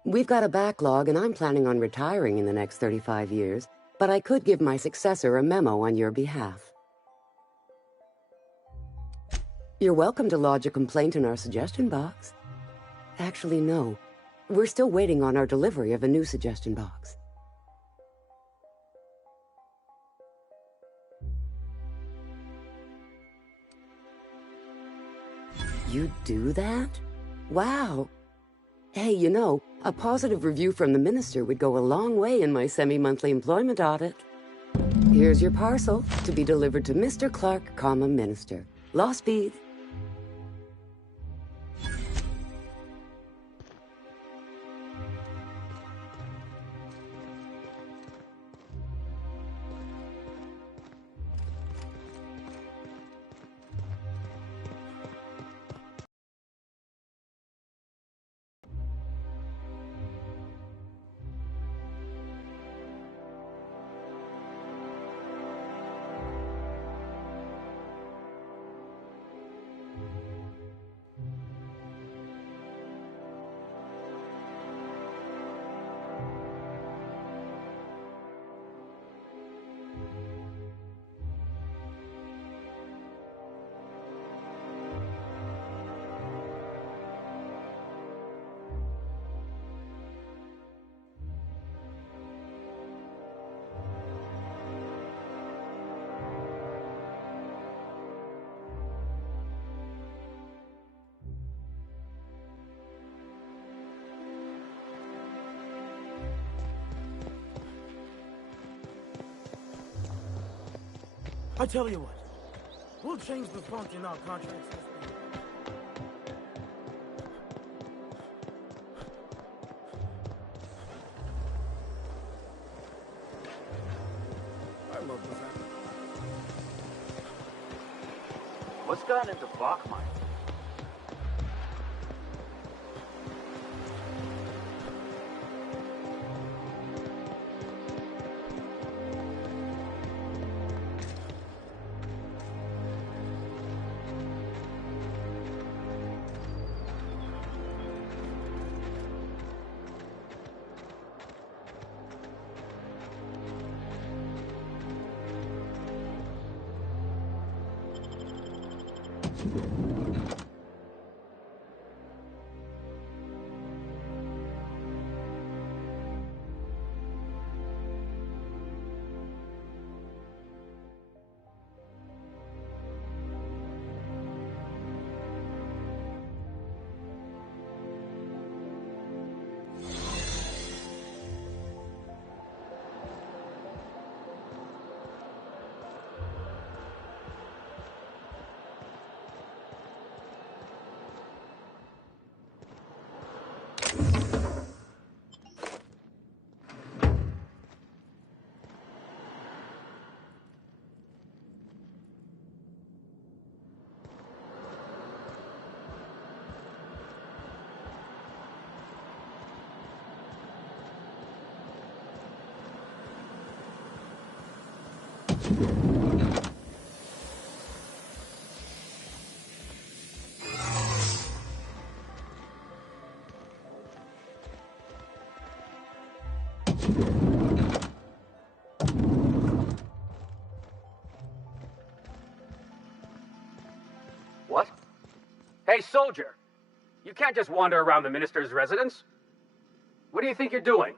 We've got a backlog, and I'm planning on retiring in the next 35 years, but I could give my successor a memo on your behalf. You're welcome to lodge a complaint in our suggestion box. Actually, no. We're still waiting on our delivery of a new suggestion box. You do that? Wow. Hey, you know, a positive review from the minister would go a long way in my semi-monthly employment audit. Here's your parcel to be delivered to Mr. Clark, Minister. Law speed. I tell you what, we'll change the font in our contracts. I love the fact. What's gotten into Bachmeier? What? Hey, soldier! You can't just wander around the minister's residence. What do you think you're doing?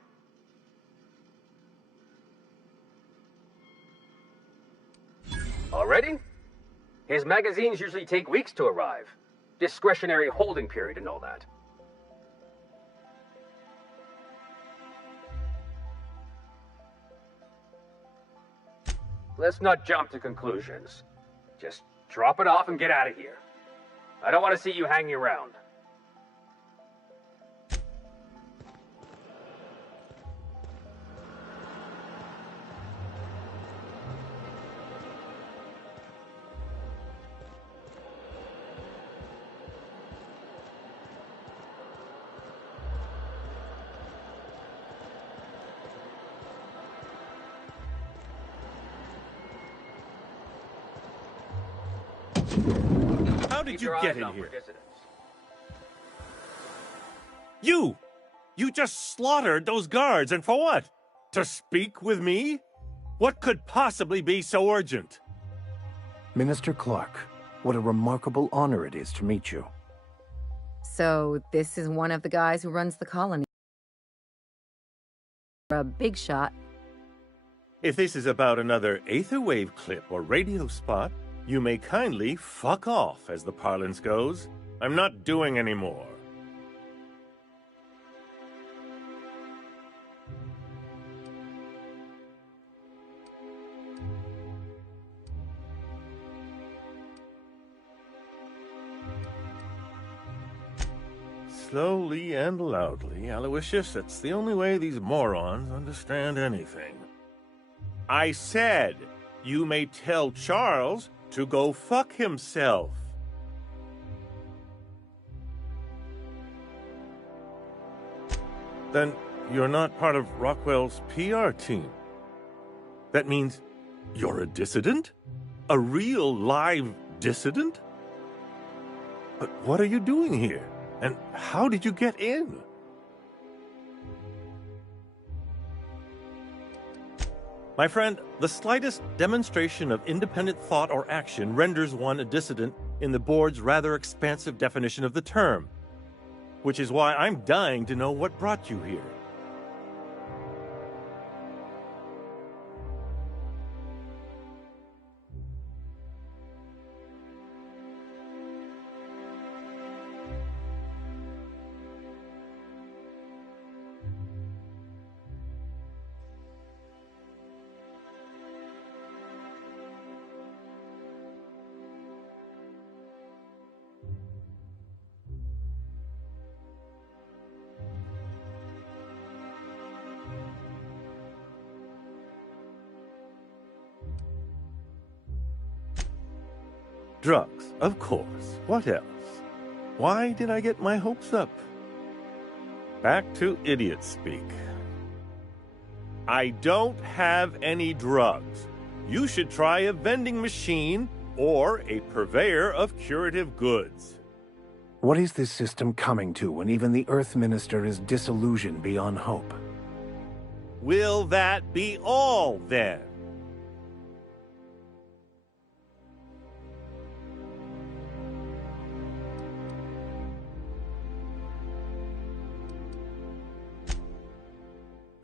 Already? His magazines usually take weeks to arrive. Discretionary holding period and all that. Let's not jump to conclusions. Just drop it off and get out of here. I don't want to see you hanging around. How did you get in here? You just slaughtered those guards, and for what? To speak with me? What could possibly be so urgent? Minister Clark, what a remarkable honor it is to meet you. So, this is one of the guys who runs the colony. A big shot. If this is about another Aetherwave clip or radio spot, you may kindly fuck off, as the parlance goes. I'm not doing any more. Slowly and loudly, Aloysius, that's the only way these morons understand anything. I said, you may tell Charles to go fuck himself. Then you're not part of Rockwell's PR team. That means you're a dissident? A real live dissident? But what are you doing here? And how did you get in? My friend, the slightest demonstration of independent thought or action renders one a dissident in the board's rather expansive definition of the term, which is why I'm dying to know what brought you here. Drugs, of course. What else? Why did I get my hopes up? Back to idiot speak. I don't have any drugs. You should try a vending machine or a purveyor of curative goods. What is this system coming to when even the Earth Minister is disillusioned beyond hope? Will that be all, then?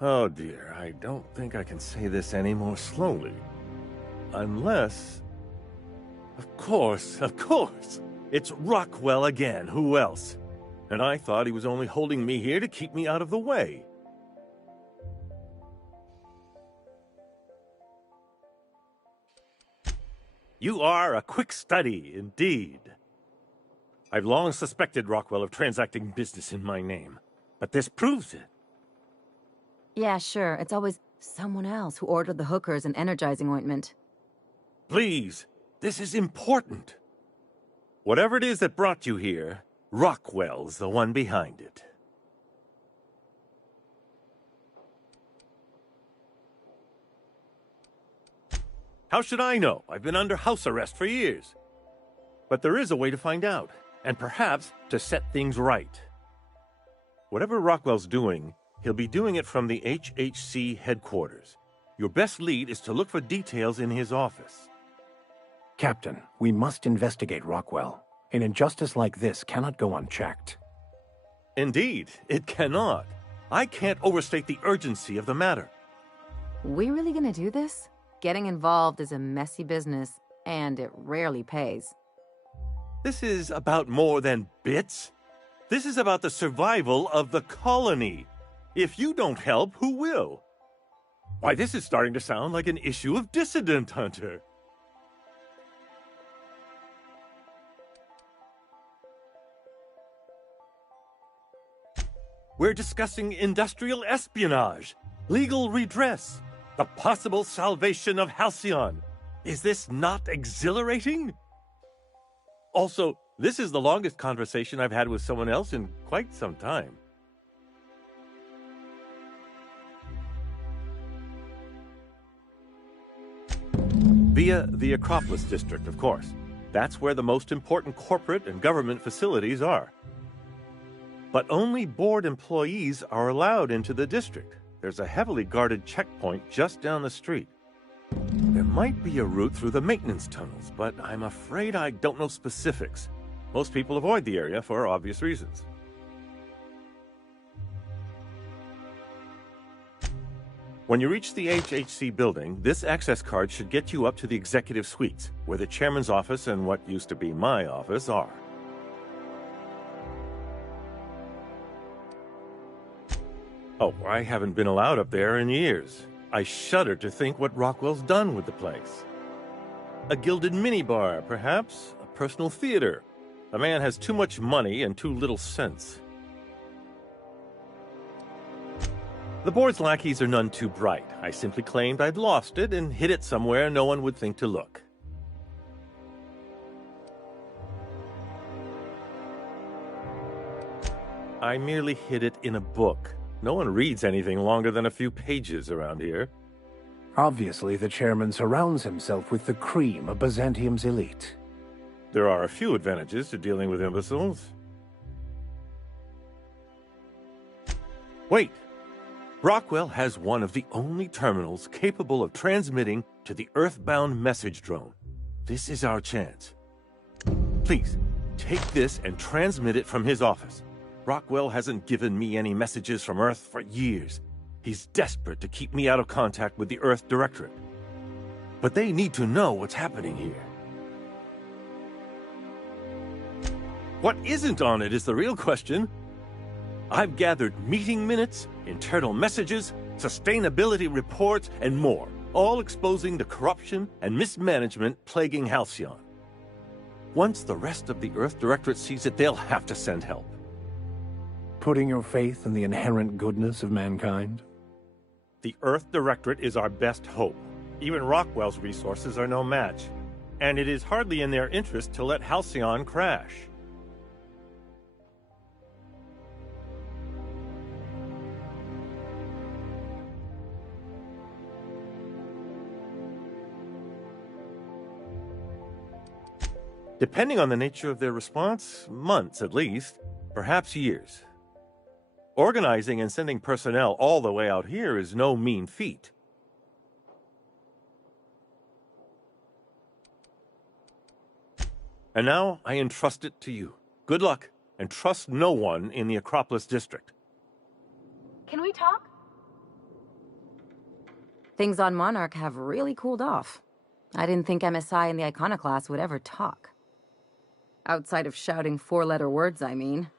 Oh dear, I don't think I can say this any more slowly. Unless... Of course, it's Rockwell again, who else? And I thought he was only holding me here to keep me out of the way. You are a quick study, indeed. I've long suspected Rockwell of transacting business in my name, but this proves it. Yeah, sure. It's always someone else who ordered the hookers and energizing ointment. Please, this is important. Whatever it is that brought you here, Rockwell's the one behind it. How should I know? I've been under house arrest for years. But there is a way to find out, and perhaps to set things right. Whatever Rockwell's doing, he'll be doing it from the HHC headquarters. Your best lead is to look for details in his office. Captain, we must investigate Rockwell. An injustice like this cannot go unchecked. Indeed, it cannot. I can't overstate the urgency of the matter. We really gonna do this? Getting involved is a messy business, and it rarely pays. This is about more than bits. This is about the survival of the colony. If you don't help, who will? Why, this is starting to sound like an issue of Dissident Hunter. We're discussing industrial espionage, legal redress, the possible salvation of Halcyon. Is this not exhilarating? Also, this is the longest conversation I've had with someone else in quite some time. Via the Acropolis District, of course. That's where the most important corporate and government facilities are. But only board employees are allowed into the district. There's a heavily guarded checkpoint just down the street. There might be a route through the maintenance tunnels, but I'm afraid I don't know specifics. Most people avoid the area for obvious reasons. When you reach the HHC building, this access card should get you up to the executive suites, where the chairman's office and what used to be my office are. Oh, I haven't been allowed up there in years. I shudder to think what Rockwell's done with the place. A gilded minibar, perhaps? A personal theater? The man has too much money and too little sense. The board's lackeys are none too bright. I simply claimed I'd lost it and hid it somewhere no one would think to look. I merely hid it in a book. No one reads anything longer than a few pages around here. Obviously, the chairman surrounds himself with the cream of Byzantium's elite. There are a few advantages to dealing with imbeciles. Wait! Rockwell has one of the only terminals capable of transmitting to the Earthbound message drone. This is our chance. Please, take this and transmit it from his office. Rockwell hasn't given me any messages from Earth for years. He's desperate to keep me out of contact with the Earth Directorate. But they need to know what's happening here. What isn't on it is the real question. I've gathered meeting minutes, internal messages, sustainability reports, and more, all exposing the corruption and mismanagement plaguing Halcyon. Once the rest of the Earth Directorate sees it, they'll have to send help. Putting your faith in the inherent goodness of mankind? The Earth Directorate is our best hope. Even Rockwell's resources are no match. And it is hardly in their interest to let Halcyon crash. Depending on the nature of their response, months at least, perhaps years. Organizing and sending personnel all the way out here is no mean feat. And now I entrust it to you. Good luck, and trust no one in the Acropolis district. Can we talk? Things on Monarch have really cooled off. I didn't think MSI and the Iconoclast would ever talk. Outside of shouting four-letter words, I mean.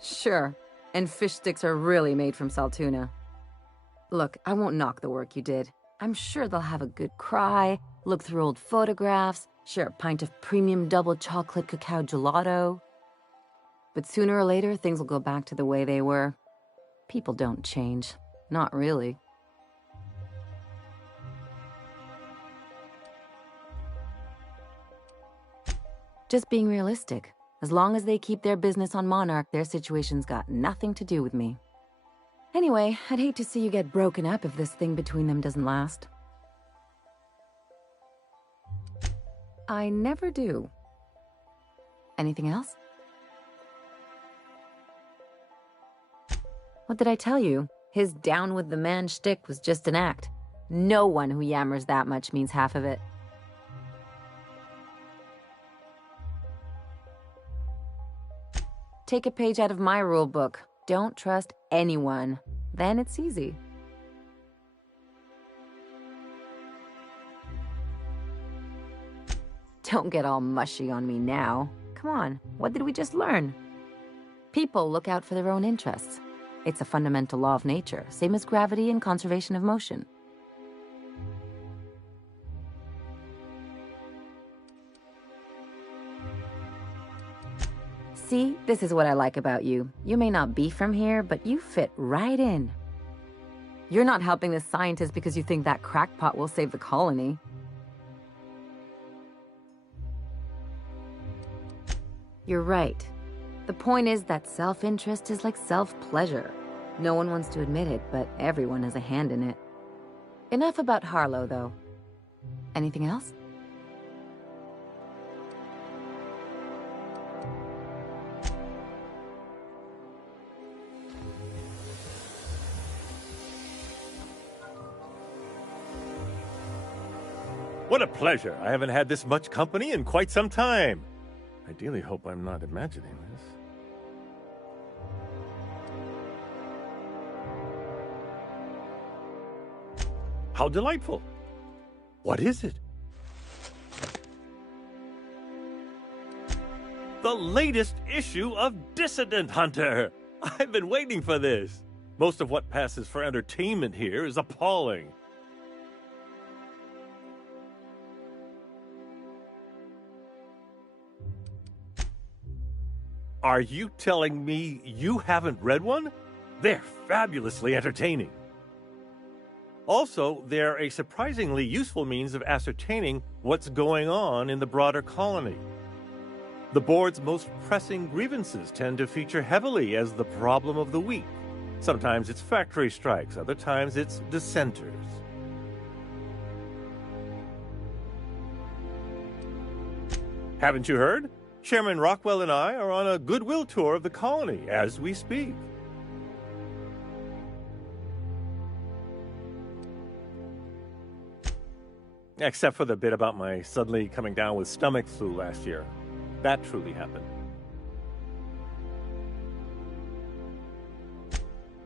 Sure, and fish sticks are really made from Saltuna. Look, I won't knock the work you did. I'm sure they'll have a good cry, look through old photographs, share a pint of premium double chocolate cacao gelato. But sooner or later, things will go back to the way they were. People don't change. Not really. Just being realistic. As long as they keep their business on Monarch, their situation's got nothing to do with me. Anyway, I'd hate to see you get broken up if this thing between them doesn't last. I never do. Anything else? What did I tell you? His down with the man shtick was just an act. No one who yammers that much means half of it. Take a page out of my rule book. Don't trust anyone. Then it's easy. Don't get all mushy on me now. Come on, what did we just learn? People look out for their own interests. It's a fundamental law of nature, same as gravity and conservation of motion. See, this is what I like about you. You may not be from here, but you fit right in. You're not helping the scientists because you think that crackpot will save the colony. You're right. The point is that self-interest is like self-pleasure. No one wants to admit it, but everyone has a hand in it. Enough about Harlow, though. Anything else? What a pleasure. I haven't had this much company in quite some time. I dearly hope I'm not imagining this. How delightful. What is it? The latest issue of Dissident Hunter! I've been waiting for this. Most of what passes for entertainment here is appalling. Are you telling me you haven't read one? They're fabulously entertaining. Also, they're a surprisingly useful means of ascertaining what's going on in the broader colony. The board's most pressing grievances tend to feature heavily as the problem of the week. Sometimes it's factory strikes, other times it's dissenters. Haven't you heard? Chairman Rockwell and I are on a goodwill tour of the colony as we speak. Except for the bit about my suddenly coming down with stomach flu last year. That truly happened.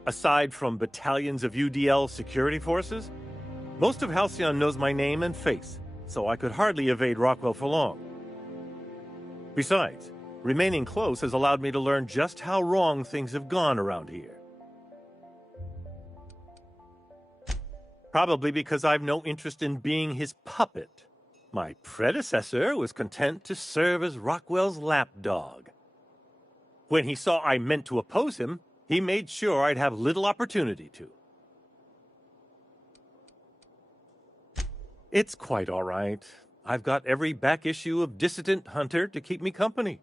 Aside from battalions of UDL security forces, most of Halcyon knows my name and face, so I could hardly evade Rockwell for long. Besides, remaining close has allowed me to learn just how wrong things have gone around here. Probably because I've no interest in being his puppet. My predecessor was content to serve as Rockwell's lapdog. When he saw I meant to oppose him, he made sure I'd have little opportunity to. It's quite all right. I've got every back issue of Dissident Hunter to keep me company.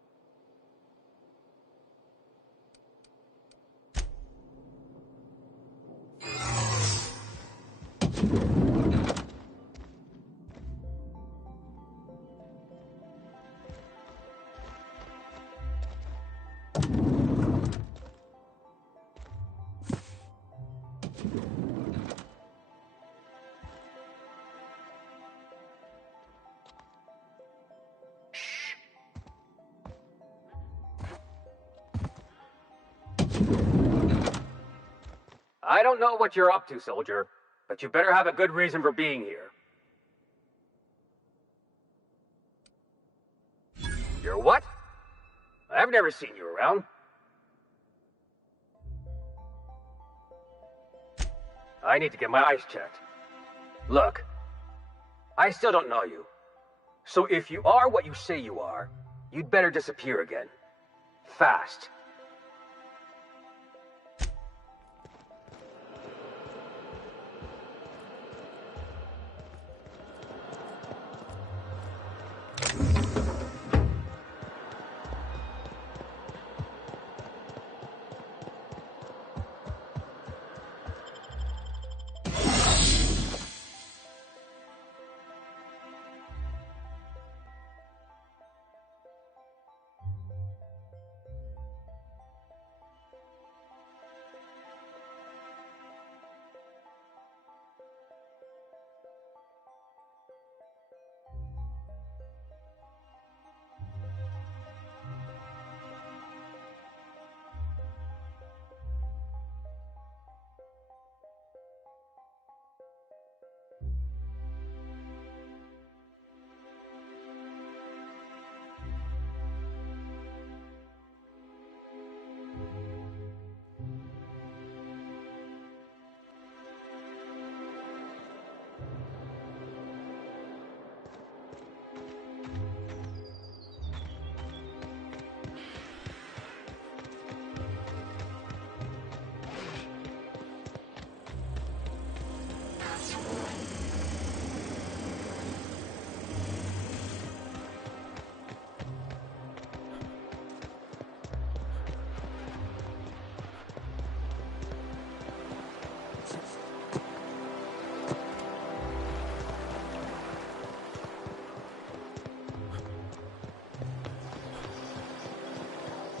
I don't know what you're up to, soldier, but you better have a good reason for being here. You're what? I've never seen you around. I need to get my eyes checked. Look, I still don't know you. So if you are what you say you are, you'd better disappear again. Fast.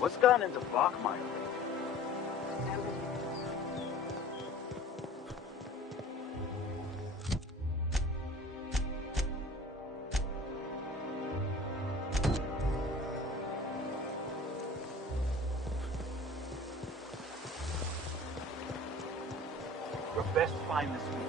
What's gone into Bachmeyer? best find this week.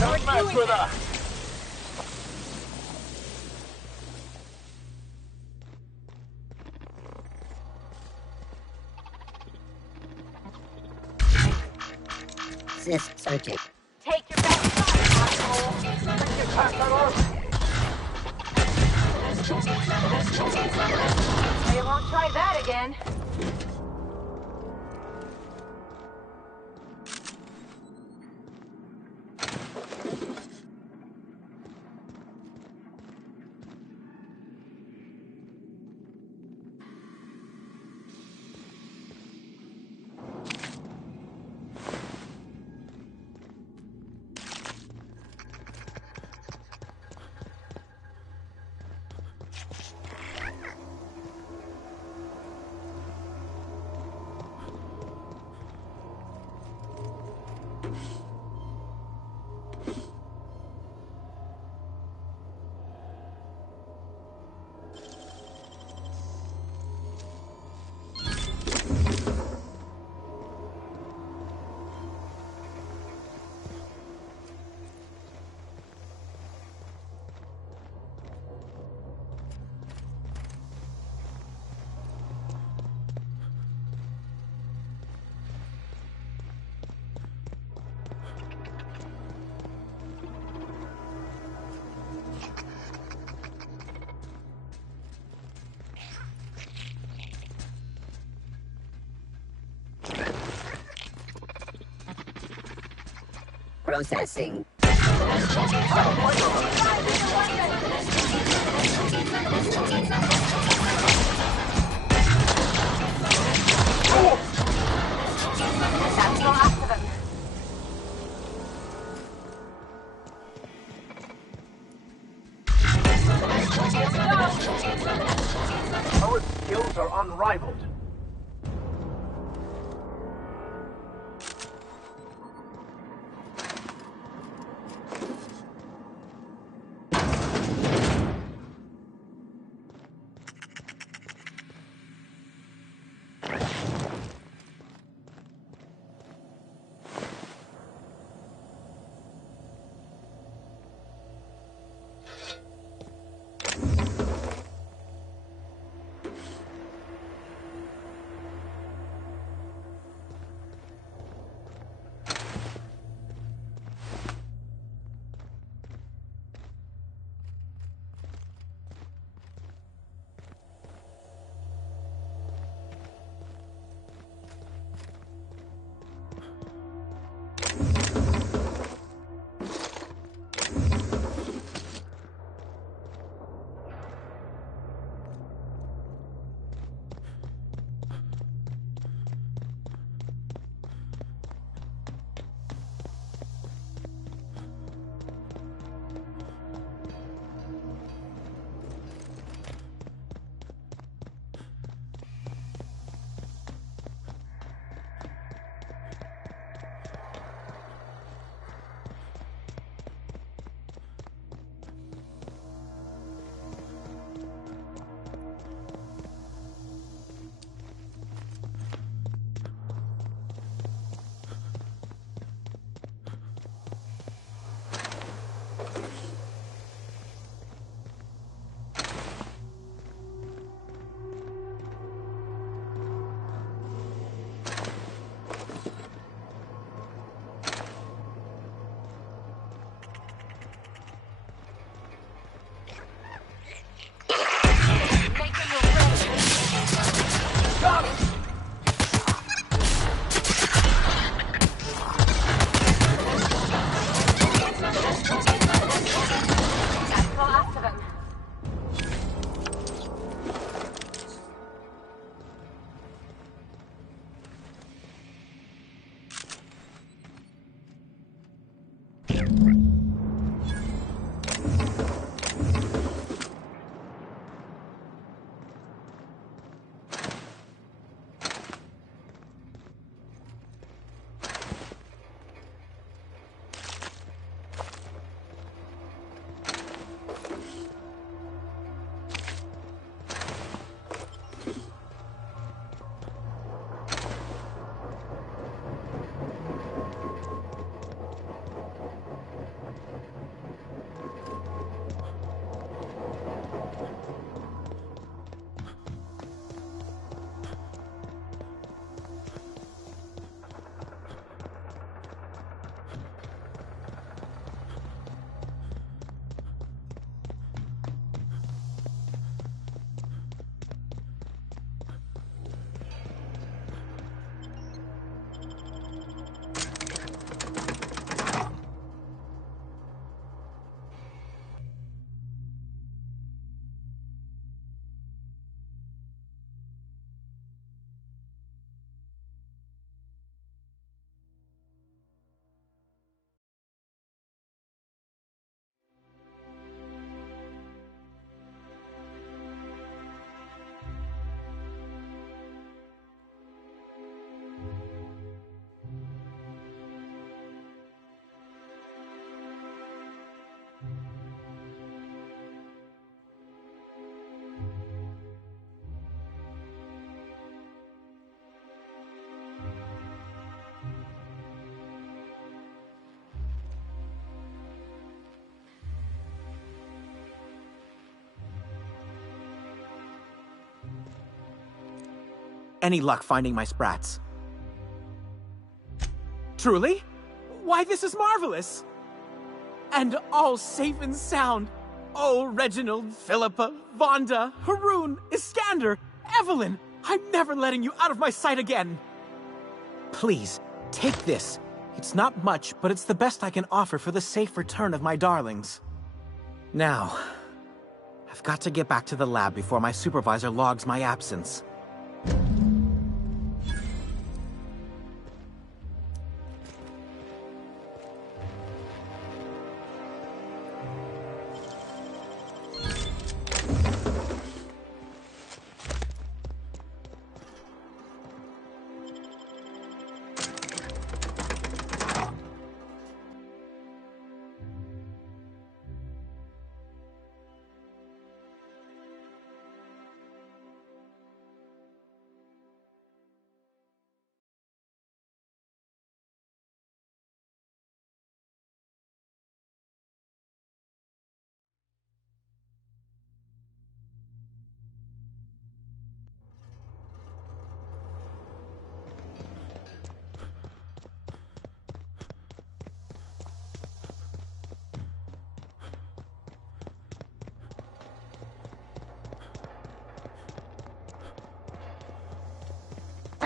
Don't mess with her! Sis searching. Take your best shot, asshole! Take your customer! You won't try that again. Processing. That's the last of them. Our skills are unrivaled. Any luck finding my sprats? Truly? Why, this is marvelous! And all safe and sound. Oh, Reginald, Philippa, Vonda, Haroon, Iskander, Evelyn, I'm never letting you out of my sight again. Please, take this. It's not much, but it's the best I can offer for the safe return of my darlings. Now, I've got to get back to the lab before my supervisor logs my absence.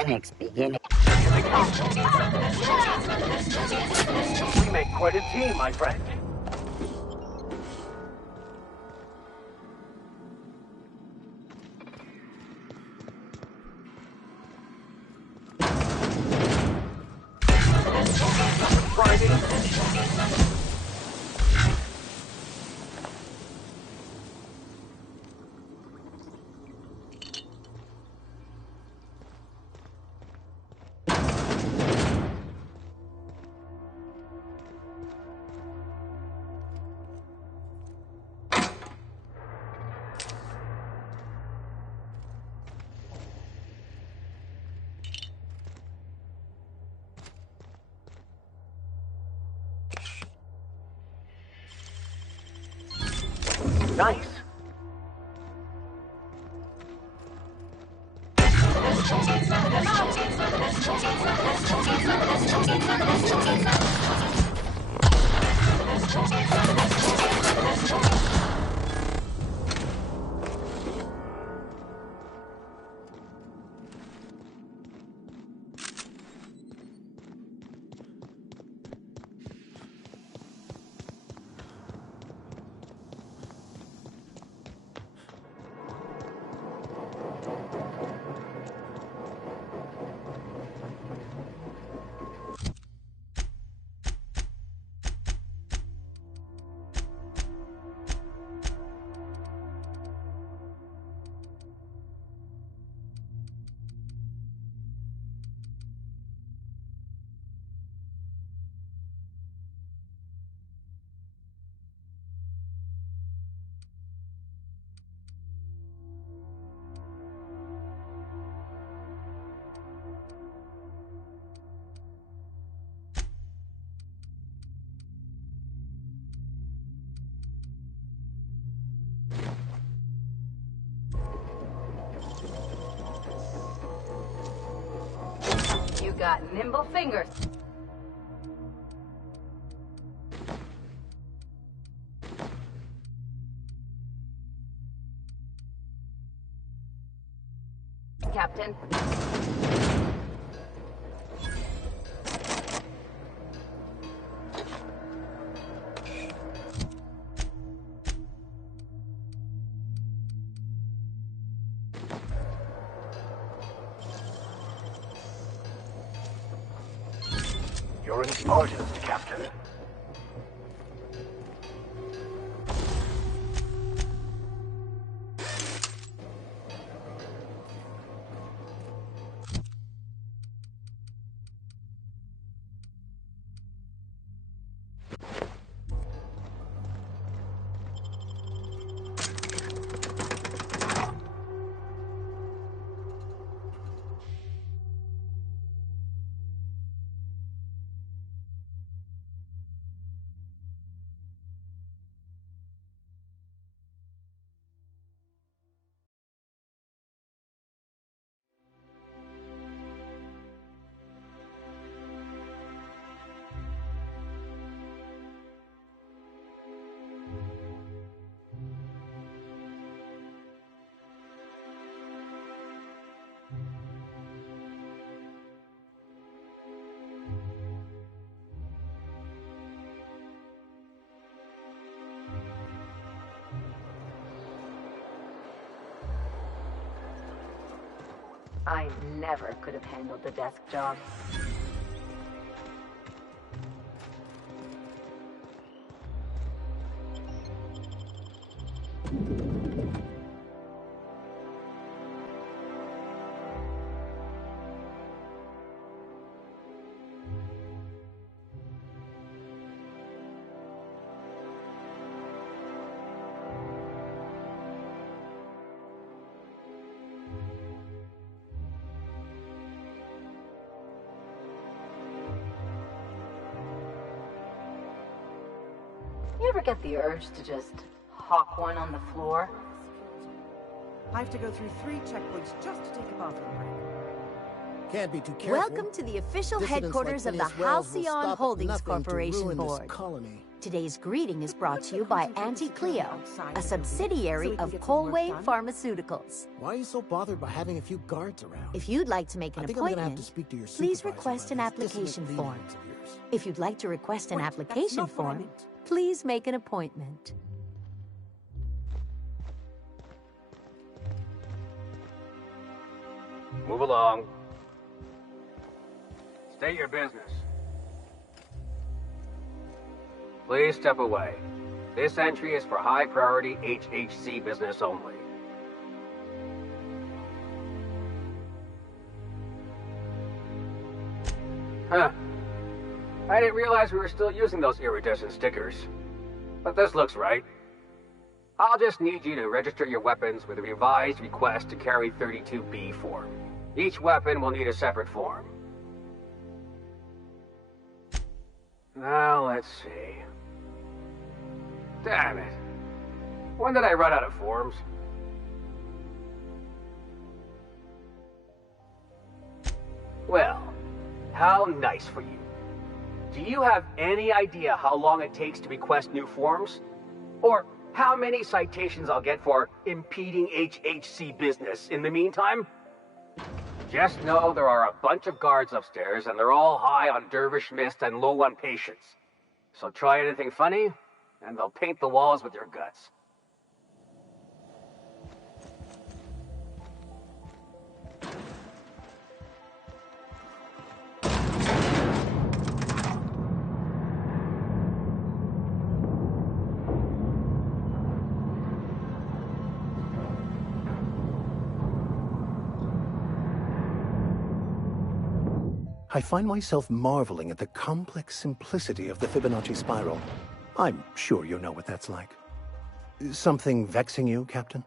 Clinics beginning. We make quite a team, my friend. Nice. got nimble fingers. Captain. You're an artist, Captain. I never could have handled the desk job. You ever get the urge to just hawk one on the floor? I have to go through 3 checkpoints just to take a bathroom break. Can't be too careful. Welcome to the official headquarters of the Halcyon Holdings Corporation Board. Today's greeting is brought to you by Auntie Cleo, a subsidiary of Colway Pharmaceuticals. Why are you so bothered by having a few guards around? If you'd like to make an appointment, please request an about application this form. feelings of yours. If you'd like to request an application form, please make an appointment. Move along. State your business. Please step away. This entry is for high-priority HHC business only. Huh. I didn't realize we were still using those iridescent stickers. But this looks right. I'll just need you to register your weapons with a revised request to carry 32B form. Each weapon will need a separate form. Now, let's see. Damn it. When did I run out of forms? Well, how nice for you. Do you have any idea how long it takes to request new forms? Or how many citations I'll get for impeding HHC business in the meantime? Just know there are a bunch of guards upstairs, and they're all high on dervish mist and low on patience. So try anything funny, and they'll paint the walls with your guts. I find myself marveling at the complex simplicity of the Fibonacci spiral. I'm sure you know what that's like. Something vexing you, Captain?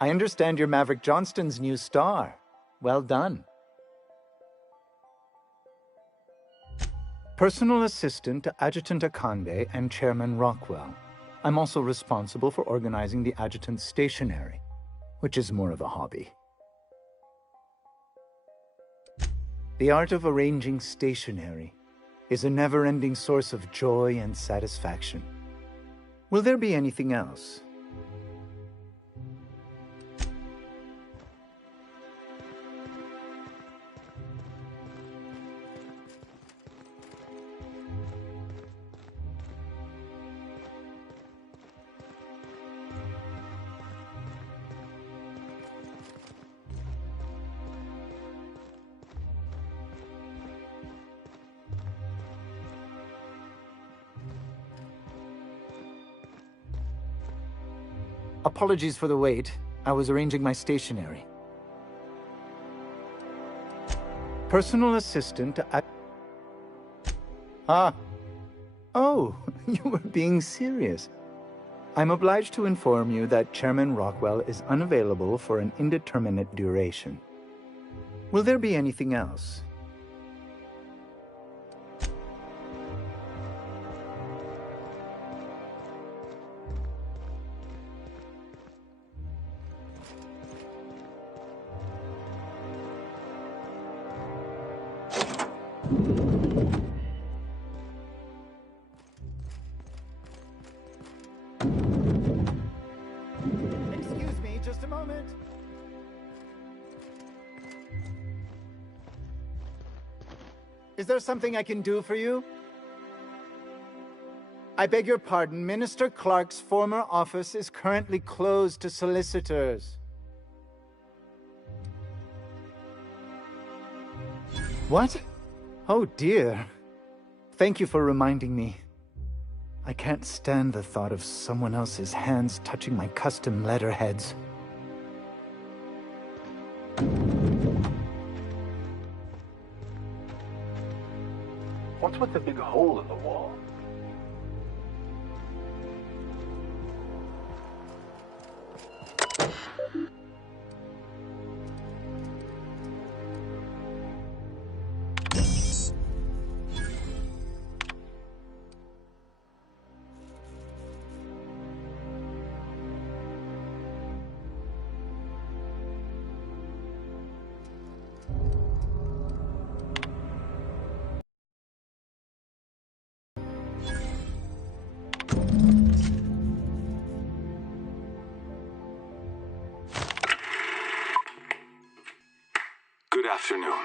I understand you're Maverick Johnston's new star. Well done. Personal assistant to Adjutant Akande and Chairman Rockwell. I'm also responsible for organizing the adjutant's stationery, which is more of a hobby. The art of arranging stationery is a never-ending source of joy and satisfaction. Will there be anything else? Apologies for the wait. I was arranging my stationery. Personal assistant to... Oh, you were being serious. I'm obliged to inform you that Chairman Rockwell is unavailable for an indeterminate duration. Will there be anything else? Excuse me, just a moment. Is there something I can do for you? I beg your pardon, Minister Clark's former office is currently closed to solicitors. What? Oh dear. Thank you for reminding me. I can't stand the thought of someone else's hands touching my custom letterheads. What's with the big hole in the wall? Good afternoon.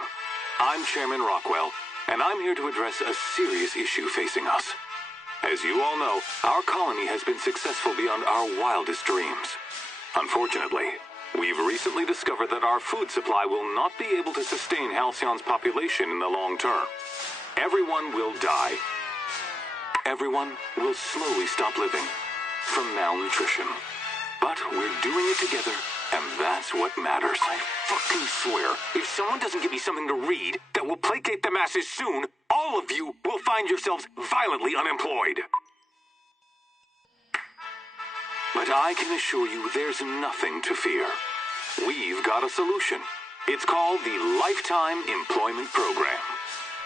I'm Chairman Rockwell, and I'm here to address a serious issue facing us. As you all know, our colony has been successful beyond our wildest dreams. Unfortunately, we've recently discovered that our food supply will not be able to sustain Halcyon's population in the long term. Everyone will die. Everyone will slowly stop living from malnutrition. But we're doing it together, and that's what matters. I fucking swear, if someone doesn't give me something to read that will placate the masses soon, all of you will find yourselves violently unemployed. But I can assure you there's nothing to fear. We've got a solution. It's called the Lifetime Employment Program.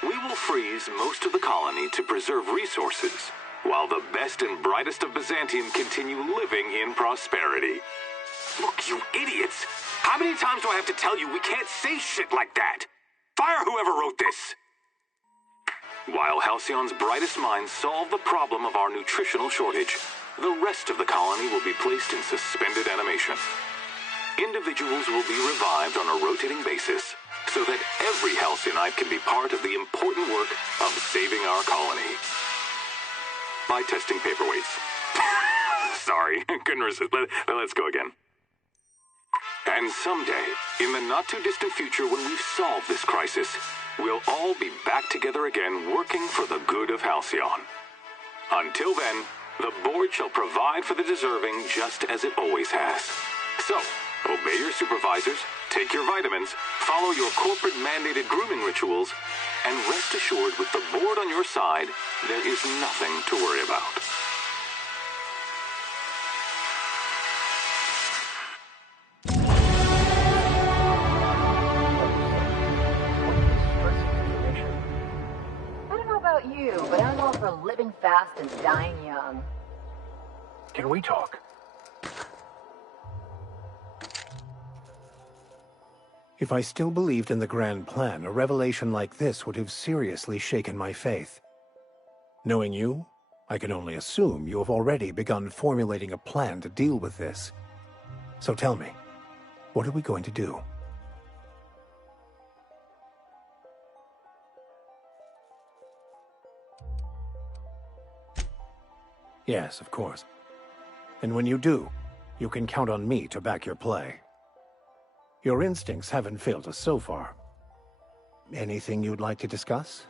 We will freeze most of the colony to preserve resources, while the best and brightest of Byzantium continue living in prosperity. Look, you idiots! How many times do I have to tell you we can't say shit like that? Fire whoever wrote this! While Halcyon's brightest minds solve the problem of our nutritional shortage, the rest of the colony will be placed in suspended animation. Individuals will be revived on a rotating basis, so that every Halcyon can be part of the important work of saving our colony. By testing paperweights. Sorry, couldn't resist. Let's go again. And someday, in the not-too-distant future when we've solved this crisis, we'll all be back together again working for the good of Halcyon. Until then, the board shall provide for the deserving just as it always has. So, obey your supervisors, take your vitamins, follow your corporate-mandated grooming rituals, and rest assured with the board on your side, there is nothing to worry about. about you, but I'm all for living fast and dying young. Can we talk? If I still believed in the grand plan, a revelation like this would have seriously shaken my faith. Knowing you, I can only assume you have already begun formulating a plan to deal with this. So tell me, what are we going to do? Yes, of course. And when you do, you can count on me to back your play. Your instincts haven't failed us so far. Anything you'd like to discuss?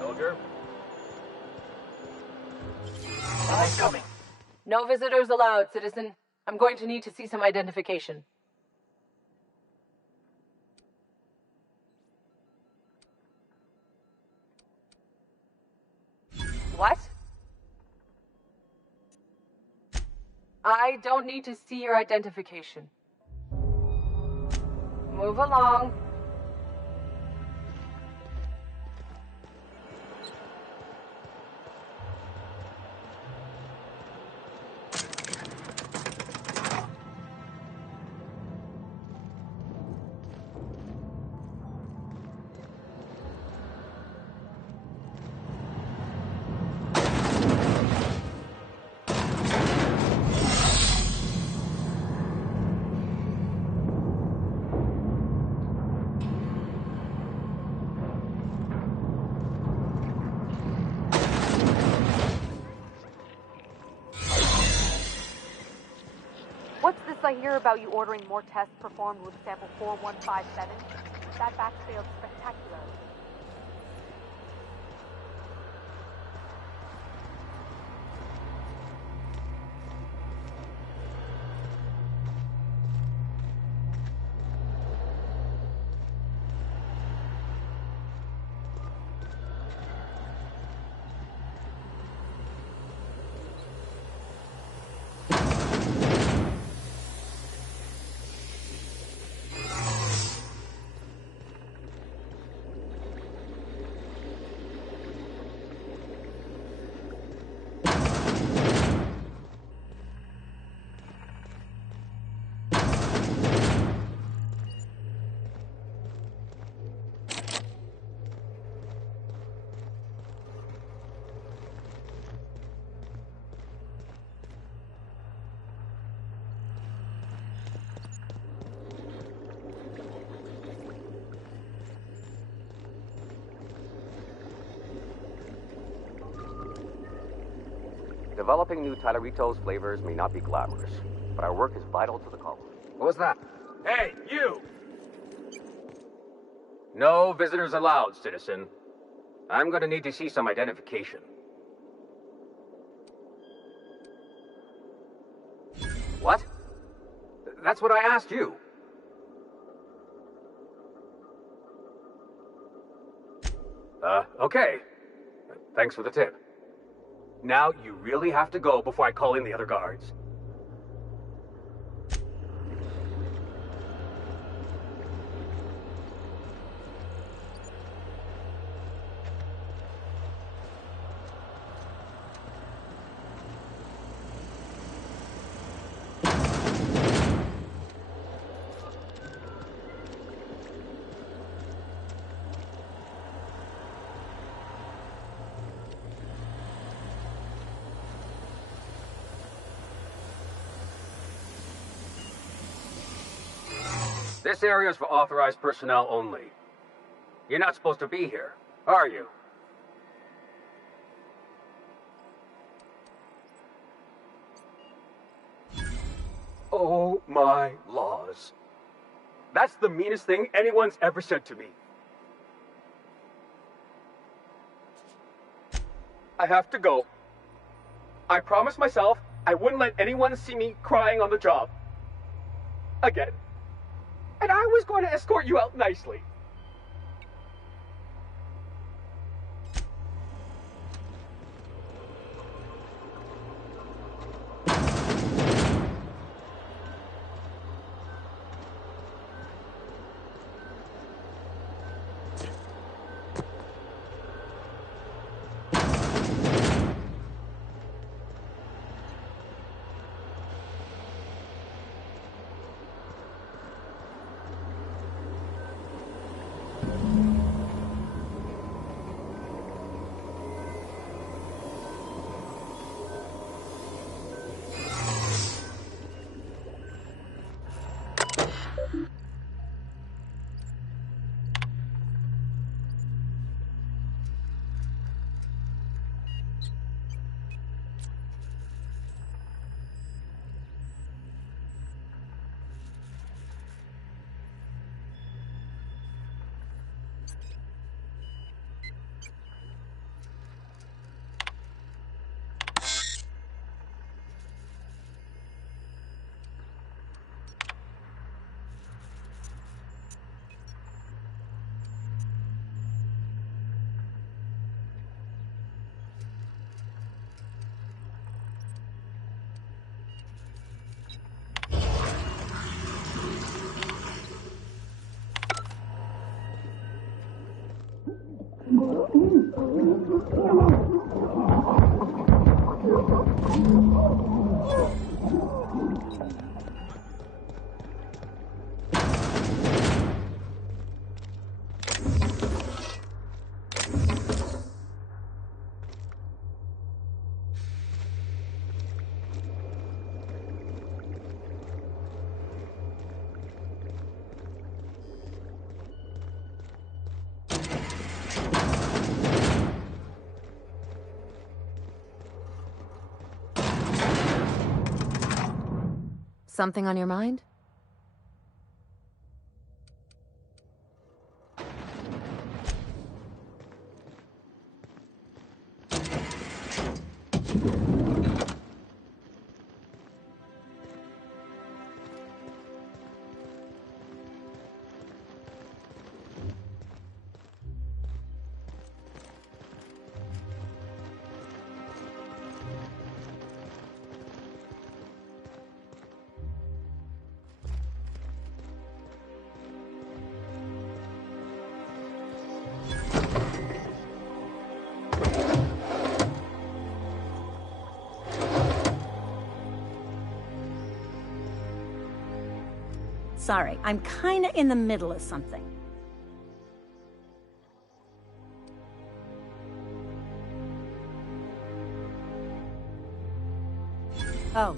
Soldier? Someone's coming. No visitors allowed, citizen. I'm going to need to see some identification. What? I don't need to see your identification. Move along. I hear about you ordering more tests performed with sample 4157. That batch failed spectacularly. Developing new Tyleritos flavors may not be glamorous, but our work is vital to the colony. What was that? Hey, you! No visitors allowed, citizen. I'm gonna need to see some identification. What? That's what I asked you. Okay. Thanks for the tip. Now you really have to go before I call in the other guards. This area is for authorized personnel only. You're not supposed to be here, are you? Oh my laws. That's the meanest thing anyone's ever said to me. I have to go. I promised myself I wouldn't let anyone see me crying on the job. Again. And I was going to escort you out nicely. Something on your mind? Sorry, I'm kinda in the middle of something. Oh.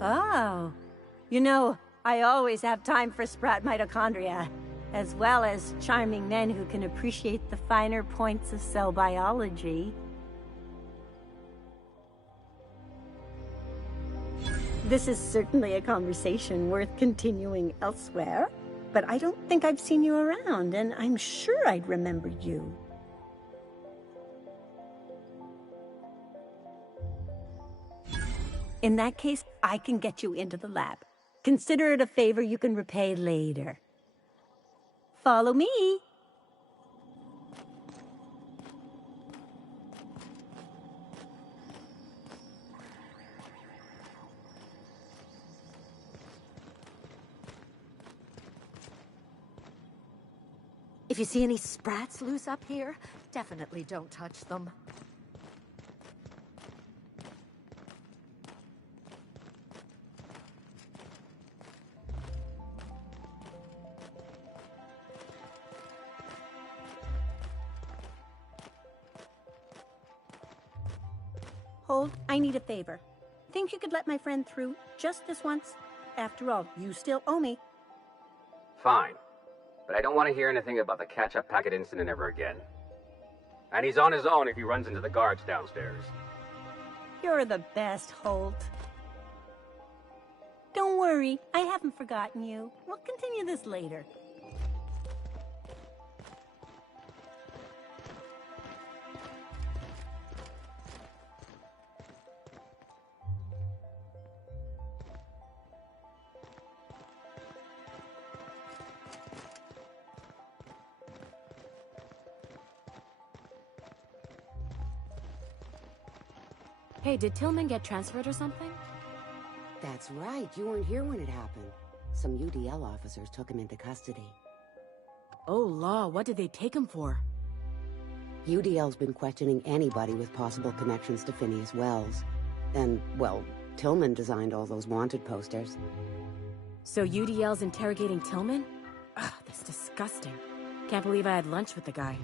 Oh. You know, I always have time for sprat mitochondria, as well as charming men who can appreciate the finer points of cell biology. This is certainly a conversation worth continuing elsewhere, but I don't think I've seen you around, and I'm sure I'd remember you. In that case, I can get you into the lab. Consider it a favor you can repay later. Follow me. If you see any sprats loose up here, definitely don't touch them. Hold, I need a favor. Think you could let my friend through just this once? After all, you still owe me. Fine. But I don't want to hear anything about the catch-up packet incident ever again. And he's on his own if he runs into the guards downstairs. You're the best, Holt. Don't worry, I haven't forgotten you. We'll continue this later. Hey, did Tillman get transferred or something? That's right. You weren't here when it happened. Some UDL officers took him into custody. Oh, law, what did they take him for? UDL's been questioning anybody with possible connections to Phineas Wells. And, well, Tillman designed all those wanted posters. So UDL's interrogating Tillman? Ugh, that's disgusting. Can't believe I had lunch with the guy.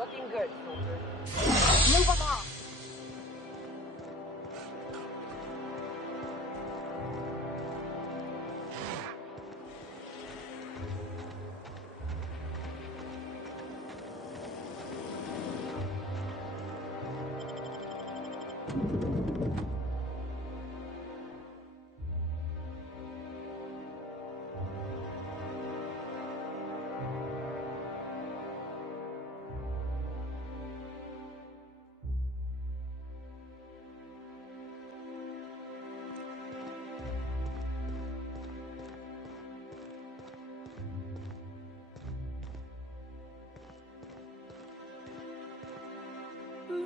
Looking good, soldier. Move along!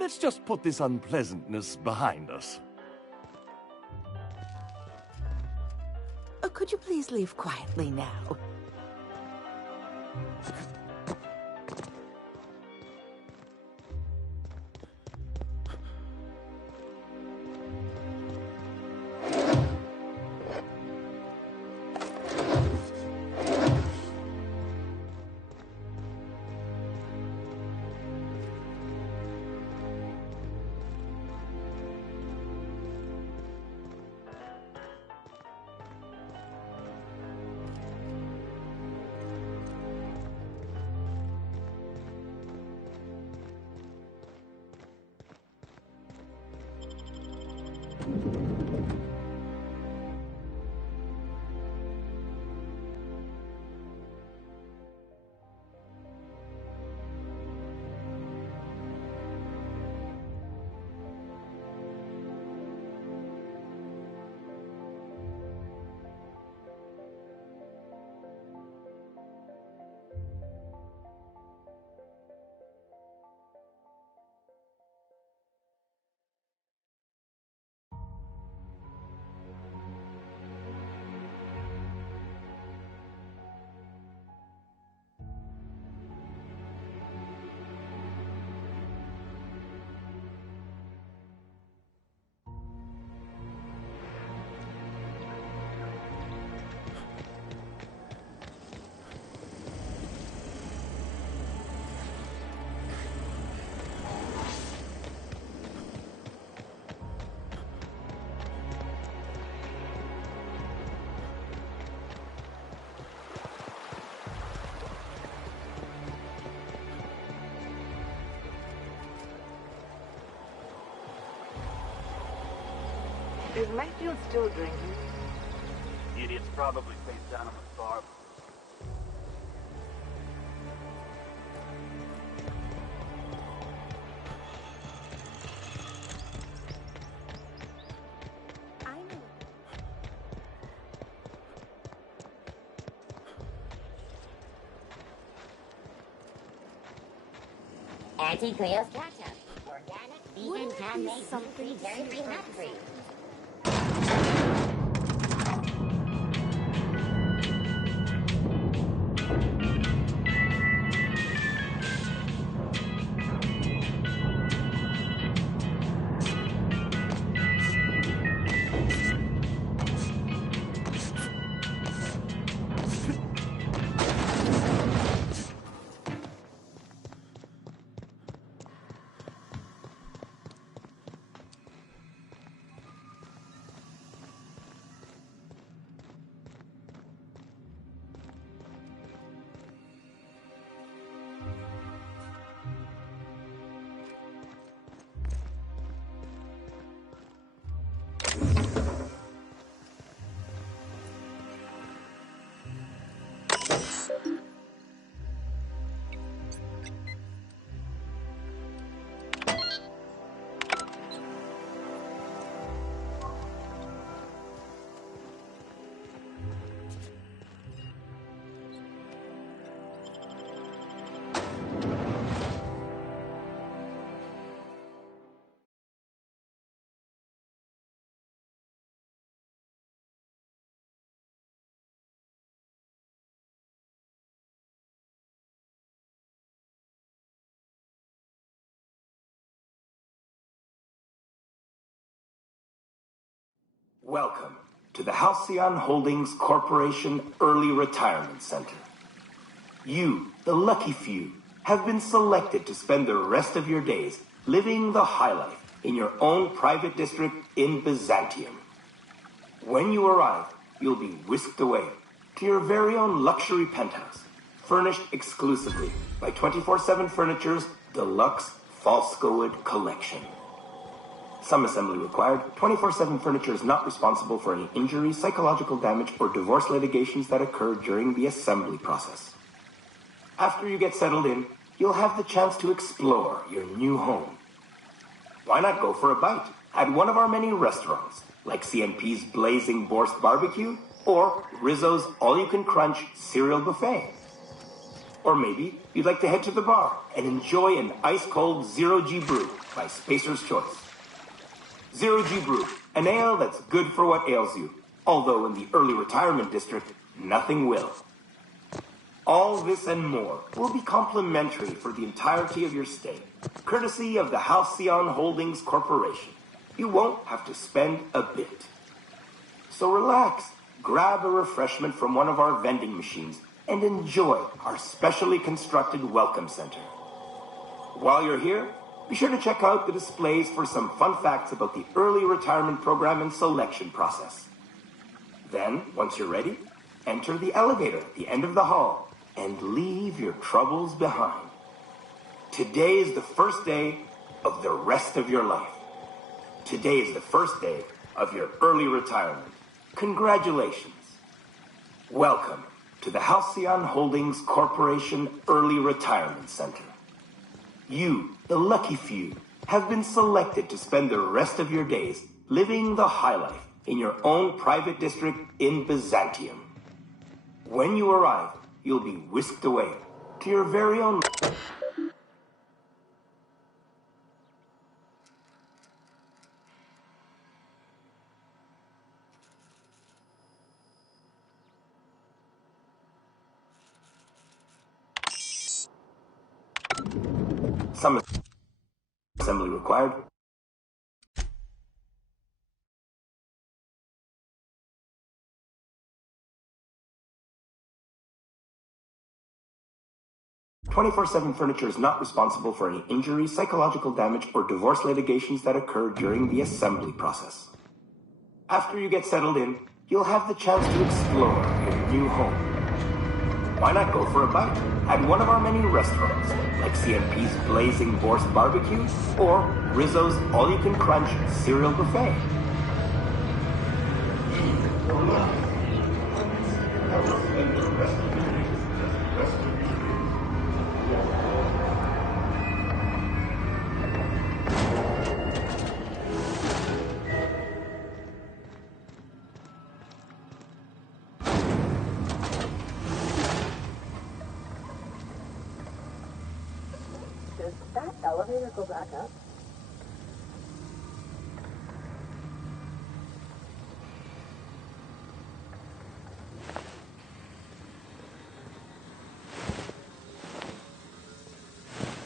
Let's just put this unpleasantness behind us. Could you please leave quietly now? Is Mayfield still drinking? Idiot's probably face down on the bar. Auntie Cleo's ketchup. Organic, vegan, handmade, gluten-free, dairy-free, nut-free. Welcome to the Halcyon Holdings Corporation Early Retirement Center. You, the lucky few, have been selected to spend the rest of your days living the high life in your own private district in Byzantium. When you arrive, you'll be whisked away to your very own luxury penthouse, furnished exclusively by 24/7 Furniture's deluxe Falskowood collection. Some assembly required. 24/7 Furniture is not responsible for any injury, psychological damage, or divorce litigations that occur during the assembly process. After you get settled in, you'll have the chance to explore your new home. Why not go for a bite at one of our many restaurants, like CNP's Blazing Borscht Barbecue or Rizzo's All-You-Can-Crunch Cereal Buffet? Or maybe you'd like to head to the bar and enjoy an ice-cold Zero-G Brew by Spacer's Choice. Zero-G Brew, an ale that's good for what ails you, although in the early retirement district, nothing will. All this and more will be complimentary for the entirety of your stay, courtesy of the Halcyon Holdings Corporation. You won't have to spend a bit. So relax, grab a refreshment from one of our vending machines, and enjoy our specially constructed welcome center. While you're here, be sure to check out the displays for some fun facts about the early retirement program and selection process. Then, once you're ready, enter the elevator at the end of the hall and leave your troubles behind. Today is the first day of the rest of your life. Today is the first day of your early retirement. Congratulations. Welcome to the Halcyon Holdings Corporation Early Retirement Center. You, the lucky few, have been selected to spend the rest of your days living the high life in your own private district in Byzantium. When you arrive, you'll be whisked away to your very own... Some assembly required. "24/7 Furniture is not responsible for any injury, psychological damage, or divorce litigations that occur during the assembly process. After you get settled in, you'll have the chance to explore your new home. Why not go for a bite at one of our many restaurants, like CNP's Blazing Borscht Barbecue or Rizzo's All-You-Can-Crunch Cereal Buffet? That that elevator go back up?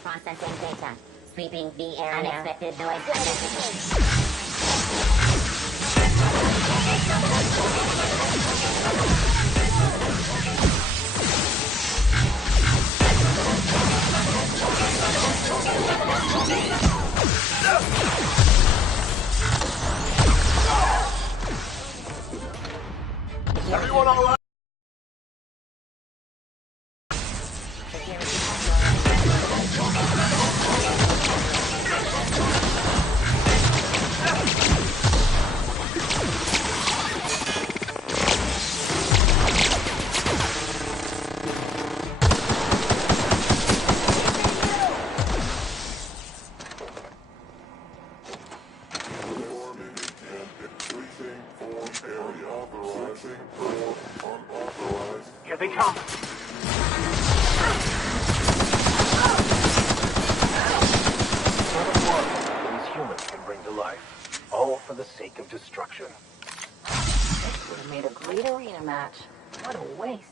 Processing data. Sweeping the area. Unexpected noise. Everyone all right? Here they come. What a world these humans can bring to life, all for the sake of destruction. This would have made a great arena match. What a waste.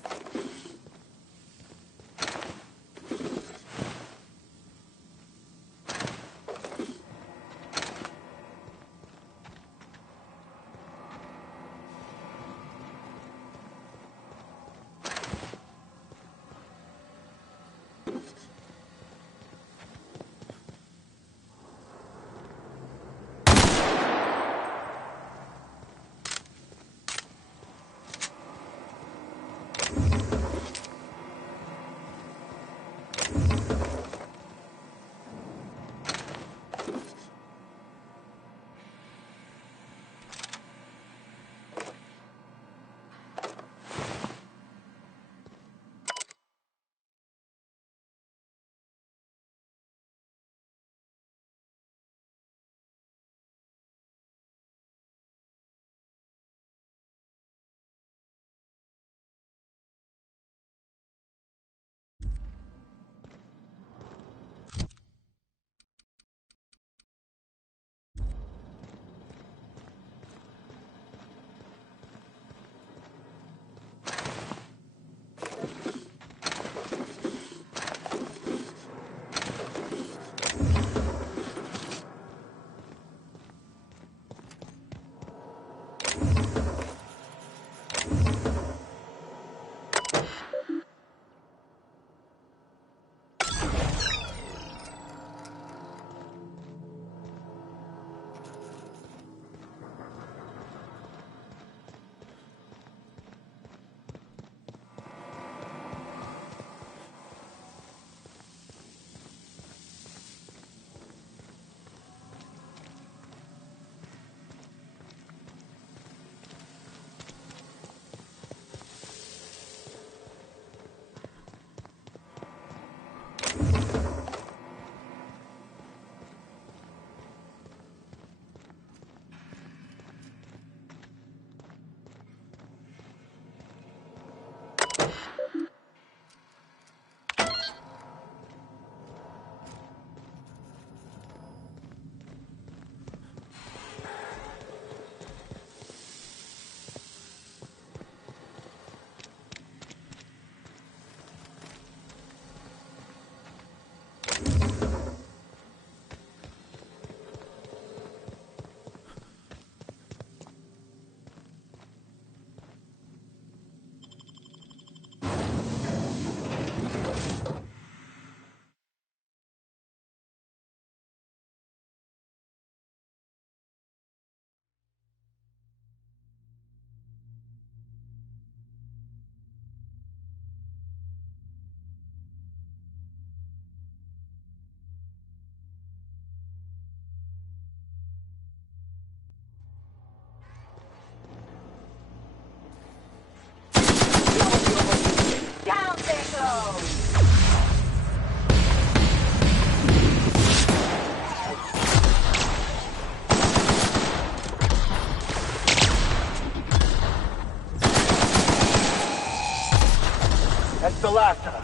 That's the last of them.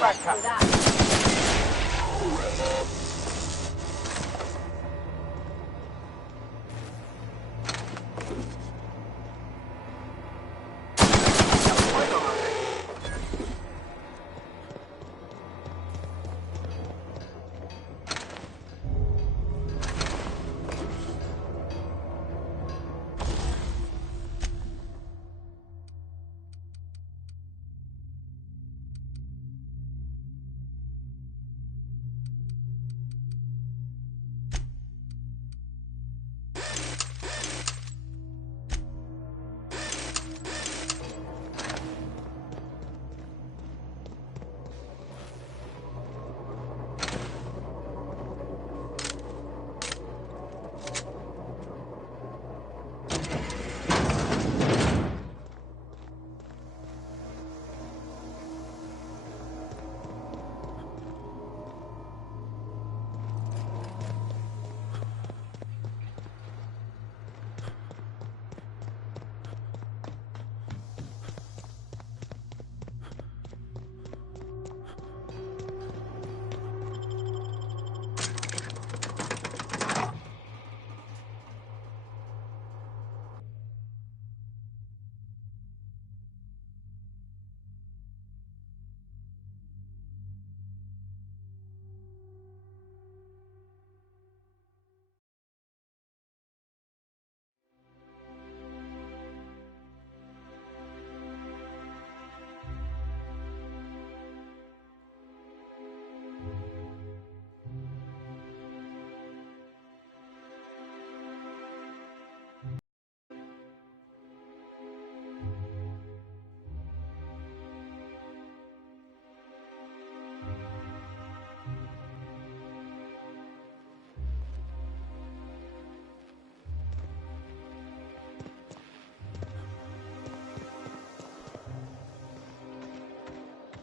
Sprat trap.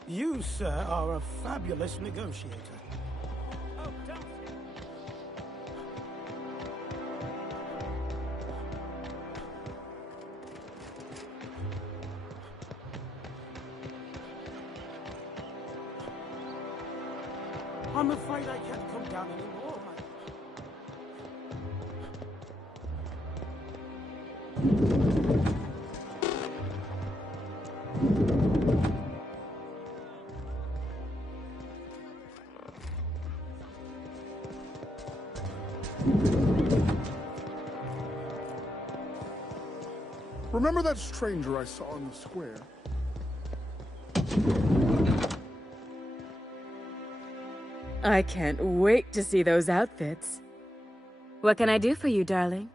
You, sir, are a fabulous negotiator. Oh, don't. I'm afraid I can't come down anymore, my... Remember that stranger I saw in the square? I can't wait to see those outfits. What can I do for you, darling?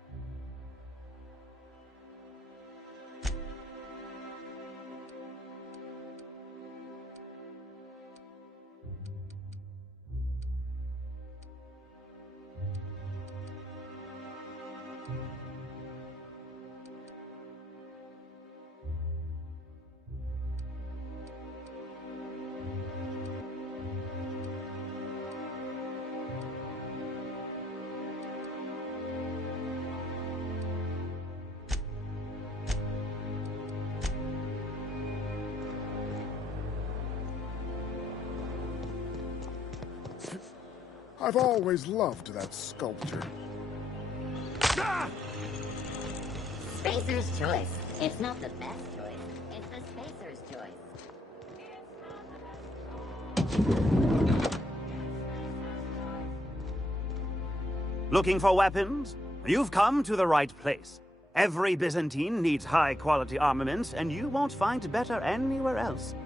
I've always loved that sculpture. Spacer's choice. It's not the best choice. It's the Spacer's choice. Looking for weapons? You've come to the right place. Every Byzantine needs high-quality armaments, and you won't find better anywhere else.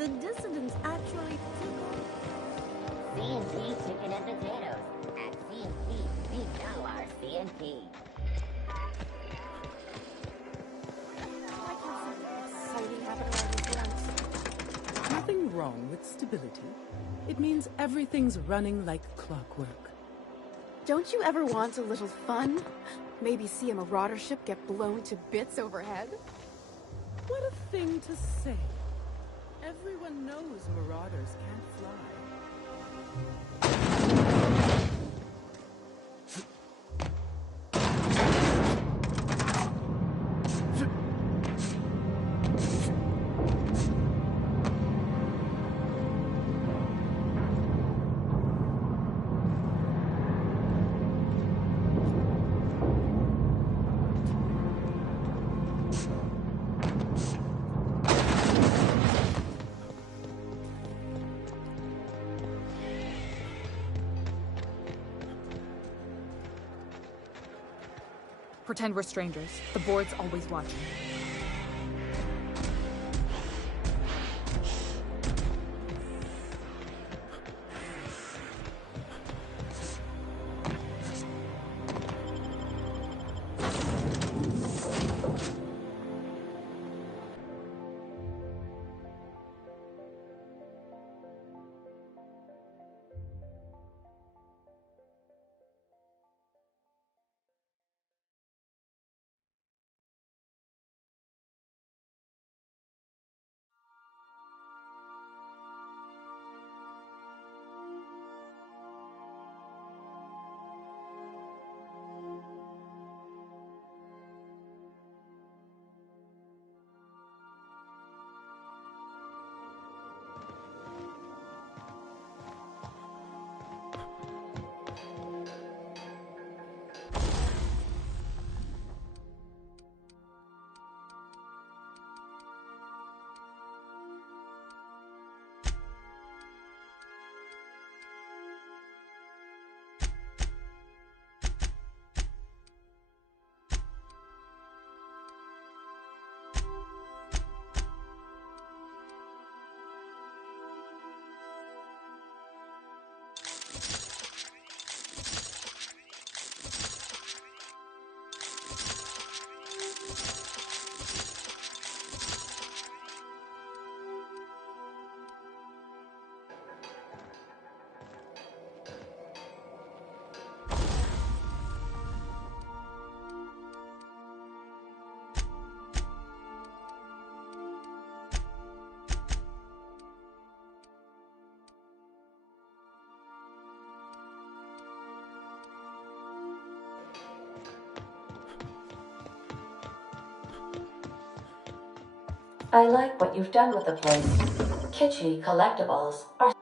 The dissidents actually C&P chicken and potatoes. At C&P, we know our C&P. Nothing wrong with stability. It means everything's running like clockwork. Don't you ever want a little fun? Maybe see a marauder ship get blown to bits overhead? What a thing to say. Everyone knows marauders can't fly. Pretend we're strangers. The board's always watching. I like what you've done with the place. Kitschy collectibles are...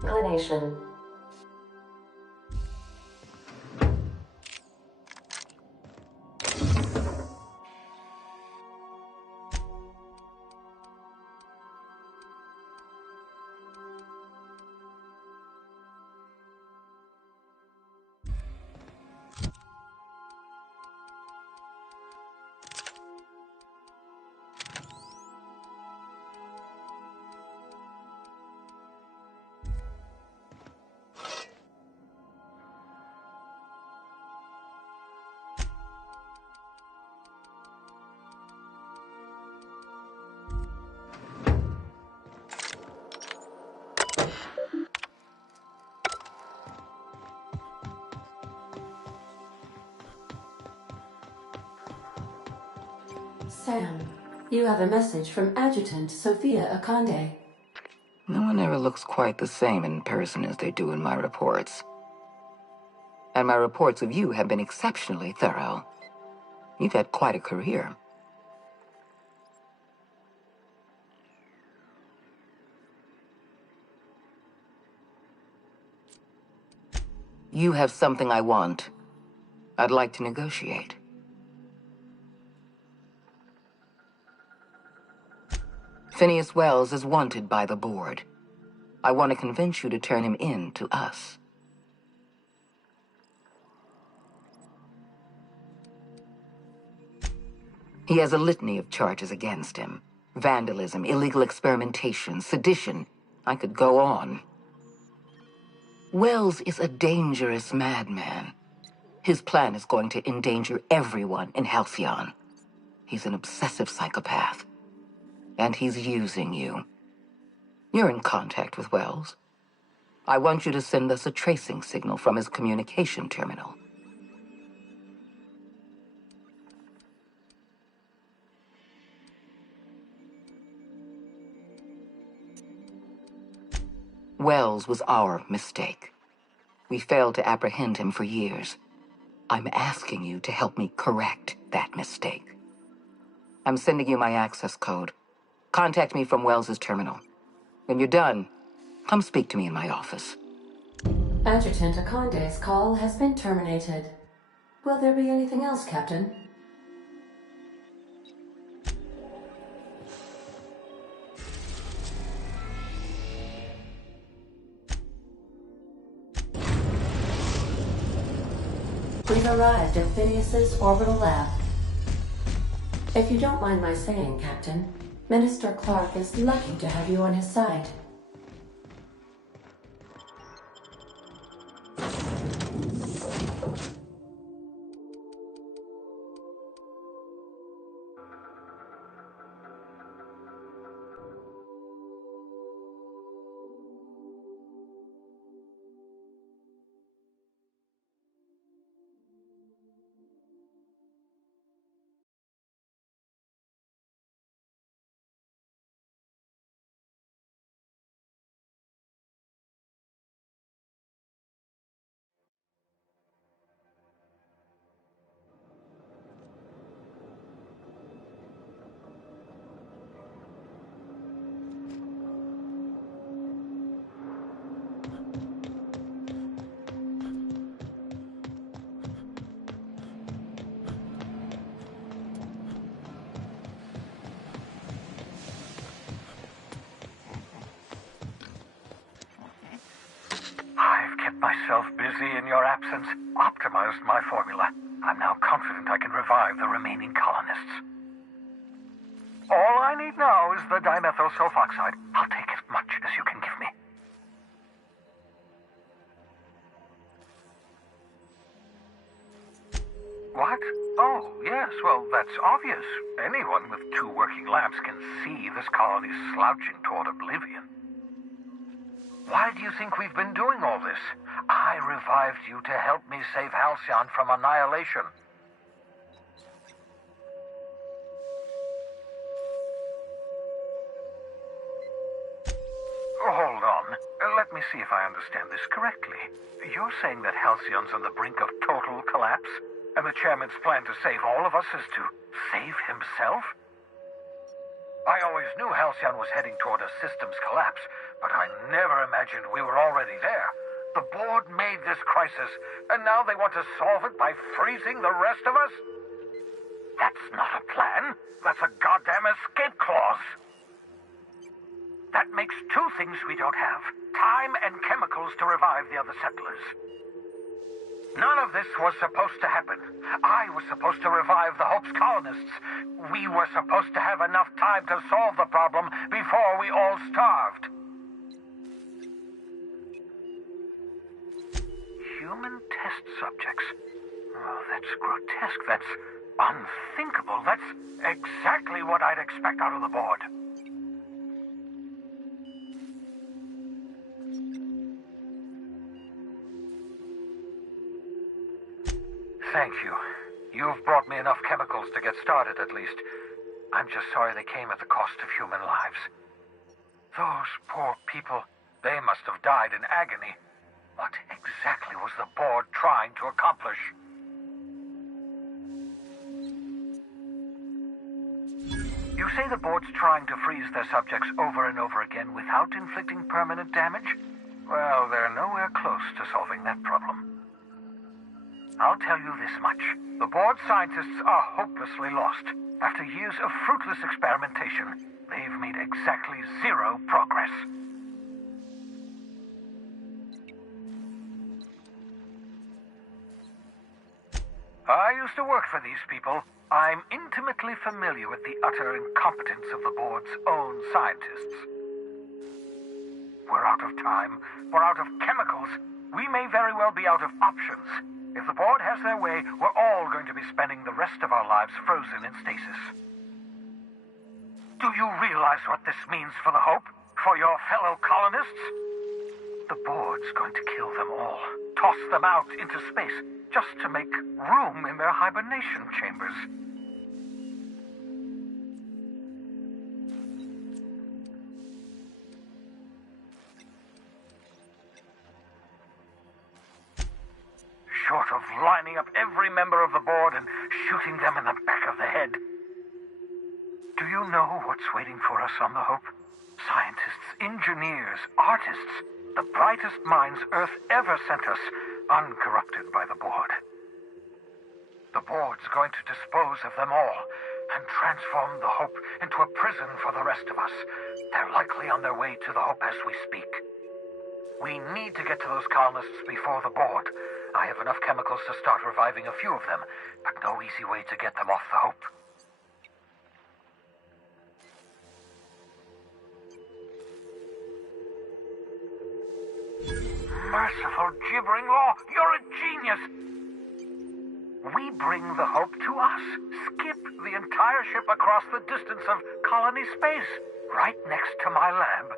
Inclination. Sam, you have a message from Adjutant Sophia Akande. never looks quite the same in person as they do in my reports. And my reports of you have been exceptionally thorough. You've had quite a career. You have something I want. I'd like to negotiate. Phineas Wells is wanted by the board. I want to convince you to turn him in to us. He has a litany of charges against him. Vandalism, illegal experimentation, sedition. I could go on. Wells is a dangerous madman. His plan is going to endanger everyone in Halcyon. He's an obsessive psychopath. And he's using you. You're in contact with Wells. I want you to send us a tracing signal from his communication terminal. Wells was our mistake. We failed to apprehend him for years. I'm asking you to help me correct that mistake. I'm sending you my access code. Contact me from Wells's terminal. When you're done, come speak to me in my office. Adjutant Akonde's call has been terminated. Will there be anything else, Captain? We've arrived at Phineas's orbital lab. If you don't mind my saying, Captain, Minister Clark is lucky to have you on his side. Myself busy in your absence, optimized my formula. I'm now confident I can revive the remaining colonists. All I need now is the dimethyl sulfoxide. I'll take as much as you can give me. What? Oh, yes, well, that's obvious. Anyone with 2 working labs can see this colony's slouching toward oblivion. Why do you think we've been doing all this? I revived you to help me save Halcyon from annihilation. Hold on. Let me see if I understand this correctly. You're saying that Halcyon's on the brink of total collapse, and the chairman's plan to save all of us is to save himself? I always knew Halcyon was heading toward a systems collapse, but I never imagined we were already there. The board made this crisis, and now they want to solve it by freezing the rest of us? That's not a plan. That's a goddamn escape clause. That makes 2 things we don't have: time and chemicals to revive the other settlers. None of this was supposed to happen. I was supposed to revive the Hope's colonists. We were supposed to have enough time to solve the problem before we all starved. Human test subjects. Oh, that's grotesque. That's unthinkable. That's exactly what I'd expect out of the board. Thank you. You've brought me enough chemicals to get started, at least. I'm just sorry they came at the cost of human lives. Those poor people, they must have died in agony. What exactly was the board trying to accomplish? You say the board's trying to freeze their subjects over and over again without inflicting permanent damage? Well, they're nowhere close to solving that problem. I'll tell you this much. The board scientists are hopelessly lost. After years of fruitless experimentation, they've made exactly zero progress. I used to work for these people. I'm intimately familiar with the utter incompetence of the board's own scientists. We're out of time. We're out of chemicals. We may very well be out of options. If the board has their way, we're all going to be spending the rest of our lives frozen in stasis. Do you realize what this means for the Hope? For your fellow colonists? The board's going to kill them all. Toss them out into space, just to make room in their hibernation chambers. Short of lining up every member of the board and shooting them in the back of the head. Do you know what's waiting for us on the Hope? Scientists, engineers, artists, the brightest minds Earth ever sent us, uncorrupted by the board. The board's going to dispose of them all and transform the Hope into a prison for the rest of us. They're likely on their way to the Hope as we speak. We need to get to those colonists before the board. I have enough chemicals to start reviving a few of them, but no easy way to get them off the Hope. Merciful gibbering law, you're a genius! We bring the Hope to us. Skip the entire ship across the distance of colony space, right next to my lab.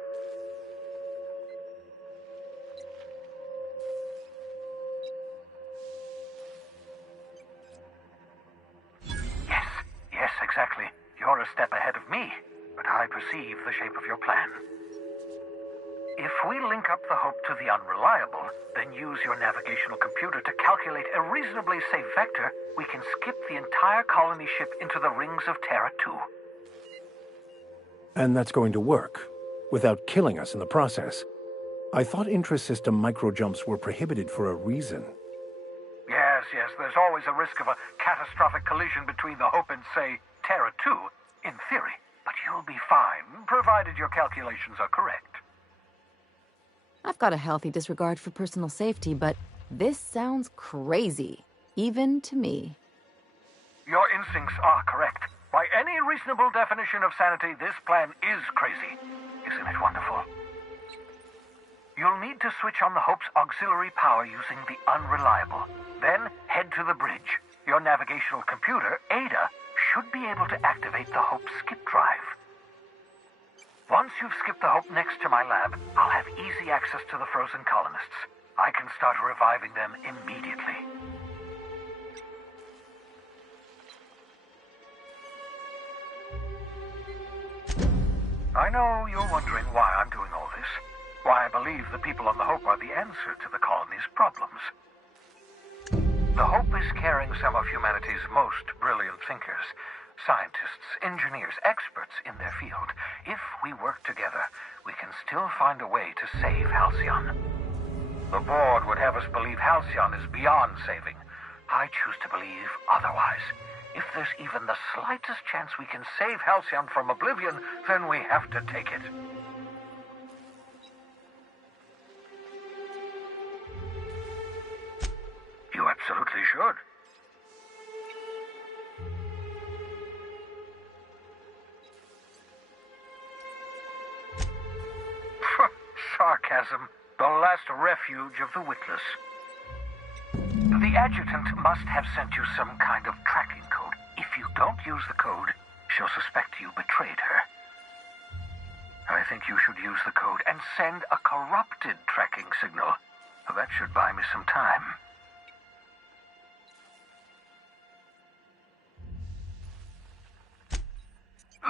Yes, exactly. You're a step ahead of me, but I perceive the shape of your plan. If we link up the Hope to the Unreliable, then use your navigational computer to calculate a reasonably safe vector, we can skip the entire colony ship into the rings of Terra 2. And that's going to work, without killing us in the process. I thought intra-system microjumps were prohibited for a reason. Yes, there's always a risk of a catastrophic collision between the Hope and, say, Terra 2, in theory. But you'll be fine, provided your calculations are correct. I've got a healthy disregard for personal safety, but this sounds crazy, even to me. Your instincts are correct. By any reasonable definition of sanity, this plan is crazy. Isn't it wonderful? You'll need to switch on the Hope's auxiliary power using the Unreliable. Then head to the bridge. Your navigational computer, Ada, should be able to activate the Hope's skip drive. Once you've skipped the Hope next to my lab, I'll have easy access to the frozen colonists. I can start reviving them immediately. I know you're wondering why I'm doing all this. Why I believe the people on the Hope are the answer to the colony's problems. The Hope is carrying some of humanity's most brilliant thinkers. Scientists, engineers, experts in their field. If we work together, we can still find a way to save Halcyon. The board would have us believe Halcyon is beyond saving. I choose to believe otherwise. If there's even the slightest chance we can save Halcyon from oblivion, then we have to take it. You absolutely should. Sarcasm, the last refuge of the witless. The adjutant must have sent you some kind of tracking code. If you don't use the code, she'll suspect you betrayed her. I think you should use the code and send a corrupted tracking signal. That should buy me some time.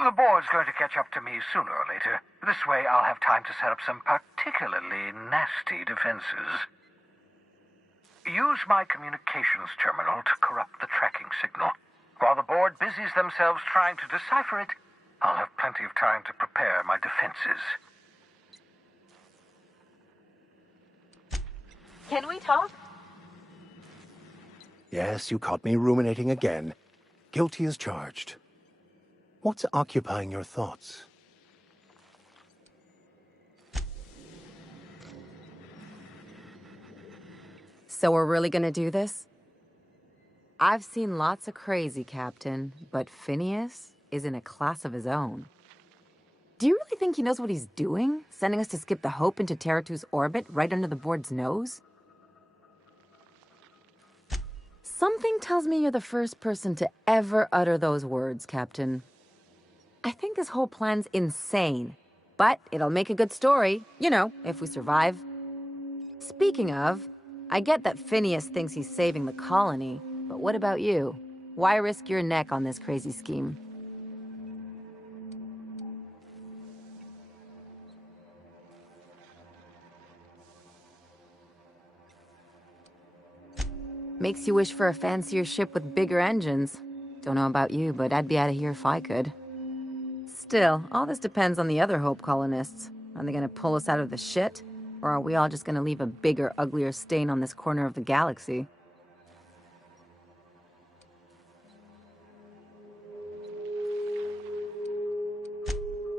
The board's going to catch up to me sooner or later. This way I'll have time to set up some particularly nasty defenses. Use my communications terminal to corrupt the tracking signal. While the board busies themselves trying to decipher it, I'll have plenty of time to prepare my defenses. Can we talk? Yes, you caught me ruminating again. Guilty as charged. What's occupying your thoughts? So we're really gonna do this? I've seen lots of crazy, Captain, but Phineas is in a class of his own. Do you really think he knows what he's doing? Sending us to skip the Hope into Terra 2's orbit right under the board's nose? Something tells me you're the first person to ever utter those words, Captain. I think this whole plan's insane, but it'll make a good story, you know, if we survive. Speaking of, I get that Phineas thinks he's saving the colony, but what about you? Why risk your neck on this crazy scheme? Makes you wish for a fancier ship with bigger engines. Don't know about you, but I'd be out of here if I could. Still, all this depends on the other Hope colonists. Are they gonna pull us out of the shit? Or are we all just gonna leave a bigger, uglier stain on this corner of the galaxy?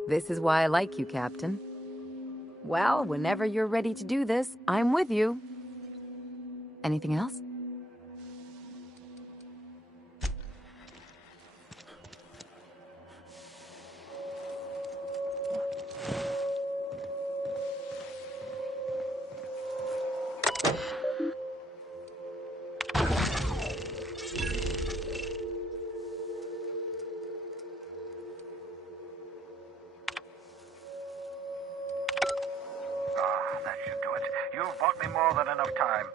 This is why I like you, Captain. Well, whenever you're ready to do this, I'm with you. Anything else? That should do it. You've bought me more than enough time.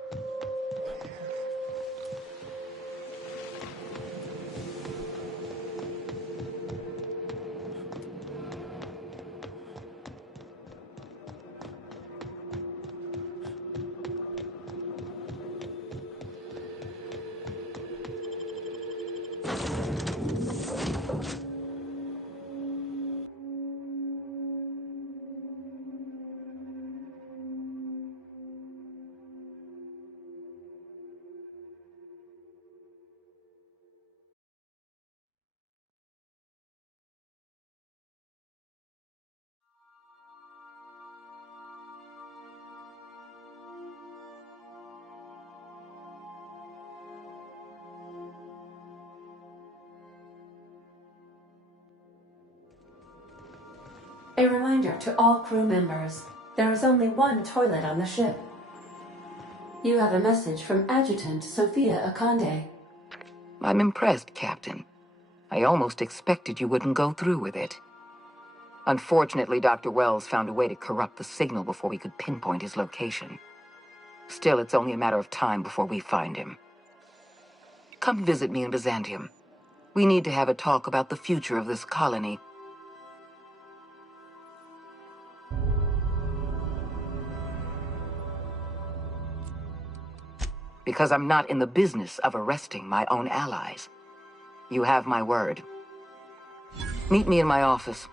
A reminder to all crew members, there is only one toilet on the ship. You have a message from Adjutant Sophia Akande. I'm impressed, Captain. I almost expected you wouldn't go through with it. Unfortunately, Dr. Wells found a way to corrupt the signal before we could pinpoint his location. Still, it's only a matter of time before we find him. Come visit me in Byzantium. We need to have a talk about the future of this colony. Because I'm not in the business of arresting my own allies. You have my word. Meet me in my office.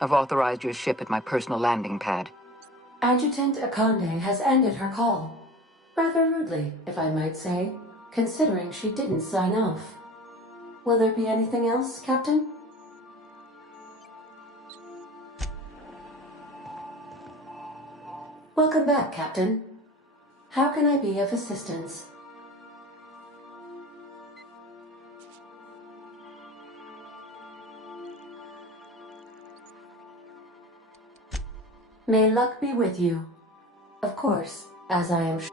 I've authorized your ship at my personal landing pad. Adjutant Akande has ended her call. Rather rudely, if I might say, considering she didn't sign off. Will there be anything else, Captain? Welcome back, Captain. How can I be of assistance? May luck be with you. Of course, as I am sure.